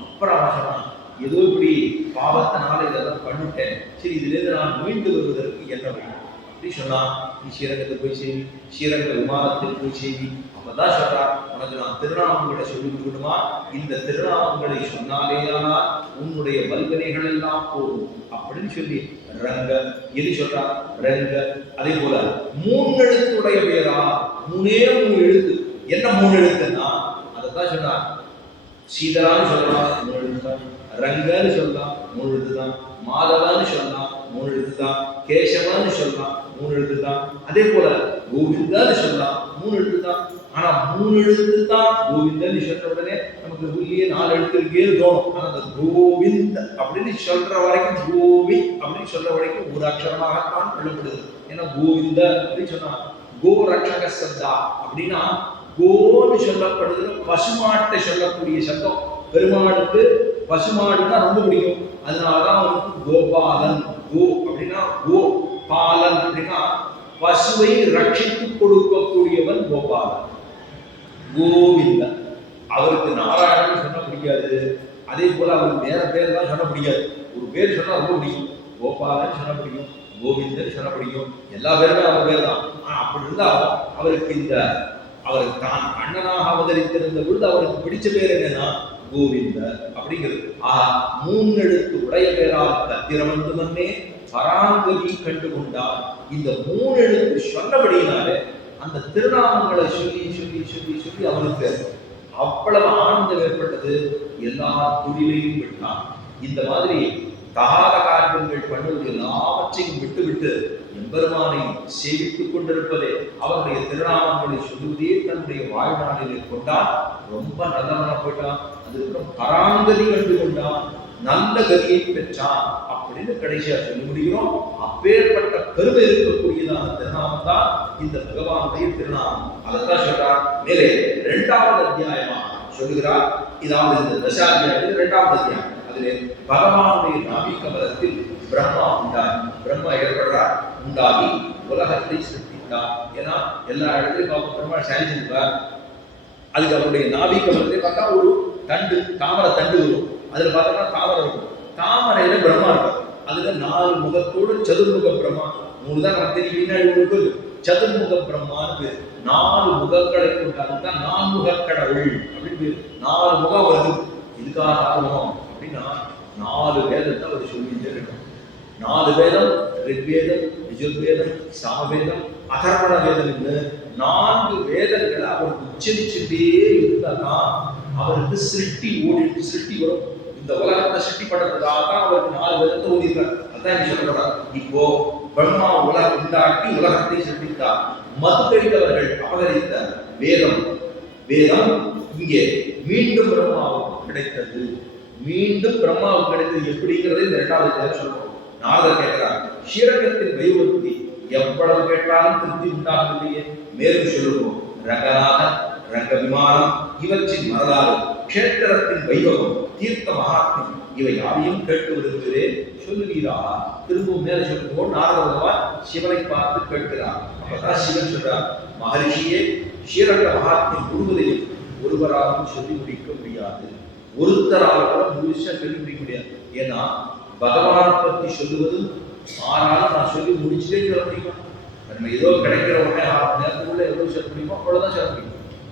அப்புறம் அவன் சொன்னான், ஏதோ இப்படி பாவத்தினால இதெல்லாம் பண்ணிட்டேன், சரி இதுலேருந்து நான் மீண்டு வருவதற்கு என்ன வழி அப்படி சொன்னா, நீ ஸ்ரீரங்கத்தை போய் செய்வி, ஸ்ரீரங்க விமானத்தில் போய் செய்வி. அப்பதான் சொல்றா, உனக்கு நான் திருநாமங்களை சொல்லி கொடுக்கணுமா, இந்த திருநாமங்களை சொன்னாலேயானால் உன்னுடைய வல்வினைகள் எல்லாம் போகும் அப்படின்னு சொல்லி ரங்க எது சொல்றா, ரங்க. அதே போல மூன்னெழுத்துடைய பேரா, மூணு எழுத்து. என்ன மூணு எழுத்துன்னா அதைத்தான் சொன்னா, சீதரான்னு சொல்லலாம் 3 எழுத்து தான், ரங்கன்னு சொல்லலாம் 3 எழுத்து தான், மாதவான்னு சொல்லலாம் 3 எழுத்து தான், கேசவான்னு சொல்லலாம் 3 எழுத்து தான், அதே போல கோவிந்தான்னு சொல்லலாம் 3 எழுத்து தான். ஆனா 3 எழுத்து தான் கோவிந்தன்னு சொல்ற உடனே நமக்கு உள்ளே 4 எழுத்து இருக்கே தோணும். ஆனா அந்த கோவிந்த் அப்படின்னு சொல்ற வரைக்கும், கோவிந்த் அப்படின்னு சொல்ற வரைக்கும் ஒரு அக்ஷரமாகத்தான் கொள்ளப்படுது. ஏன்னா கோவிந்த அப்படின்னு சொன்னா கோ ரட்சக சப்தா அப்படின்னா, கோன்னு சொல்லப்படுது பசுமாட்டை சொல்லக்கூடிய சப்தம். பெருமாளுக்கு பசுமாடுனா ரொம்ப பிடிக்கும், அதனாலதான் அவனுக்கு கோபாலன். கோ அப்படின்னா கோ, பாலன் அப்படின்னா பசுவை ரட்சித்து கொடுக்கக்கூடியவன் கோபாலன். கோவிந்தன் அவருக்கு நாராயணன் சொன்ன பிடிக்காது, அதே போல அவருக்கு வேற பேர் தான் சொன்ன பிடிக்காது. ஒரு பேர் சொன்னா ரொம்ப பிடிக்கும், கோபாலன் சொன்ன பிடிக்கும், கோவிந்தன் சொன்ன பிடிக்கும், எல்லா பேருமே அவர் பேர் தான். ஆனா அப்படி இருந்தாலும் அவருக்கு இந்த அவருக்கு தான் அண்ணனாக அவதரித்திருந்த பொழுது அவருக்கு பிடிச்ச பேர் என்னன்னா கோவிந்த அப்படிங்கிறது. மூன்னெழுத்து உடைய பேரால் கத்திரமந்து மன்னே பராங்கதி கண்டு கொண்டார். இந்த 3 எழுத்து சொன்னபடியினாலே அந்த திருநாமங்களை சொல்லி சொல்லி சொல்லி சொல்லி அவனுக்கு அவ்வளவு ஆனந்தம் ஏற்பட்டது. எல்லா தொழிலையும் விட்டான். இந்த மாதிரி தகாத காரியங்கள் பண்ணுவது எல்லாவற்றையும் விட்டுவிட்டு எம்பெருமானை சேவித்துக் கொண்டிருப்பதே, அவருடைய திருநாமங்களை சொல்லுவதே தன்னுடைய வாழ்நாளிலே கொண்டான். ரொம்ப நல்லவனா போயிட்டான். அதுக்கப்புறம் பராங்கதி கண்டு கொண்டான், நல்ல கதியை பெற்றான் அப்படின்னு கடைசியா சொல்லி முடிகிறோம். அப்பேற்பட்ட பெருமை இருக்கக்கூடியதான திருநாமம் தான் இந்த பகவானுடைய திருநாமம். அதைத்தான் சொல்றார். மேலே 2வது அத்தியாயமா சொல்லுகிறார். இதாவது இந்த தசாத்தியாயத்தில் 2வது அத்தியாயம். அதிலே பகவானுடைய நாபி கமலத்தில் பிரம்மா உண்டாகி, பிரம்மா ஏற்படுறார், உண்டாகி உலகத்தை சிருஷ்டித்தார். ஏன்னா எல்லா இடத்துலையும் பார்க்க பிரம்மா சாதிச்சிருப்பார். அதுக்கு அவருடைய நாபி கமலத்தை பார்த்தா ஒரு தண்டு, தாமரை தண்டு வரும். அதுல பார்த்தோம்னா தாமரை இருக்கும். தாமரையில பிரம்மா இருக்கும். அதுல 4 முகத்தோடு சதுர்முக பிரம்மா. 3 தான் நமக்கு தெரியும். பின்னாடி ஒரு சதுர்முக பிரம்மான்னு பேர். 4 முகங்களை கொண்டாதான் 4 முகக் கடவுள் அப்படின்னு பேர். 4 முகம் வருது. இதுக்காக 4 முகம் அப்படின்னா 4 வேதத்தை அவர் சொல்லிட்டே இருக்கும். 4 வேதம், ரிக்வேதம், யஜுர்வேதம், சாமவேதம், அதர்வண வேதம் என்று 4 வேதங்களை அவர் உச்சரிச்சுட்டே இருந்தாதான் அவருக்கு சிருஷ்டி ஓடி சிருஷ்டி வரும். இந்த உலகத்தை சிருஷ்டி பண்றதுக்காக தான் அவருக்கு 4 வேதத்தை ஓடிக்கிறார். அதான் இங்க சொல்றார். இப்போ பிரம்மா உலகம் உண்டாக்கி உலகத்தை சிருஷ்டித்தார். மதுக்கடித்தவர்கள் அபகரித்த வேதம், வேதம் இங்கே மீண்டும் பிரம்மாவுக்கு கிடைத்தது. மீண்டும் பிரம்மாவுக்கு கிடைத்தது எப்படிங்கிறது இந்த 2வது அத்தியாயம் சொல்றோம். நாரதர் கேட்கிறார், ஸ்ரீரங்கத்தின் வைபவத்தை எவ்வளவு கேட்டாலும் திருப்தி உண்டாகவில்லையே, மேலும் சொல்லுவோம். ரங்கநாதன், ரங்க விமானம் இவற்றின் வரலாறு, க்ஷேத்திரத்தின் வைபவம், தீர்த்த மகாத்மியம் இவை யாரையும் கேட்டு விரும்புகிறேன், சொல்லுவீரா? திரும்பவும் மேலே சொல்லுவோம். நாரத பகவான் சிவனை பார்த்து கேட்கிறார். அப்பதான் சிவன் சொல்றார், மகரிஷியே, ஸ்ரீரங்க மகாத்மியம் முழுவதையும் ஒருவராலும் சொல்லி முடிக்க முடியாது. ஒருத்தரால் கூட முழுசா சொல்லி முடிக்க முடியாது. ஏன்னா பகவானை பத்தி சொல்லுவது ஆனாலும் நான் சொல்லி முடிச்சுட்டே சொல்ல முடியுமா? நம்ம ஏதோ கிடைக்கிற உடனே 6 மணி நேரத்துக்குள்ள எவ்வளவு சொல்ல முடியுமோ அவ்வளவுதான் சொல்ல முடியும்.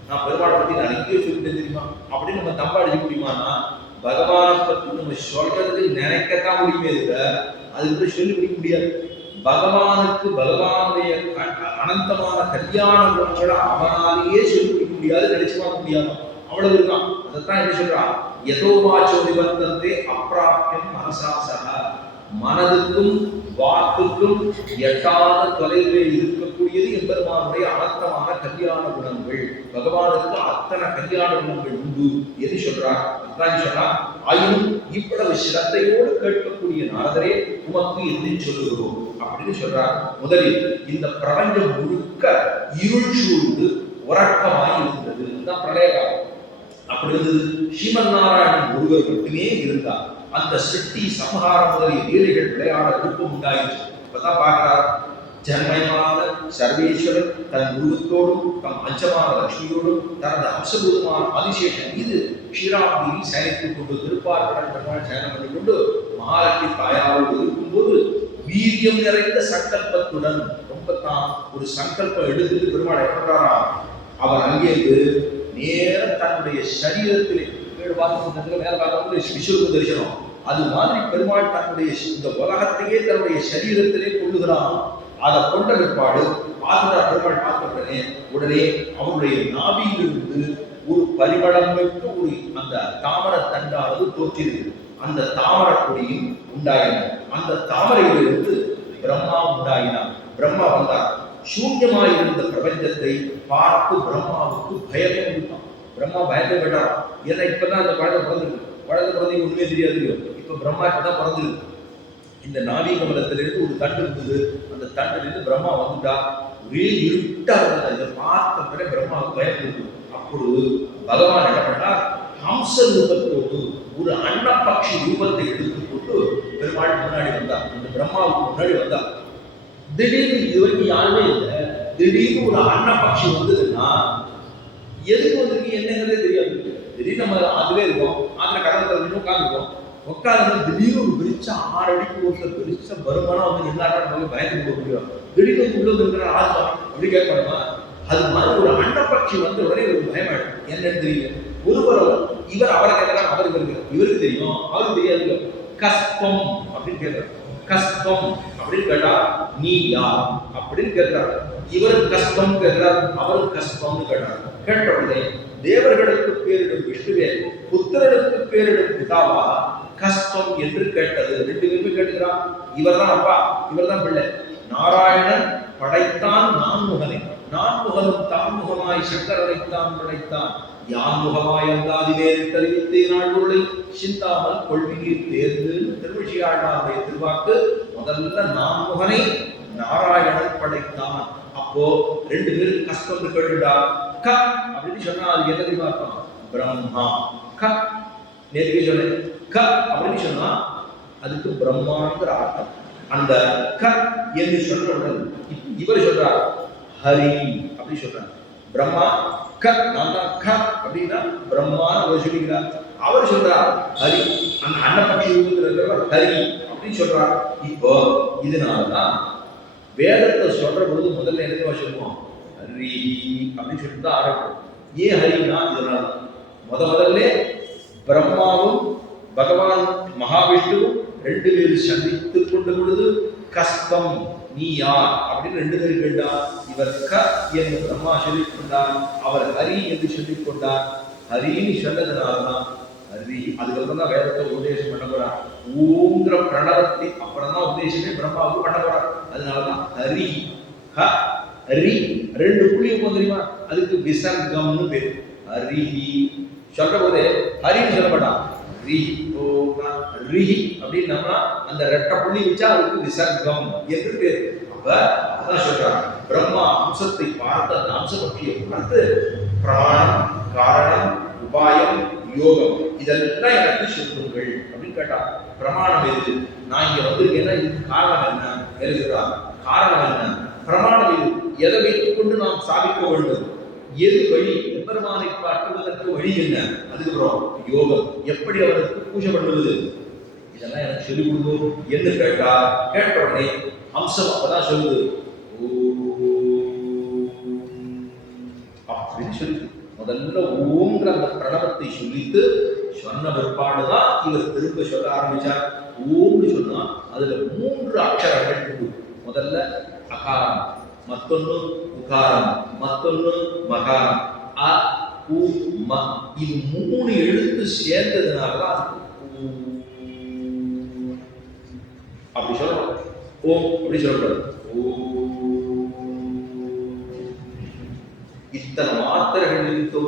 நான் பெருமாளை பத்தி நான் எங்கேயோ சொல்லிட்டு தெரியுமா அப்படின்னு நம்ம தப்பா அடிக்க முடியுமானா, பகவானை பத்தி நம்ம சொல்றதுக்கு நினைக்கத்தான் முடியுமே இல்ல, அதுக்கு சொல்லி முடிக்க முடியாது. பகவானுக்கு பகவானுடைய அனந்தமான கல்யாண குணங்களை அவனாலேயே சொல்லி முடிக்க முடியாது, நினைச்சு பார்க்க முடியாது. அவ்வளவு இருக்கான். அதைத்தான் என்ன சொல்றான், யதோவாச்சோ நிவர்த்தந்தே அப்பிராப்யம் மனசாசக. மனதுக்கும் வாக்குக்கும் எட்டாத தொலைவில் இருக்கக்கூடியது எம்பெருமானுடைய அனந்தமான கல்யாண குணங்கள். பகவானுக்கு அத்தனை கல்யாண குணங்கள் உண்டு என்று சொல்றார். அதான் சொல்றார், ஆயினும் இவ்வளவு சிரத்தையோடு கேட்கக்கூடிய நாரதரே உமக்கு என்று சொல்லுகிறோம் அப்படின்னு சொல்றார். முதலில் இந்த பிரபஞ்சம் முழுக்க இருள் சூழ்ந்து உறக்கமாய் இருந்தது. இதுதான் பிரளய காலம். அப்படி இருந்தது. ஸ்ரீமன் நாராயணன் ஒருவர் மட்டுமே இருந்தார். அந்த சிருஷ்டி சம்ஹாரம் முதலிய லீலைகள் விளையாட விருப்பம் உண்டாயிற்று. இப்பதான் பார்க்கிறார், ஜன்மயமான சர்வேஸ்வரன் தன் உருவத்தோடும் தம் அஞ்சமான லட்சுமியோடும் தனது அம்சபூதமான ஆதிசேஷன் மீது க்ஷீராப்தியில் சயனித்துக் கொண்டு திருப்பார்கடன் பெருமாள் சயனம் பண்ணி கொண்டு மகாலட்சுமி தாயாரோடு இருக்கும்போது வீரியம் நிறைந்த சங்கல்பத்துடன் ரொம்ப தான் ஒரு சங்கல்பம் எடுத்துட்டு பெருமாள் என்ன பண்றாரா, அவர் அங்கேருந்து நேரம் தன்னுடைய சரீரத்திலே மேல பார்க்கும்போது விஸ்வரூப தரிசனம் அது மாதிரி பெருமாள் தன்னுடைய இந்த உலகத்தையே தன்னுடைய சரீரத்திலே கொள்ளுகிறான். அதை கொண்ட பிற்பாடு பார்க்கிறார் பெருமாள். பார்த்த உடனே அவருடைய நாபியிலிருந்து ஒரு பரிமளம் மிக்க ஒரு அந்த தாமர தண்டானது தோற்றிருக்கு. அந்த தாமர கொடியும் உண்டாயின. அந்த தாமரையிலிருந்து பிரம்மா உண்டாயினார். பிரம்மா வந்தார். சூன்யமாயிருந்த பிரபஞ்சத்தை பார்த்து பிரம்மாவுக்கு பயமே கொடுத்தான். பிரம்மா பயந்து போயிட்டார். ஏன்னா இப்பதான் அந்த குழந்தை பிறந்திருக்கு. குழந்தை பிறந்தை ஒண்ணுமே தெரியாது. இப்ப பிரம்மா இப்பதான் பிறந்திருக்கு. இந்த நாவி கமலத்திலிருந்து ஒரு தண்டு இருந்தது. அந்த தண்டிலிருந்து பிரம்மா வந்துட்டா. ஒரே இருட்டா இருந்தது. இதை பார்த்த பிறகு பிரம்மாவுக்கு பயம் இருக்கு. அப்பொழுது பகவான் என்ன பண்ணார், ஹம்ச ரூபத்தோடு ஒரு அன்னப்பக்ஷி ரூபத்தை எடுத்துக்கொண்டு பெருமாள் முன்னாடி வந்தார். அந்த பிரம்மாவுக்கு முன்னாடி வந்தார். திடீர்னு இது வரைக்கும் யாருமே இல்லை. திடீர்னு ஒரு அன்னப்பக்ஷி வந்ததுன்னா எதுக்கு வந்திருக்கு என்னங்கிறதே தெரியாது. திடீர்னு நம்ம அதுவே இருக்கோம். அதுல கடற்கரை உட்காந்துருக்கோம். உட்காந்து திடீர்னு ஒரு பெருசா 6 அடிக்கு ஒருத்தர் பெருசா வருமானம் வந்து எல்லாரும் பயந்து போக முடியும். திடீர்னு உள்ள இருக்கிற ஆசை அப்படி கேட்கணுமா? அது மாதிரி ஒரு அன்னப்பட்சி வந்த உடனே ஒரு பயமாயிடும். என்னன்னு தெரியல. ஒருவர் இவர் அவரை கேட்கிறார், அவருக்கு இருக்கு, இவருக்கு தெரியும், அவருக்கு தெரியாது. கஸ்பம் அப்படின்னு கேட்கிறார். கஸ்பம் அப்படின்னு கேட்டா நீ யார் அப்படின்னு கேட்கிறார். இவருக்கு கஸ்பம் கேட்கிறார், அவருக்கு கஸ்பம்னு கேட்டார். கேட்ட உடனே தேவர்களுக்கு பேரிடும் விஷ்ணுவே புத்திரனுக்கு பேரிடும் பிதாவா கஸ்பம் என்று கேட்டது. 2 பேருமே கேட்டுக்கிறான். இவர் தான் அப்பா, இவர் தான் பிள்ளை. நாராயணன் படைத்தான் நான்முகனை, நான்முகனும் தான்முகமாய் சங்கரனைத்தான் படைத்தான். யான் முகமாய் அந்தாதிவேறு தெரிவித்தே நாள்களை சிந்தாமல் கொள்வினீர் தேர்ந்து திருவிழியாழ்வாருடைய திருவாக்கு. முதல்ல நான்முகனை நாராயணன் படைத்தான். அப்போ 2 பேருக்கு கஷ்டம் கேட்டுடா. க அப்படின்னு சொன்னா அது என்ன தெரியுமா இருக்கும்? பிரம்மா. க நேற்று சொன்னேன். க அப்படின்னு சொன்னா அதுக்கு பிரம்மாங்கிற அர்த்தம். அந்த க என்று சொல்றவுடன் இவர் சொல்றார் ஹரி அப்படி சொல்றார். பிரம்மா க நான் தான் க அப்படின்னா பிரம்மான்னு அவர் சொல்லிக்கிறார். அவர் சொல்றார் ஹரி. அந்த அன்னப்பட்சி இருக்கிறவர் ஹரி அப்படின்னு சொல்றார். இப்போ இதனாலதான் வேதத்தை சொல்ற பொழுது முதல்ல என்ன சொல்லுவோம்? ஹரி அப்படின்னு சொல்லிட்டு தான் ஆரம்பிக்கும். ஏன் ஹரினா இதனால முதல்ல பிரம்மாவும் பகவான் மகாவிஷ்ணுவும் 2 பேரும் சந்தித்துக் கொண்ட பொழுது கஸ்பம் நீ யார் அப்படின்னு 2 பேரும் கேட்டார். இவர் க என்று பிரம்மா சொல்லிக் கொண்டார், அவர் ஹரி என்று சொல்லிக் கொண்டார். ஹரின்னு சொன்னதுனாலதான் ஹரி. அதுக்கப்புறம் தான் வேதத்தை உபதேசம் பண்ண போறார். ஓங்கிற பிரணவத்தை அப்புறம் தான் உபதேசமே பிரம்மாவுக்கு பண்ண போறார். அதனாலதான் ஹரி. ஹ ஹரி 2 புள்ளி தெரியுமா? அதுக்கு விசர்க்கம்னு பேர். ஹரிஹி சொல்ற போதே ஹரின்னு சொல்ல மாட்டான். ரிஹி அப்படின்னு அந்த 2 புள்ளி வச்சா அதுக்கு விசர்க்கம் என்று பேர். அப்ப அதான் சொல்றாங்க, பிரம்மா அம்சத்தை பார்த்து அந்த அம்சபக்தியை பார்த்து பிராணம் காரணம் உபாயம் யோகம் இதெல்லாம் எனக்கு சொல்லுங்கள் அப்படின்னு கேட்டா. பிரமாணம் எது? நான் இங்க வந்திருக்கேன்னா இதுக்கு காரணம் என்ன எழுதுகிறார். காரணம் என்ன? பிரமாணம் இது. எதை வைத்துக் கொண்டு நாம் சாதிக்க வேண்டும்? எது வழி, எம்பெருமானை காட்டுவதற்கு வழி என்ன, அதுக்கப்புறம் யோகம், எப்படி அவருக்கு பூஜை பண்ணுவது, இதெல்லாம் எனக்கு சொல்லிக் கொடுக்கும் என்று கேட்டா, கேட்ட உடனே அம்சம் அப்பதான் சொல்லுது அப்படின்னு சொல்லி முதல்ல ஓம்ங்கிற அந்த பிரணவத்தை சொல்லிட்டு சொன்ன பிற்பாடுதான் இவர் திரும்ப சொல்ல ஆரம்பிச்சார். ஓம்னு சொன்னா அதுல 3 அக்ஷரங்கள் உண்டு. முதல்ல அகாரம், மத்தொன்னு உகாரம், மத்தொன்னு மகாரம். அ உ ம, இது 3 எழுத்து சேர்ந்ததுனாலதான் அப்படி சொல்லணும். ஓம் அப்படி சொல்லக்கூடாது. இத்தனை மாத்திரைகள் இருக்க.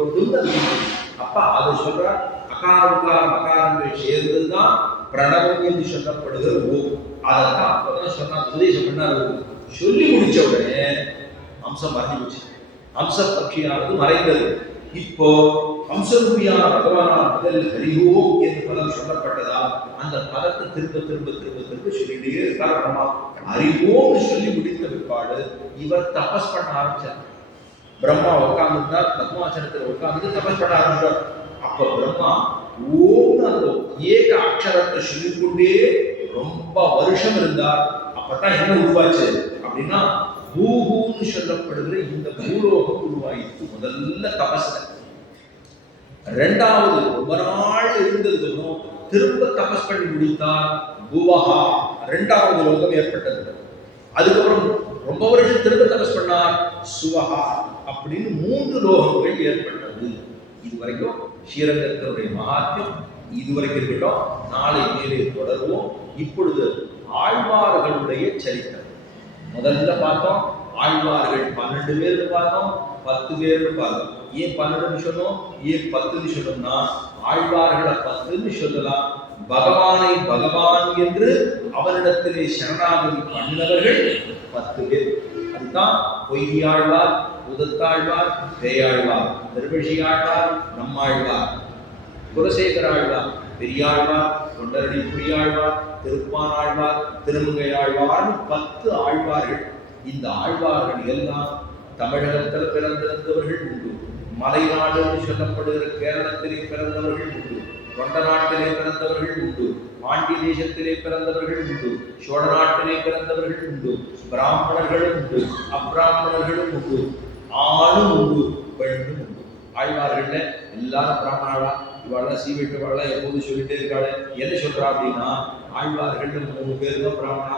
அப்ப அதை சொல்ற அகாரங்கள் சேர்ந்ததுதான் பிரணவம் என்று சொல்லப்படுகிற ஓம். அதைத்தான் அப்பதான் சொன்னா உபதேசம் பண்ணாரு. சொல்லி முடிச்ச உடனே அம்சம் மறைஞ்சு போச்சு. அம்ச பட்சியானது மறைந்தது. இப்போ அம்சரூபியான பகவானான முதல் ஹரிஓம் என்று பதம் சொல்லப்பட்டதால் அந்த பதத்தை திரும்ப திரும்ப திரும்ப திரும்ப சொல்லிட்டே இருக்கார் பிரம்மா. ஹரிஓம்னு சொல்லி முடித்த பிற்பாடு இவர் தபஸ் பண்ண ஆரம்பிச்சார். பிரம்மா உட்கார்ந்துட்டார், பத்மாசனத்தில் உட்கார்ந்து தபஸ் பண்ண ஆரம்பிச்சார். அப்ப பிரம்மா ஓம்னு அந்த ஏக அக்ஷரத்தை சொல்லிக்கொண்டே ரொம்ப வருஷம் இருந்தார். அப்பதான் என்ன உருவாச்சு அப்படின்னா பூஹூன்னு சொல்லப்படுகிற இந்த பூலோகம் உருவாயிட்டு முதல்ல தபஸ்ல. இரண்டாவது ரொம்ப நாள் இருந்ததுக்கு அப்புறம் திரும்ப தபஸ் பண்ணி முடித்தார். புவஹா, இரண்டாவது லோகம் ஏற்பட்டது. அதுக்கப்புறம் ரொம்ப வருஷம் திரும்ப தபஸ் பண்ணார். சுவஹா அப்படின்னு 3 லோகங்கள் ஏற்பட்டது. இதுவரைக்கும் ஸ்ரீரங்கத்தினுடைய மகாத்மியம் இதுவரைக்கும் இருக்கட்டும். நாளை மேலே தொடர்வோம். இப்பொழுது ஆழ்வார்களுடைய சரித்திரம் முதல்ல பார்த்தோம். ஆழ்வார்கள் 12 பேர் பார்த்தோம், 10 பேர் பார்த்தோம். ஏன் 12 சொன்னோம், ஏன் 10 சொன்னோம்னா ஆழ்வார்களை 10 சொல்லலாம். பகவானை பகவான் என்று அவரிடத்திலே சரணாகதி பண்ணினவர்கள் 10 பேர். அதுதான் பொய்யாழ்வார், உதத்தாழ்வார், பேயாழ்வார், திருவழி ஆழ்வார், நம்மாழ்வார், குலசேகர ஆழ்வார், பெரியாழ்வார், தொண்டரடி புரியாழ்வார், திருப்பான் ஆழ்வார், திருமங்கையாழ்வார் 10 ஆழ்வார்கள். இந்த ஆழ்வார்கள் எல்லாம் தமிழகத்தில் பிறந்திருந்தவர்கள் உண்டு, மலைநாடு சொல்லப்படுகிற கேரளத்திலே பிறந்தவர்கள் உண்டு, தொண்ட நாட்டிலே பிறந்தவர்கள் உண்டு, பாண்டிய தேசத்திலே பிறந்தவர்கள் உண்டு, சோழ நாட்டிலே பிறந்தவர்கள் உண்டு, பிராமணர்களும் உண்டு, அப்பிராமணர்களும் உண்டு, ஆணும் உண்டு, பெண்ணும் உண்டு. ஆழ்வார்கள்ல எல்லாரும் பிராமணாளா, இவாளெல்லாம் சீவிட்டு வாழலாம் எப்போது சொல்லிட்டே இருக்காள். என்ன சொல்றா அப்படின்னா ஆழ்வார்கள் 3 பேர் தான் பிராமணா.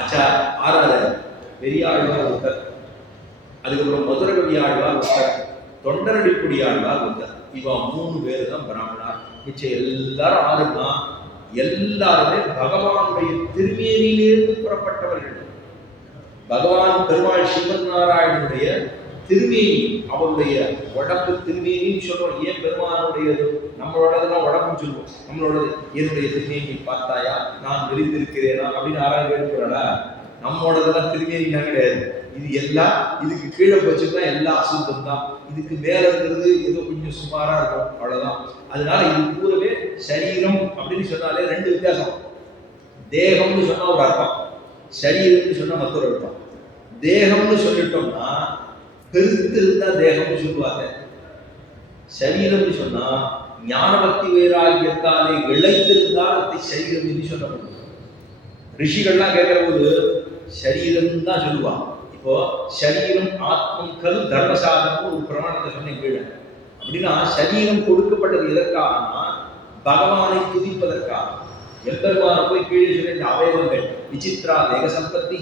ஆச்சா 6 பெரிய ஆழ்வார் ஒருத்தர், அதுக்கப்புறம் மதுரகவி ஆழ்வார் ஒருத்தர், தொண்டரடிப்புடி ஆழ்வார் ஒருத்தர். இவா 3 பேர் தான் பிராமணார். மிச்சம் எல்லாரும் ஆறுனா எல்லாருமே பகவானுடைய திருமேனியிலிருந்து புறப்பட்டவர்கள். பகவான் பெருமாள் ஸ்ரீமன் நாராயணனுடைய திருமேனி, அவருடைய உடம்பு திருமேனின்னு சொல்றோம். ஏன் பெருமானுடையது, நம்மளோடதுலாம் உடம்புன்னு சொல்லுவோம். நம்மளோடது என்னுடைய திருமேனி பார்த்தாயா, நான் விரிந்திருக்கிறேனா அப்படின்னு ஆராய்ச்சி எடுக்கிறாடா. நம்மளோடதெல்லாம் திருமேனினா கிடையாது. இது எல்லாம் இதுக்கு கீழே போச்சுன்னா எல்லா அசுத்தம் தான். இதுக்கு மேல இருக்கிறது ஏதோ கொஞ்சம் சுமாரா இருக்கும், அவ்வளவுதான். அதனால இது பூரவே சரீரம் அப்படின்னு சொன்னாலே 2 வித்தியாசம். தேகம்னு சொன்னா ஒரு அர்த்தம், சரீரம்னு சொன்னா மற்றொரு அர்த்தம். தேகம்னு சொல்லிட்டோம்னா பெருத்து இருந்தா தேகம்னு சொல்லுவாங்க. சரீரம்னு சொன்னா ஞான பக்தி வைராகியத்தாலே இழைத்திருந்தால் அதை சரீரம் என்று சொல்லப்படுது. ரிஷிகள்லாம் கேட்கிற போது சரீரம் தான் சொல்லுவாங்க. இப்போ சரீரம் ஆத்மம் கரு தர்மசாதனம் ஒரு பிரமாணத்தை சொன்ன கீழே. அப்படின்னா சரீரம் கொடுக்கப்பட்டது எதற்காகனா பகவானை துதிப்பதற்காக. எம்பெருமான போய் கீழே சொல்ல இந்த அவயவங்கள் விசித்ரா தேக சம்பத்தி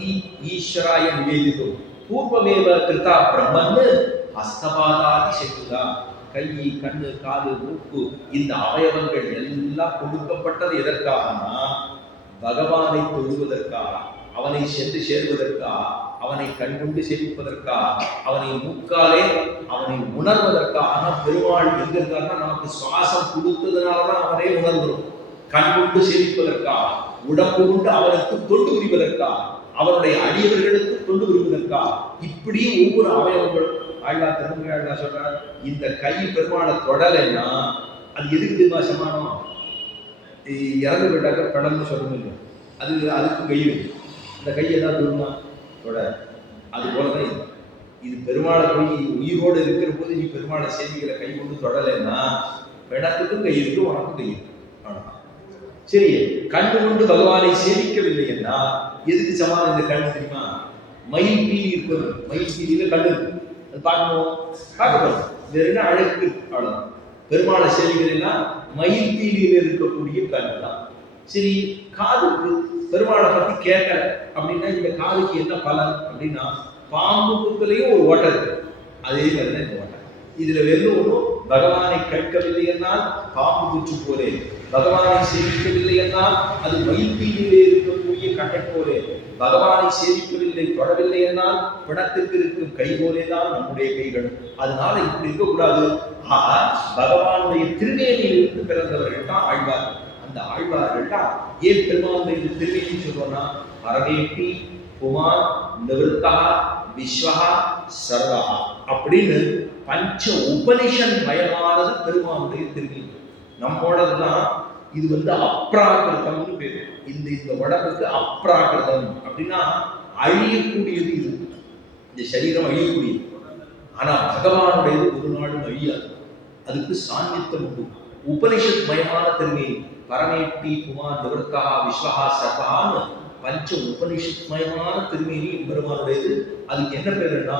ஈஸ்வராய நிவேதிதம் பூர்வமேவ கிருதா பிரம்மன்னு ஹஸ்தபாதாதி செத்துதா. கை, கண்ணு, காது, மூக்கு இந்த அவயவங்கள் எல்லாம் கொடுக்கப்பட்டது எதற்காகனா பகவானை தொழுவதற்காக, அவனை சென்று சேர்வதற்காக, அவனை கண்கொண்டு சேமிப்பதற்காக, அவனை மூக்காலே அவனை உணர்வதற்காக. பெருமாள் எங்க இருக்காருன்னா நமக்கு சுவாசம் கொடுத்ததுனாலதான் அவனை உணர்கிறோம். கண்கொண்டு சேமிப்பதற்காக, உடம்பு கொண்டு அவனுக்கு தொண்டு புரிவதற்காக, அவனுடைய அடியவர்களுக்கு தொண்டு புரிவதற்காக, இப்படி ஒவ்வொரு அவயவங்களும். ஆழ்வார் திருமங்கை ஆழ்வார் சொல்றார், இந்த கை பெருமாளை தொடலைன்னா அது எதுக்கு தெரியுமா சமானம்? இறந்து போயிட்டாக்க படம்னு சொல்லணும் இல்லை, அதுக்கு கை இருக்கு. இந்த கையை தான் தொடுமா தொட. அது போலதான் இது. இது பெருமாளை போய் உயிரோடு இருக்கிற போது நீ பெருமாளை சேவிக்கிற கை கொண்டு தொடலைன்னா பிணத்துக்கும் கை இருக்கு, உனக்கும் கை இருக்கு. சரி, கண்டு கொண்டு பகவானை சேவிக்கவில்லை என்றா எதுக்கு சமானம் இந்த கண்ணு தெரியுமா? மயில் பீலி இருப்பது, மயில் பீலியில கண்ணு இருக்கு, அது பார்க்கணும், பார்க்கப்படும். இது என்ன அழகு அவ்வளவு. பெருமாளை சேவிக்கிறதுனா மயில் பீலியில இருக்கக்கூடிய கண்ணு தான். சரி, காதுக்கு பெருமாளை பத்தி கேட்கல அப்படின்னா இந்த காதுக்கு என்ன பலன் அப்படின்னா, பாம்பு புத்துலையும் ஒரு ஓட்டை இருக்கு, அதே மாதிரி தான் இந்த ஓட்டை. இதுல வெறும் ஒன்றும் பகவானை கேட்கவில்லை என்றால் பாம்பு குச்சு போலே, பகவானை சேவிக்கவில்லை என்றால் அது மயில்பீலிலே இருக்கக்கூடிய கட்டை போலே, பகவானை சேவிக்கவில்லை தொடவில்லை என்றால் பிணத்துக்கு இருக்கும் கை போலேதான் நம்முடைய கைகள். அதனால இப்படி இருக்கக்கூடாது. பகவானுடைய திருவேணியிலிருந்து பிறந்தவர்கள் தான் ஆழ்வார்கள். அந்த ஆழ்வார்கள் தான் ஏன் பெருமானுடைய திருவேணி சொல்றோம்னா, அரவேட்டி குமார் நிவர்த்தா விஸ்வஹா சர்வா அப்படின்னு பஞ்ச உபனிஷன் மயமானது பெருமானுடைய திருவேணி. நம்மோடதுதான் இது அப்ராகிருதம்னு பேரு. இந்த உடம்புக்கு அப்ராகிருதம் அப்படின்னா அழியக்கூடியது. இது இந்த சரீரம் அழியக்கூடியது. ஆனா பகவானுடையது ஒரு நாளும் அழியாது. அதுக்கு சாநியத்தம் உண்டு. உபனிஷத் மயமான திருமேனி, பரமேட்டி குமார் நிவர்த்தா விஸ்வஹா சர்வான்னு பஞ்ச உபனிஷத் மயமான திருமேனி பெருமானுடையது. அதுக்கு என்ன பேருன்னா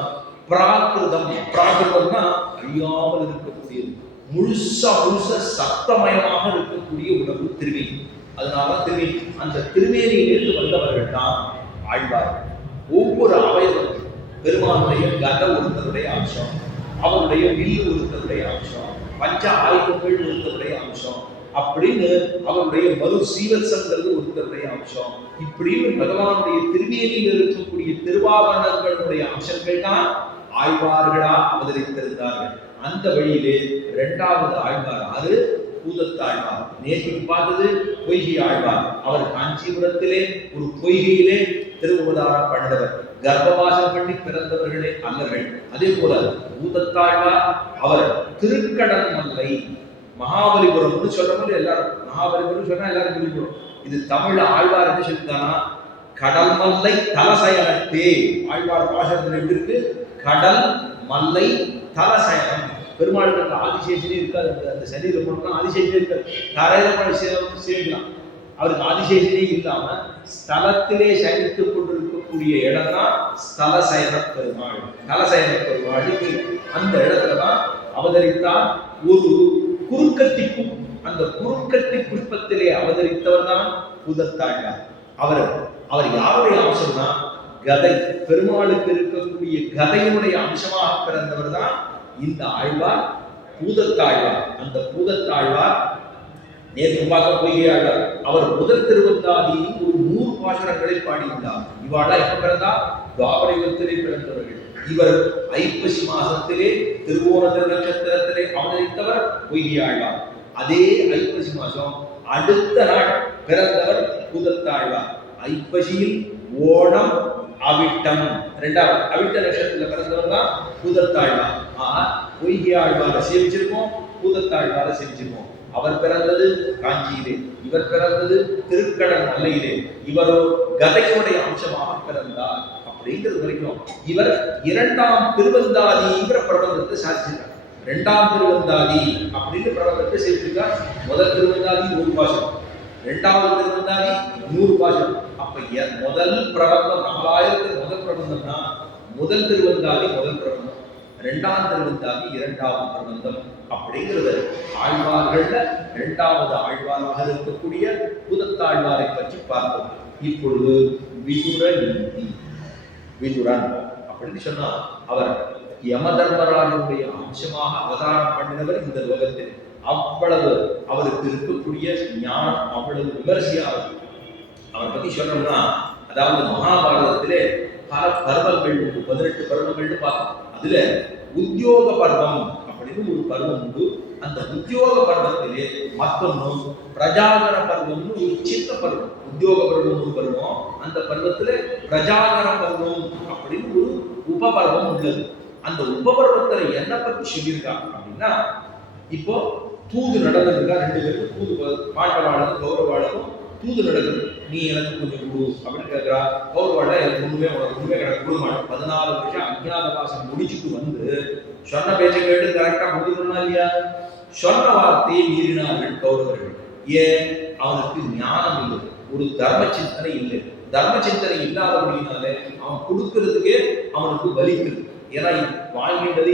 பிராகிருதம். பிராகிருதம்னா அழியாமல் இருக்கக்கூடியது, முழுசா சத்தமயமாக இருக்கக்கூடிய உடம்பு திருமேனி. அதனால திருமேனி, அந்த திருமேனியிலிருந்து வந்தவர்கள் தான் ஆழ்வார்கள். ஒவ்வொரு அவயவம் பெருமானுடைய கத ஒருத்தருடைய அம்சம், அவருடைய வில்லு ஒருத்தருடைய அம்சம், பஞ்ச ஆயுதங்கள் ஒருத்தருடைய அம்சம், அப்படின்னு அவருடைய மறு சீவசங்கிறது ஒருத்தருடைய அம்சம். இப்படின்னு பகவானுடைய திருமேனியில் இருக்கக்கூடிய திருவாபரணங்களுடைய அம்சங்கள் தான் ஆழ்வார்களா அவதரித்திருந்தார்கள். அந்த வழியிலே இரண்டாவது ஆழ்வார் ஆறு பூதத்தாழ்வார். நேற்றுக்கு பார்த்தது பொய்கை ஆழ்வார். அவர் காஞ்சிபுரத்திலே ஒரு பொய்கையிலே திருவுவதாரம் பண்ணவர், கர்ப்பவாசம் பண்ணி பிறந்தவர்களே அல்லர்கள். அதே போல பூதத்தாழ்வார் அவர் திருக்கடல் மல்லை மகாபலிபுரம் சொல்ற போது எல்லாரும் மகாபலிபுரம் சொன்னா எல்லாரும் புரிஞ்சுக்கணும். இது தமிழ்ல ஆழ்வார் என்ன சொல்லிட்டானா, கடல் மல்லை தலசயனத்தே. ஆழ்வார் பாசனத்தில் எப்படி இருக்கு? கடல் மல்லை தலசயனம். பெருமாளுக்கு அந்த ஆதிசேஷனே இருக்காது. அந்த சரீரம் போனோம்னா ஆதிசேஷனே இருக்காது. தரையில போய் சேர்க்கலாம். அவருக்கு ஆதிசேஷனே இல்லாம ஸ்தலத்திலே சயனித்துக் கொண்டிருக்கக்கூடிய இடம் தான் ஸ்தல சயன பெருமாள். தலசயன பெருமாள் அந்த இடத்துலதான் அவதரித்தார். ஒரு குறுக்கத்தி அந்த குறுக்கத்தி புஷ்பத்திலே அவதரித்தவர் தான் பூதத்தாழ்வார். அவர் யாருடைய அம்சம்னா கதை, பெருமாளுக்கு இருக்கக்கூடிய கதையினுடைய அம்சமாக பிறந்தவர் தான் இந்த ஆழ்வார் பூதத்தாழ்வார். அந்த பூதத்தாழ்வார் நேற்று பார்க்க பொய்கை ஆழ்வார். அவர் முதல் திருவந்தாதியில் ஒரு 100 பாசுரங்களை பாடியுள்ளார். இவாளா எப்ப பிறந்தா? துவாபர யுகத்திலே பிறந்தவர்கள். இவர் ஐப்பசி மாசத்திலே திருவோண நட்சத்திரத்திலே அவதரித்தவர் பொய்கை ஆழ்வார். அதே ஐப்பசி மாசம் அடுத்த நாள் பிறந்தவர் பூதத்தாழ்வார். ஐப்பசியில் ஓணம் அவிட்டம், இரண்டாவது அவிட்ட நட்சத்திரத்தில் பிறந்தவர் தான் பூதத்தாழ்வார். பொய்கை ஆழ்வாரை சேவிச்சிருக்கோம், பூதத்தாழ்வாரை சேவிச்சிருக்கோம். அவர் பிறந்தது காஞ்சியிலே, இவர் பிறந்தது திருக்கடல் மல்லையிலே. இவர் கதையுடைய அம்சமாக பிறந்தார். அப்படிங்கிறது வரைக்கும் இவர் இரண்டாம் திருவந்தாதிங்கிற பிரபந்தத்தை சாதிச்சிருக்கார். இரண்டாம் திருவந்தாதி அப்படின்னு பிரபந்தத்தை சேர்த்திருக்கார். முதல் திருவந்தாதி 100 பாசனம், இரண்டாவது திருவந்தாதி 100 பாசனம். அப்ப முதல் பிரபந்தம் 4000 முதல் பிரபந்தம்னா முதல் திருவந்தாதி முதல் பிரபந்தம், இரண்டாம் திருவந்தாதி இரண்டாவது பிரபந்தம். அப்படிங்கிறது ஆழ்வார்கள்ல இரண்டாவது ஆழ்வாராக இருக்கக்கூடிய பூதத்தாழ்வாரை பற்றி பார்த்தோம். இப்பொழுது விதுர நீதி. விதுரன் அப்படின்னு சொன்னா அவர் யம தர்மராஜனுடைய அம்சமாக அவதாரம் பண்ணினவர் இந்த லோகத்தில். அவ்வளவு அவருக்கு இருக்கக்கூடிய ஞானம் அவ்வளவு விமர்சையாக அவரை பத்தி சொன்னோம்னா, அதாவது மகாபாரதத்திலே பல பர்வங்கள் உண்டு, 18 பர்வங்கள்னு பார்த்தோம். அதுல உத்தியோக பர்வம் அப்படின்னு ஒரு பர்வம் உண்டு. அந்த உத்தியோக பர்வத்திலே மற்றொன்னு பிரஜாகர பர்வம்னு ஒரு சின்ன பர்வம். உத்தியோக பர்வம் ஒரு பருவம், அந்த பருவத்துல பிரஜாகர பர்வம் அப்படின்னு ஒரு உபபர்வம் உள்ளது. அந்த உபபர்வத்துல என்ன பத்தி சொல்லியிருக்காங்க அப்படின்னா, இப்போ தூது நடந்திருக்கா, 2 பேரும் தூது, பாண்டவாளுக்கும் கௌரவாளுக்கும் தூது நடக்குது, நீ எனக்கு கொஞ்சம் கொடு அப்படின்னு கேட்கிறா. கௌரவாட எனக்கு உனக்கு ஒண்ணுமே எனக்கு கொடுக்க மாட்டேன். 14 வருஷம் அஜ்ஞாதவாசம் முடிச்சுட்டு வந்து சொன்ன பேச்சை கேட்டு கரெக்டா கொடுக்கணும்னா இல்லையா? சொன்ன வார்த்தையை மீறினார்கள் கௌரவர்கள். ஏன்? அவனுக்கு ஞானம் இல்லை, ஒரு தர்ம சிந்தனை இல்லை. தர்ம சிந்தனை இல்லாதபடினாலே அவன் கொடுக்கறதுக்கே அவனுக்கு வலிக்குது. ஏன்னா வாழ்கின்றது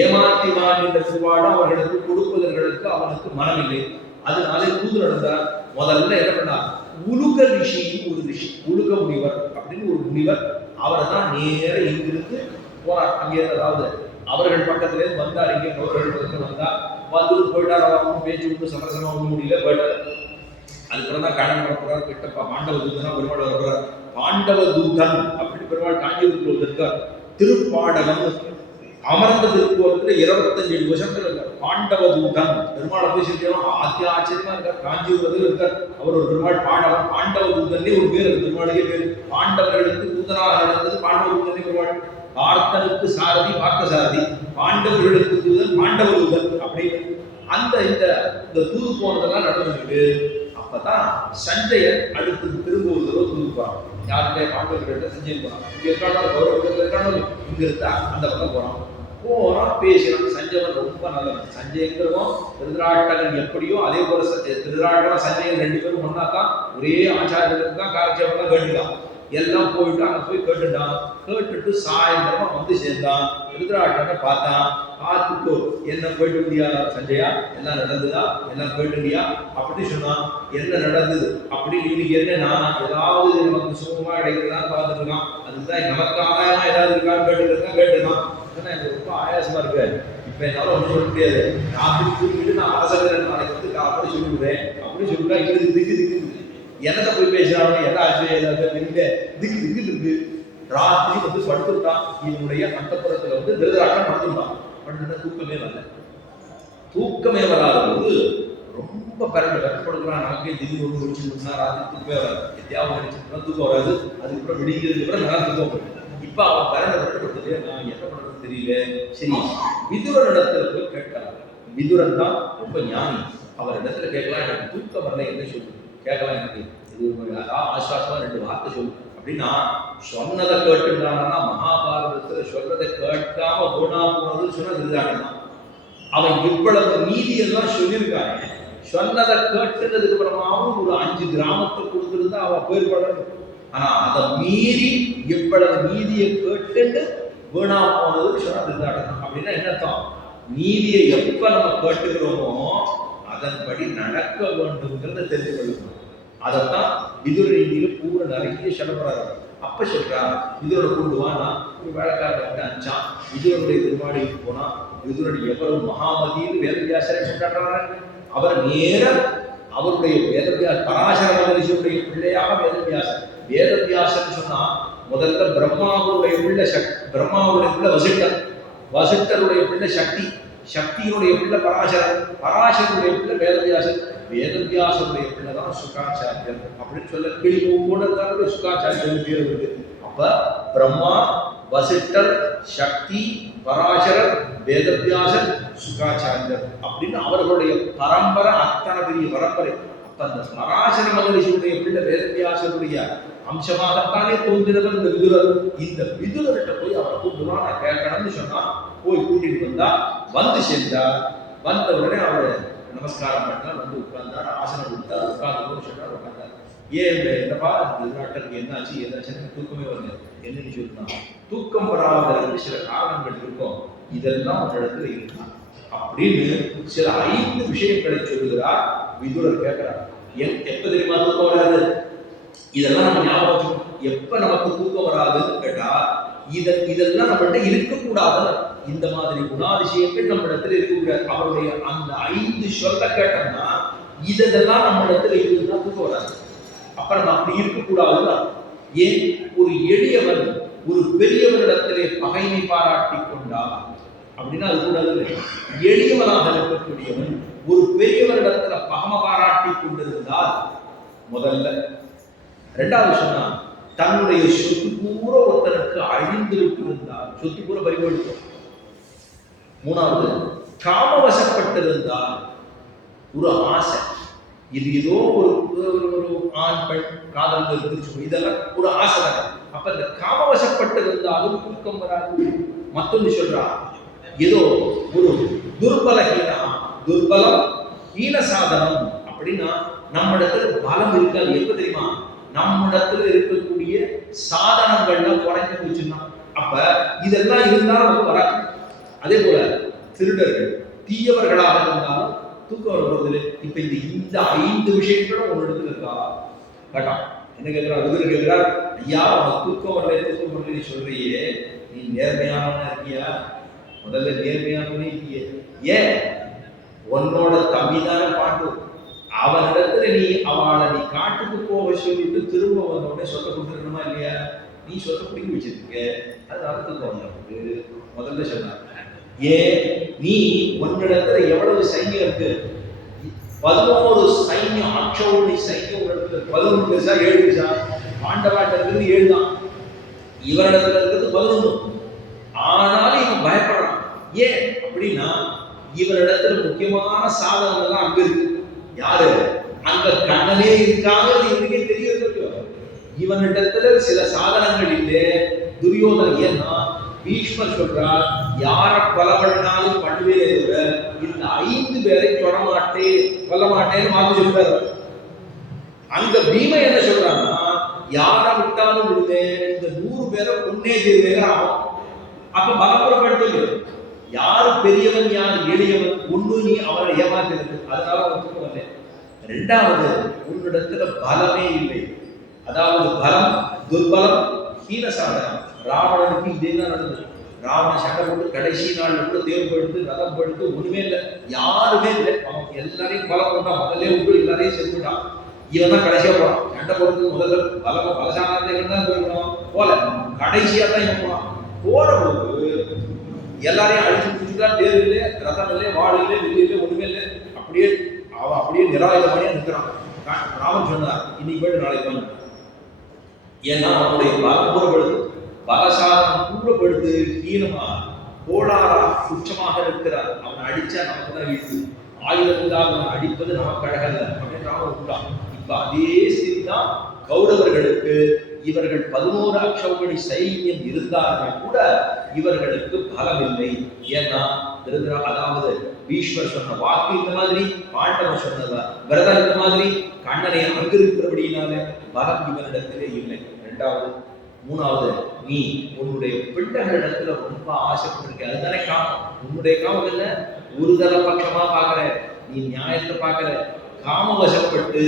ஏமாற்றி வாழ்கின்ற சுவாடம் அவர்களுக்கு கொடுப்பதற்கு அவனுக்கு மனம் இல்லை. அதனால தூது நடந்தார். முதல்ல என்ன பண்ணார்? உலுக ரிஷின்னு ஒரு ரிஷி, உலுக முனிவர் அப்படின்னு ஒரு முனிவர், அவரை தான் நேர இங்கிருந்து போனார். அங்கே அதாவது அவர்கள் பக்கத்திலேருந்து வந்தார். இங்கே அவர்கள் பக்கத்தில் வந்தா வந்து போயிட்டார். அவன் பேச்சு விட்டு சமரசமா ஒண்ணு முடியல, போயிட்டார். அதுக்கப்புறம் தான் கடன் வரப்போறார். கிட்டப்பா பாண்டவ தூதனா பெருமாள் வரப்போறார். பாண்டவ தூதன் அப்படின்னு பெருமாள் காஞ்சிபுரத்தில் வந்திருக்கார். திருப்பாடகம் அமர்ந்த திருக்கோலத்துல 25 வருஷத்துல இருக்கார். பாண்டவ தூதன் பெருமாளை போய் செஞ்சோம். ஆச்சரியமா இருக்கார். காஞ்சிபுரத்தில் இருக்கார். அவர் ஒரு பெருமாள் பாண்டவன். பாண்டவ தூதன்லே ஒரு பேர், பெருமாளுக்கே பேர். பாண்டவர்களுக்கு தூதனாக நடந்தது பாண்டவ தூதனே பெருமாள். பார்த்தனுக்கு சாரதி பார்த்த சாரதி, பாண்டவர்களுக்கு தூதன் பாண்டவ தூதன் அப்படின்னு அந்த இந்த தூது போனதெல்லாம் நடந்துருக்கு. அப்பதான் சஞ்சயன் அடுத்து திரும்ப ஒரு தடவை தூது போறான். யாருடைய பாண்டவர்கள்ட்ட சஞ்சயன் போறான். இங்க இருக்கானோ கௌரவர்கள் இருக்கானோ இங்க இருந்தா அந்த பக்கம் போறான் பேசுறான். சஞ்சயன் ரொம்ப நல்லவன். சஞ்சயங்கிறவன் திருதராட்டகன் எப்படியோ அதே போல திருதராட்டகன் சஞ்சயன் 2 பேரும் ஒன்னாதான் ஒரே ஆச்சாரியர்களுக்கு தான் காலட்சேபம் தான் கேட்டுட்டான். எல்லாம் போயிட்டு அங்க போய் கேட்டுட்டான். கேட்டுட்டு சாயந்தரமா வந்து சேர்ந்தான். திருதராட்டனை பார்த்தான். பார்த்துட்டு என்ன போயிட்டு வந்தியா சஞ்சயா, எல்லாம் நடந்ததா, எல்லாம் போயிட்டுண்டியா அப்படின்னு சொன்னான். என்ன நடந்தது அப்படி இன்னைக்கு என்னன்னா ஏதாவது நமக்கு சுகமா கிடைக்கிறதான்னு பார்த்துட்டு இருக்கான். அதுதான் நமக்கு ஆதாயமா ஏதாவது இருக்கான்னு கேட்டுருக்கான். ஏன்னா எனக்கு ரொம்ப ஆயாசமா இருக்கு, இப்ப என்னால ஒன்றும் சொல்ல முடியாது, ராத்திரி தூங்கிட்டு நான் ஆசைக்கிறேன், நாளைக்கு வந்து அப்படி சொல்லிவிடுறேன் அப்படின்னு சொல்லிட்டா இது திக்கு என்னத்தை போய் பேசுறாங்க, என்ன ஆச்சு திக்கு இருக்கு. ராத்திரி வந்து படுத்துட்டான். இவனுடைய அந்தப்புறத்துல வந்து திருதராட்டம் படுத்துட்டான். தூக்கமே வராத போது ரொம்ப கஷ்டப்படுகிறான். நமக்கே திடீர் ஒன்று வச்சுருந்தா ராத்திரி தூக்கமே வராது. எத்தையாவது நினைச்சுன்னா தூக்கம் வராது. அதுக்கப்புறம் விடிஞ்சதுக்கு அப்புறம் நல்லா தூக்கம் வரும். இப்ப அவன் கரண்டப்படுத்து நான் என்ன பண்றது தெரியல. சரி, விதுரன் இடத்துல போய் கேட்டான். விதுரன் தான் ரொம்ப ஞானி. அவர் இடத்துல கேட்கலாம், எனக்கு தூக்கம் வரல, என்ன சொல்லு கேட்கலாம், எனக்கு இது ஆசுவாசமா 2 வார்த்தை சொல்லு அப்படின்னா சொன்னதை கேட்டுட்டானா. மகாபாரதத்துல சொல்றதை கேட்காம போனா போனது சொன்ன திருதாட்டம். அவன் இவ்வளவு நீதியெல்லாம் சொல்லியிருக்காங்க. சொன்னதை கேட்டுனதுக்கு அப்புறமாவும் ஒரு 5 கிராமத்தை கொடுத்துருந்தா அவன் போயிருப்பாளர். ஆனா அதை மீறி இவ்வளவு நீதியை கேட்டு வீணா போனது சொன்ன திருதாட்டம். அப்படின்னா என்ன அர்த்தம்? நீதியை எப்ப நம்ம கேட்டுக்கிறோமோ அதன்படி நடக்க வேண்டும்ங்கிறத தெரிந்து கொள்ளணும். அதைத்தான் விதுர நீதியில பூரா நிறைய சொல்லப்படுறாரு. அப்ப சொல்றா விதுரனை கொண்டு வானா ஒரு வேலைக்காரர்கிட்ட அனுப்பிச்சான். விதுரனுடைய திருமாடிக்கு போனா விதுரன் எவ்வளவு மகாமதியில் வேதவியாசரை கொண்டாடுறாரு. அவர் நேர அவருடைய பராசர மகரிஷியுடைய பிள்ளையாக வேதவியாசன் சொன்னா முதல்ல பிரம்மாவுடைய பிள்ளை பிரம்மாவுடைய பிள்ளை வசிட்டருடைய பிள்ளை சக்தியினுடைய பிள்ளை பராசரனுடைய பிள்ளை வேதவியாசனுடைய பிள்ளை தான் சுகாச்சாரியர் அப்படின்னு சொல்ல கிளிமூட சுகாச்சாரியர் பேர் இருக்கு. அப்ப பிரம்மா, வசிட்டர், சக்தி, பராசரர், வேதவியாசர், சுகாச்சாரியர் அப்படின்னு அவர்களுடைய பரம்பரை அத்தனை பெரிய பரம்பரை. அப்ப அந்த பராசர மகரிஷியுடைய பிள்ளை வேதவியாசனுடைய அம்சமாகத்தானே தோன்றினவர் இந்த விதுரர். இந்த விதுரர்கிட்ட போய் அவரை கூப்பிடுவா நான் கேட்கணும்னு சொன்னா போய் கூட்டிட்டு வந்தா. வந்து சேர்ந்தார். வந்த உடனே அவரை நமஸ்காரம் பண்ணார். வந்து உட்கார்ந்தார். ஆசனம் கொடுத்தார். உட்கார்ந்து சொன்னார். உட்கார்ந்தார். ஏன் என்னப்பா திருநாட்டருக்கு என்னாச்சுன்னு தூக்கமே வரல. என்னன்னு சொன்னா தூக்கம் வராதற்கு சில காரணங்கள் இருக்கும், இதெல்லாம் ஒரு இடத்துல இருக்கான் அப்படின்னு சில 5 விஷயங்களை சொல்லுகிறார். விதுரர் கேட்கிறார், எப்ப தெரியுமா தூக்கம் வராது? இதெல்லாம் நம்ம ஞாபகம் எப்ப நமக்கு தூக்கம் வராதுன்னு கேட்டா இதெல்லாம் நம்மகிட்ட இருக்கக்கூடாது. இந்த மாதிரி குணாதிசயங்கள் நம்ம இடத்துல இருக்கக்கூடாது. அவருடைய அந்த 5 சொல்ல கேட்டோம்னா இதெல்லாம் நம்ம இடத்துல இருக்குதுன்னா தூக்கம் வராது. அப்ப நம்ம அப்படி இருக்கக்கூடாதுன்னா ஏன் ஒரு எளியவன் ஒரு பெரியவரிடத்திலே பகைமை பாராட்டி கொண்டார் அப்படின்னா அது கூடாது. எளியவனாக இருக்கக்கூடியவன் ஒரு பெரியவரிடத்துல பகம பாராட்டி கொண்டிருந்தால் முதல்ல. 2வது சொன்னா தன்னுடைய சொத்து பூரா ஒருத்தனுக்கு அழிந்து விட்டிருந்தால், சொத்து பூரா பறிபோடுத்தோம். 3வது காமவசப்பட்டிருந்தால், ஒரு ஆசை இது ஏதோ ஒரு ஒரு ஆண் பெண் காதல் இருந்துச்சு, இதெல்லாம் ஒரு ஆசை தானே. அப்ப இந்த காமவசப்பட்டு இருந்தாலும் தூக்கம் வராது. மத்தொன்று சொல்றா, ஏதோ ஒரு துர்பலம் ஹீன சாதனம் அப்படின்னா நம்மிடத்துல பலம் இருக்காது. எப்ப தெரியுமா? நம்மிடத்துல இருக்கக்கூடிய சாதனங்கள்லாம் குறைஞ்சு போச்சுன்னா, அப்ப இதெல்லாம் இருந்தாலும் நமக்கு வராது. அதே போல திருடர்கள் தீயவர்களாக இருந்தாலும் தூக்கம் வருவதில்லை. இப்ப இந்த 5 விஷயங்களும் ஒரு இடத்துல இருக்கா கேட்டான். என்ன கேட்கிறார்? விதுரர் கேட்கிறார், ஐயா உனக்கு தூக்கம் வரல நீ சொல்றியே, நீ நேர்மையானவனா இருக்கியா? முதல்ல நேர்மையானவனே இல்லையே. ஏன்? உன்னோட தம்பிதான பாட்டு, அவனிடத்துல அவளை நீ காட்டுக்கு போக சொல்லிட்டு திரும்ப வந்தோடனே சொத்தை கொடுத்துருக்கணுமா இல்லையா? நீ சொத்தை பிடிக்க வச்சிருக்க, அது அர்த்தத்துக்கு வந்தவனுக்கு முதல்ல சொன்னார். ஏன்? நீ உன்னிடத்துல எவ்வளவு சைன்யம் இருக்கு? 11 சைன்யம், அக்ஷௌணி சைன்யம் ஒரு இடத்துல 11 பேசா 7 பேசா, பாண்டவாட்ட இருக்கிறது 7 தான், இவரிடத்துல இருக்கிறது 11. ஆனாலும் இவன் பயப்படுறான். ஏன் அப்படின்னா இவரிடத்துல முக்கியமான சாதனம் எல்லாம் அங்க இருக்கு. யாரு? அங்க கண்ணனே இருக்காங்க, இவனுக்கே தெரியுது. இவனிடத்துல சில சாதனங்கள் இல்லை. துரியோதனன் ஏன்னா பீஷ்மர் சொல்றார், யார கொலை பண்ணாலும் பண்ணுவே, இந்த 5 பேரை கொல்ல மாட்டேன்னு மாத்தி சொல்றாரு. அங்க பீமன் என்ன சொல்றான்னா, யார விட்டாலும் விடுவேன், இந்த 100 பேரை கொன்னே தீர்வேன். அப்ப பலப்புறப்படுத்து, யாரு பெரியவன் யார் எளியவன், ஒண்ணு நீ அவரை ஏமாத்திருக்கு, அதனால அவன் தூக்கம் வரல. 2வது, உன்னிடத்துல பலமே இல்லை. அதாவது பலம் துர்பலம் ஹீன சாதனம். ராவணனுக்கு இதே தான் நடந்தது. ராவணன் சண்டை போட்டு கடைசி நாள் கூட தேர்வு எடுத்து ரதம் படுத்து ஒண்ணுமே இல்லை, யாருமே இல்லை. அவன் எல்லாரையும் பலம் போட்டான், முதல்ல விட்டு எல்லாரையும் செஞ்சுட்டான். இவன் தான் கடைசியா போறான். சண்டை போடுறது முதல்ல பலசானத்தைகள் தான் போயிருக்கணும் போல, கடைசியா தான் இவன் போனான். போற போது எல்லாரையும் அழிச்சு முடிச்சுதான், தேர்வு இல்லை, ரதம் இல்லை, வாள் இல்லை, வெளியே இல்லை, ஒண்ணுமே இல்லை. அவன் அப்படியே நிராயுதமானியா நிற்கிறான். ராமன் சொன்னார், இன்னைக்கு போயிட்டு நாளைக்கு வந்து, ஏன்னா அவனுடைய பலசாதனம் கூறப்படுது ஹீனமா கோளாறா உச்சமாக இருக்கிறார். அவன் அடிச்சா நமக்கு தான் வீழ்த்து, ஆயுதம் அவன் அடிப்பது நமக்கு அழகல்ல அப்படின்னு ராமன் விட்டான். இப்ப அதே செய்திதான் கௌரவர்களுக்கு. இவர்கள் 11 அக்ஷௌணி சைன்யம் இருந்தார்கள் கூட இவர்களுக்கு பலம் இல்லை. ஏன்னா அதாவது பீஷ்மர் சொன்ன வாக்கு இந்த மாதிரி, பாண்டவன் சொன்னதா விரதம் இந்த மாதிரி, கண்ணனை அங்கிருக்கிறபடியினால பலம் இவரிடத்திலே இல்லை. 2வது 3வது, நீ உன்னுடைய பிள்ளைகளிடத்துல ரொம்ப ஆசைப்பட்டிருக்க, அதுதானே காமம். உன்னுடைய காமம் என்ன? ஒரு தர பட்சமா பாக்குற, நீ நியாயத்தை பாக்குற, காமவசப்பட்டு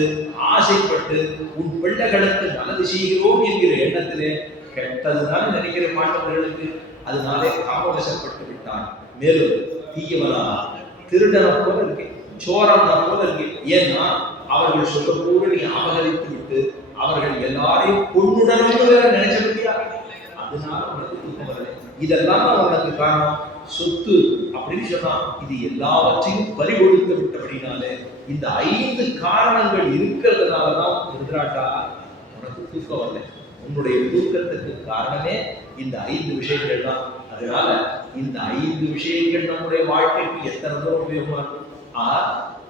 ஆசைப்பட்டு உன் பிள்ளைகளுக்கு நல்லது செய்கிறோம் என்கிற எண்ணத்திலே கெட்டதுதான் நினைக்கிற பாண்டவர்களுக்கு. அதனாலே காமவசப்பட்டு விட்டான். மேலும் தீயவனா திருடனை போல இருக்கு, சோரனை போல இருக்கு. ஏன்னா அவர்கள் சொல்லக்கூட நீ அபகரித்து விட்டு அவர்கள் எல்லாரையும் பொண்ணுடனும் வேற நினைச்ச பத்தியா, அதனால உனக்கு தூக்கம் வரல. இதெல்லாம் தான் உனக்கு காரணம். சொத்து அப்படின்னு சொன்னா இது எல்லாவற்றையும் பறிகொடுத்து விட்டபடினாலே இந்த 5 காரணங்கள் இருக்கிறதுனாலதான் எதிராட்டா உனக்கு தூக்கம் வரல. உன்னுடைய தூக்கத்துக்கு காரணமே இந்த 5 விஷயங்கள் தான். அதனால இந்த 5 விஷயங்கள் நம்முடைய வாழ்க்கைக்கு எத்தனை தூரம் உபயோகமா இருக்கும்.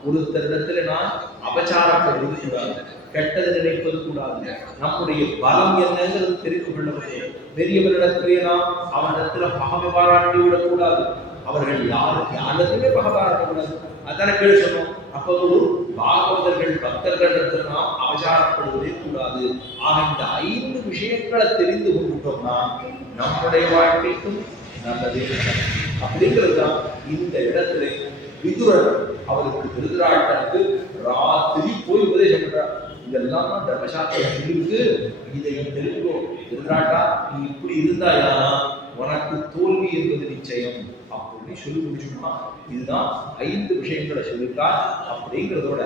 ஒருத்தரிடத்துல நான் அபச்சாரப்படுவது கூடாது, கெட்டது நினைப்பது கூடாது. நம்முடைய பலம் என்னங்கிறது தெரிந்து கொள்ள முடியும். பெரியவரிடத்திலே நாம் அவனிடத்துல பகமை பாராட்டி விடக்கூடாது. அவர்கள் யாருமே பகை பாராட்டக்கூடாது. அதான கேள்வி சொன்னோம். அப்போ பாகவதர்கள் பக்தர்கள் நாம் அபச்சாரப்படுவதே கூடாது. ஆக இந்த 5 விஷயங்களை தெரிந்து கொண்டுட்டோம்னா நம்முடைய வாழ்க்கைக்கும் நல்லதே. அப்படிங்கிறது தான் இந்த இடத்துல விதுரர் அவருக்கு திருதராட்டனுக்கு ராத்திரி போய் உபதேசம் பண்றார். இதெல்லாம் தான் தர்மசாஸ்திரம் இருக்கு, இதையும் தெரிஞ்சுக்கோ. திருதராட்டா, நீ இப்படி இருந்தாயா உனக்கு தோல்வி என்பது நிச்சயம் அப்படின்னு சொல்லி முடிச்சுமா. இதுதான் 5 விஷயங்களை சொல்லிட்டார். அப்படிங்கிறதோட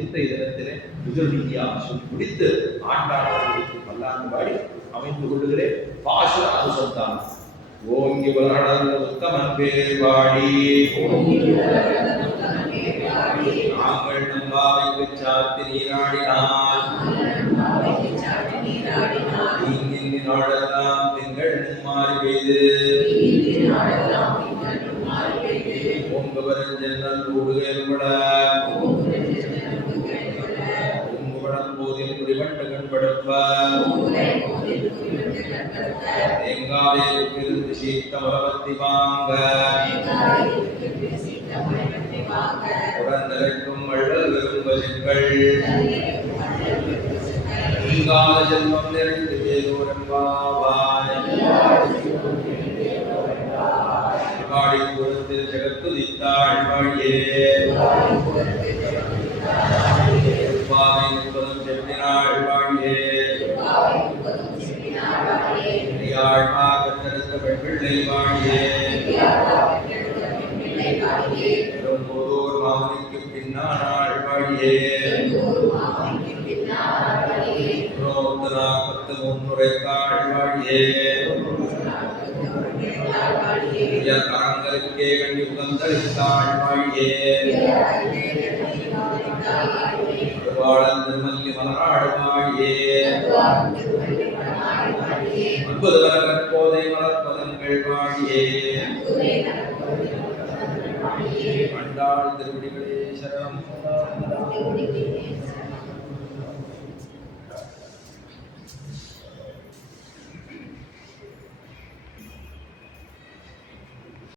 இன்றைய தினத்திலே விதுரநீதியா சொல்லி முடித்து ஆண்டாளர்களுக்கு பல்லாண்டு பாடி அமைந்து கொள்ளுகிறேன். பாசுர அனுசந்தானம். ஓங்கி வளர்ந்த உத்தமன் பேர் வாடி நாங்கள் நம்பாவைக்கு சாத்தி நீராடினால் இங்கின் நாடெல்லாம் திங்கள் மாறி பெய்து ஓங்குவரன் ஜன்னல் கூடு ஏற்பட சித்தமுலவத்தி வாங்க புறந்திருக்கும் வள்ளல் விரும்பசிற்கள் நீங்காத ஜென்மம் நிறைந்து ஏதோரம்பாவாய் பாடி கூடத்தில் ஜெகத்துதித்தாள் வாழியே பாவை முப்பதும் செப்பினாள் வாழியே கற்றெடுத்த பெண்பிள்ளை வாழியே பெரும்போதோர் மாமனிக்கு பின்னாள் வாழியே 143 வாழியே கரங்களுக்கே கண்டி உகந்தளித்தாள் வாழியே திருவாளன் திருமல்லி மலராடு வாழியே அற்புதவர கற்போதை மலர்பதங்கள் வாழியே ஆண்டாள் திருவடிகளே சரணம்.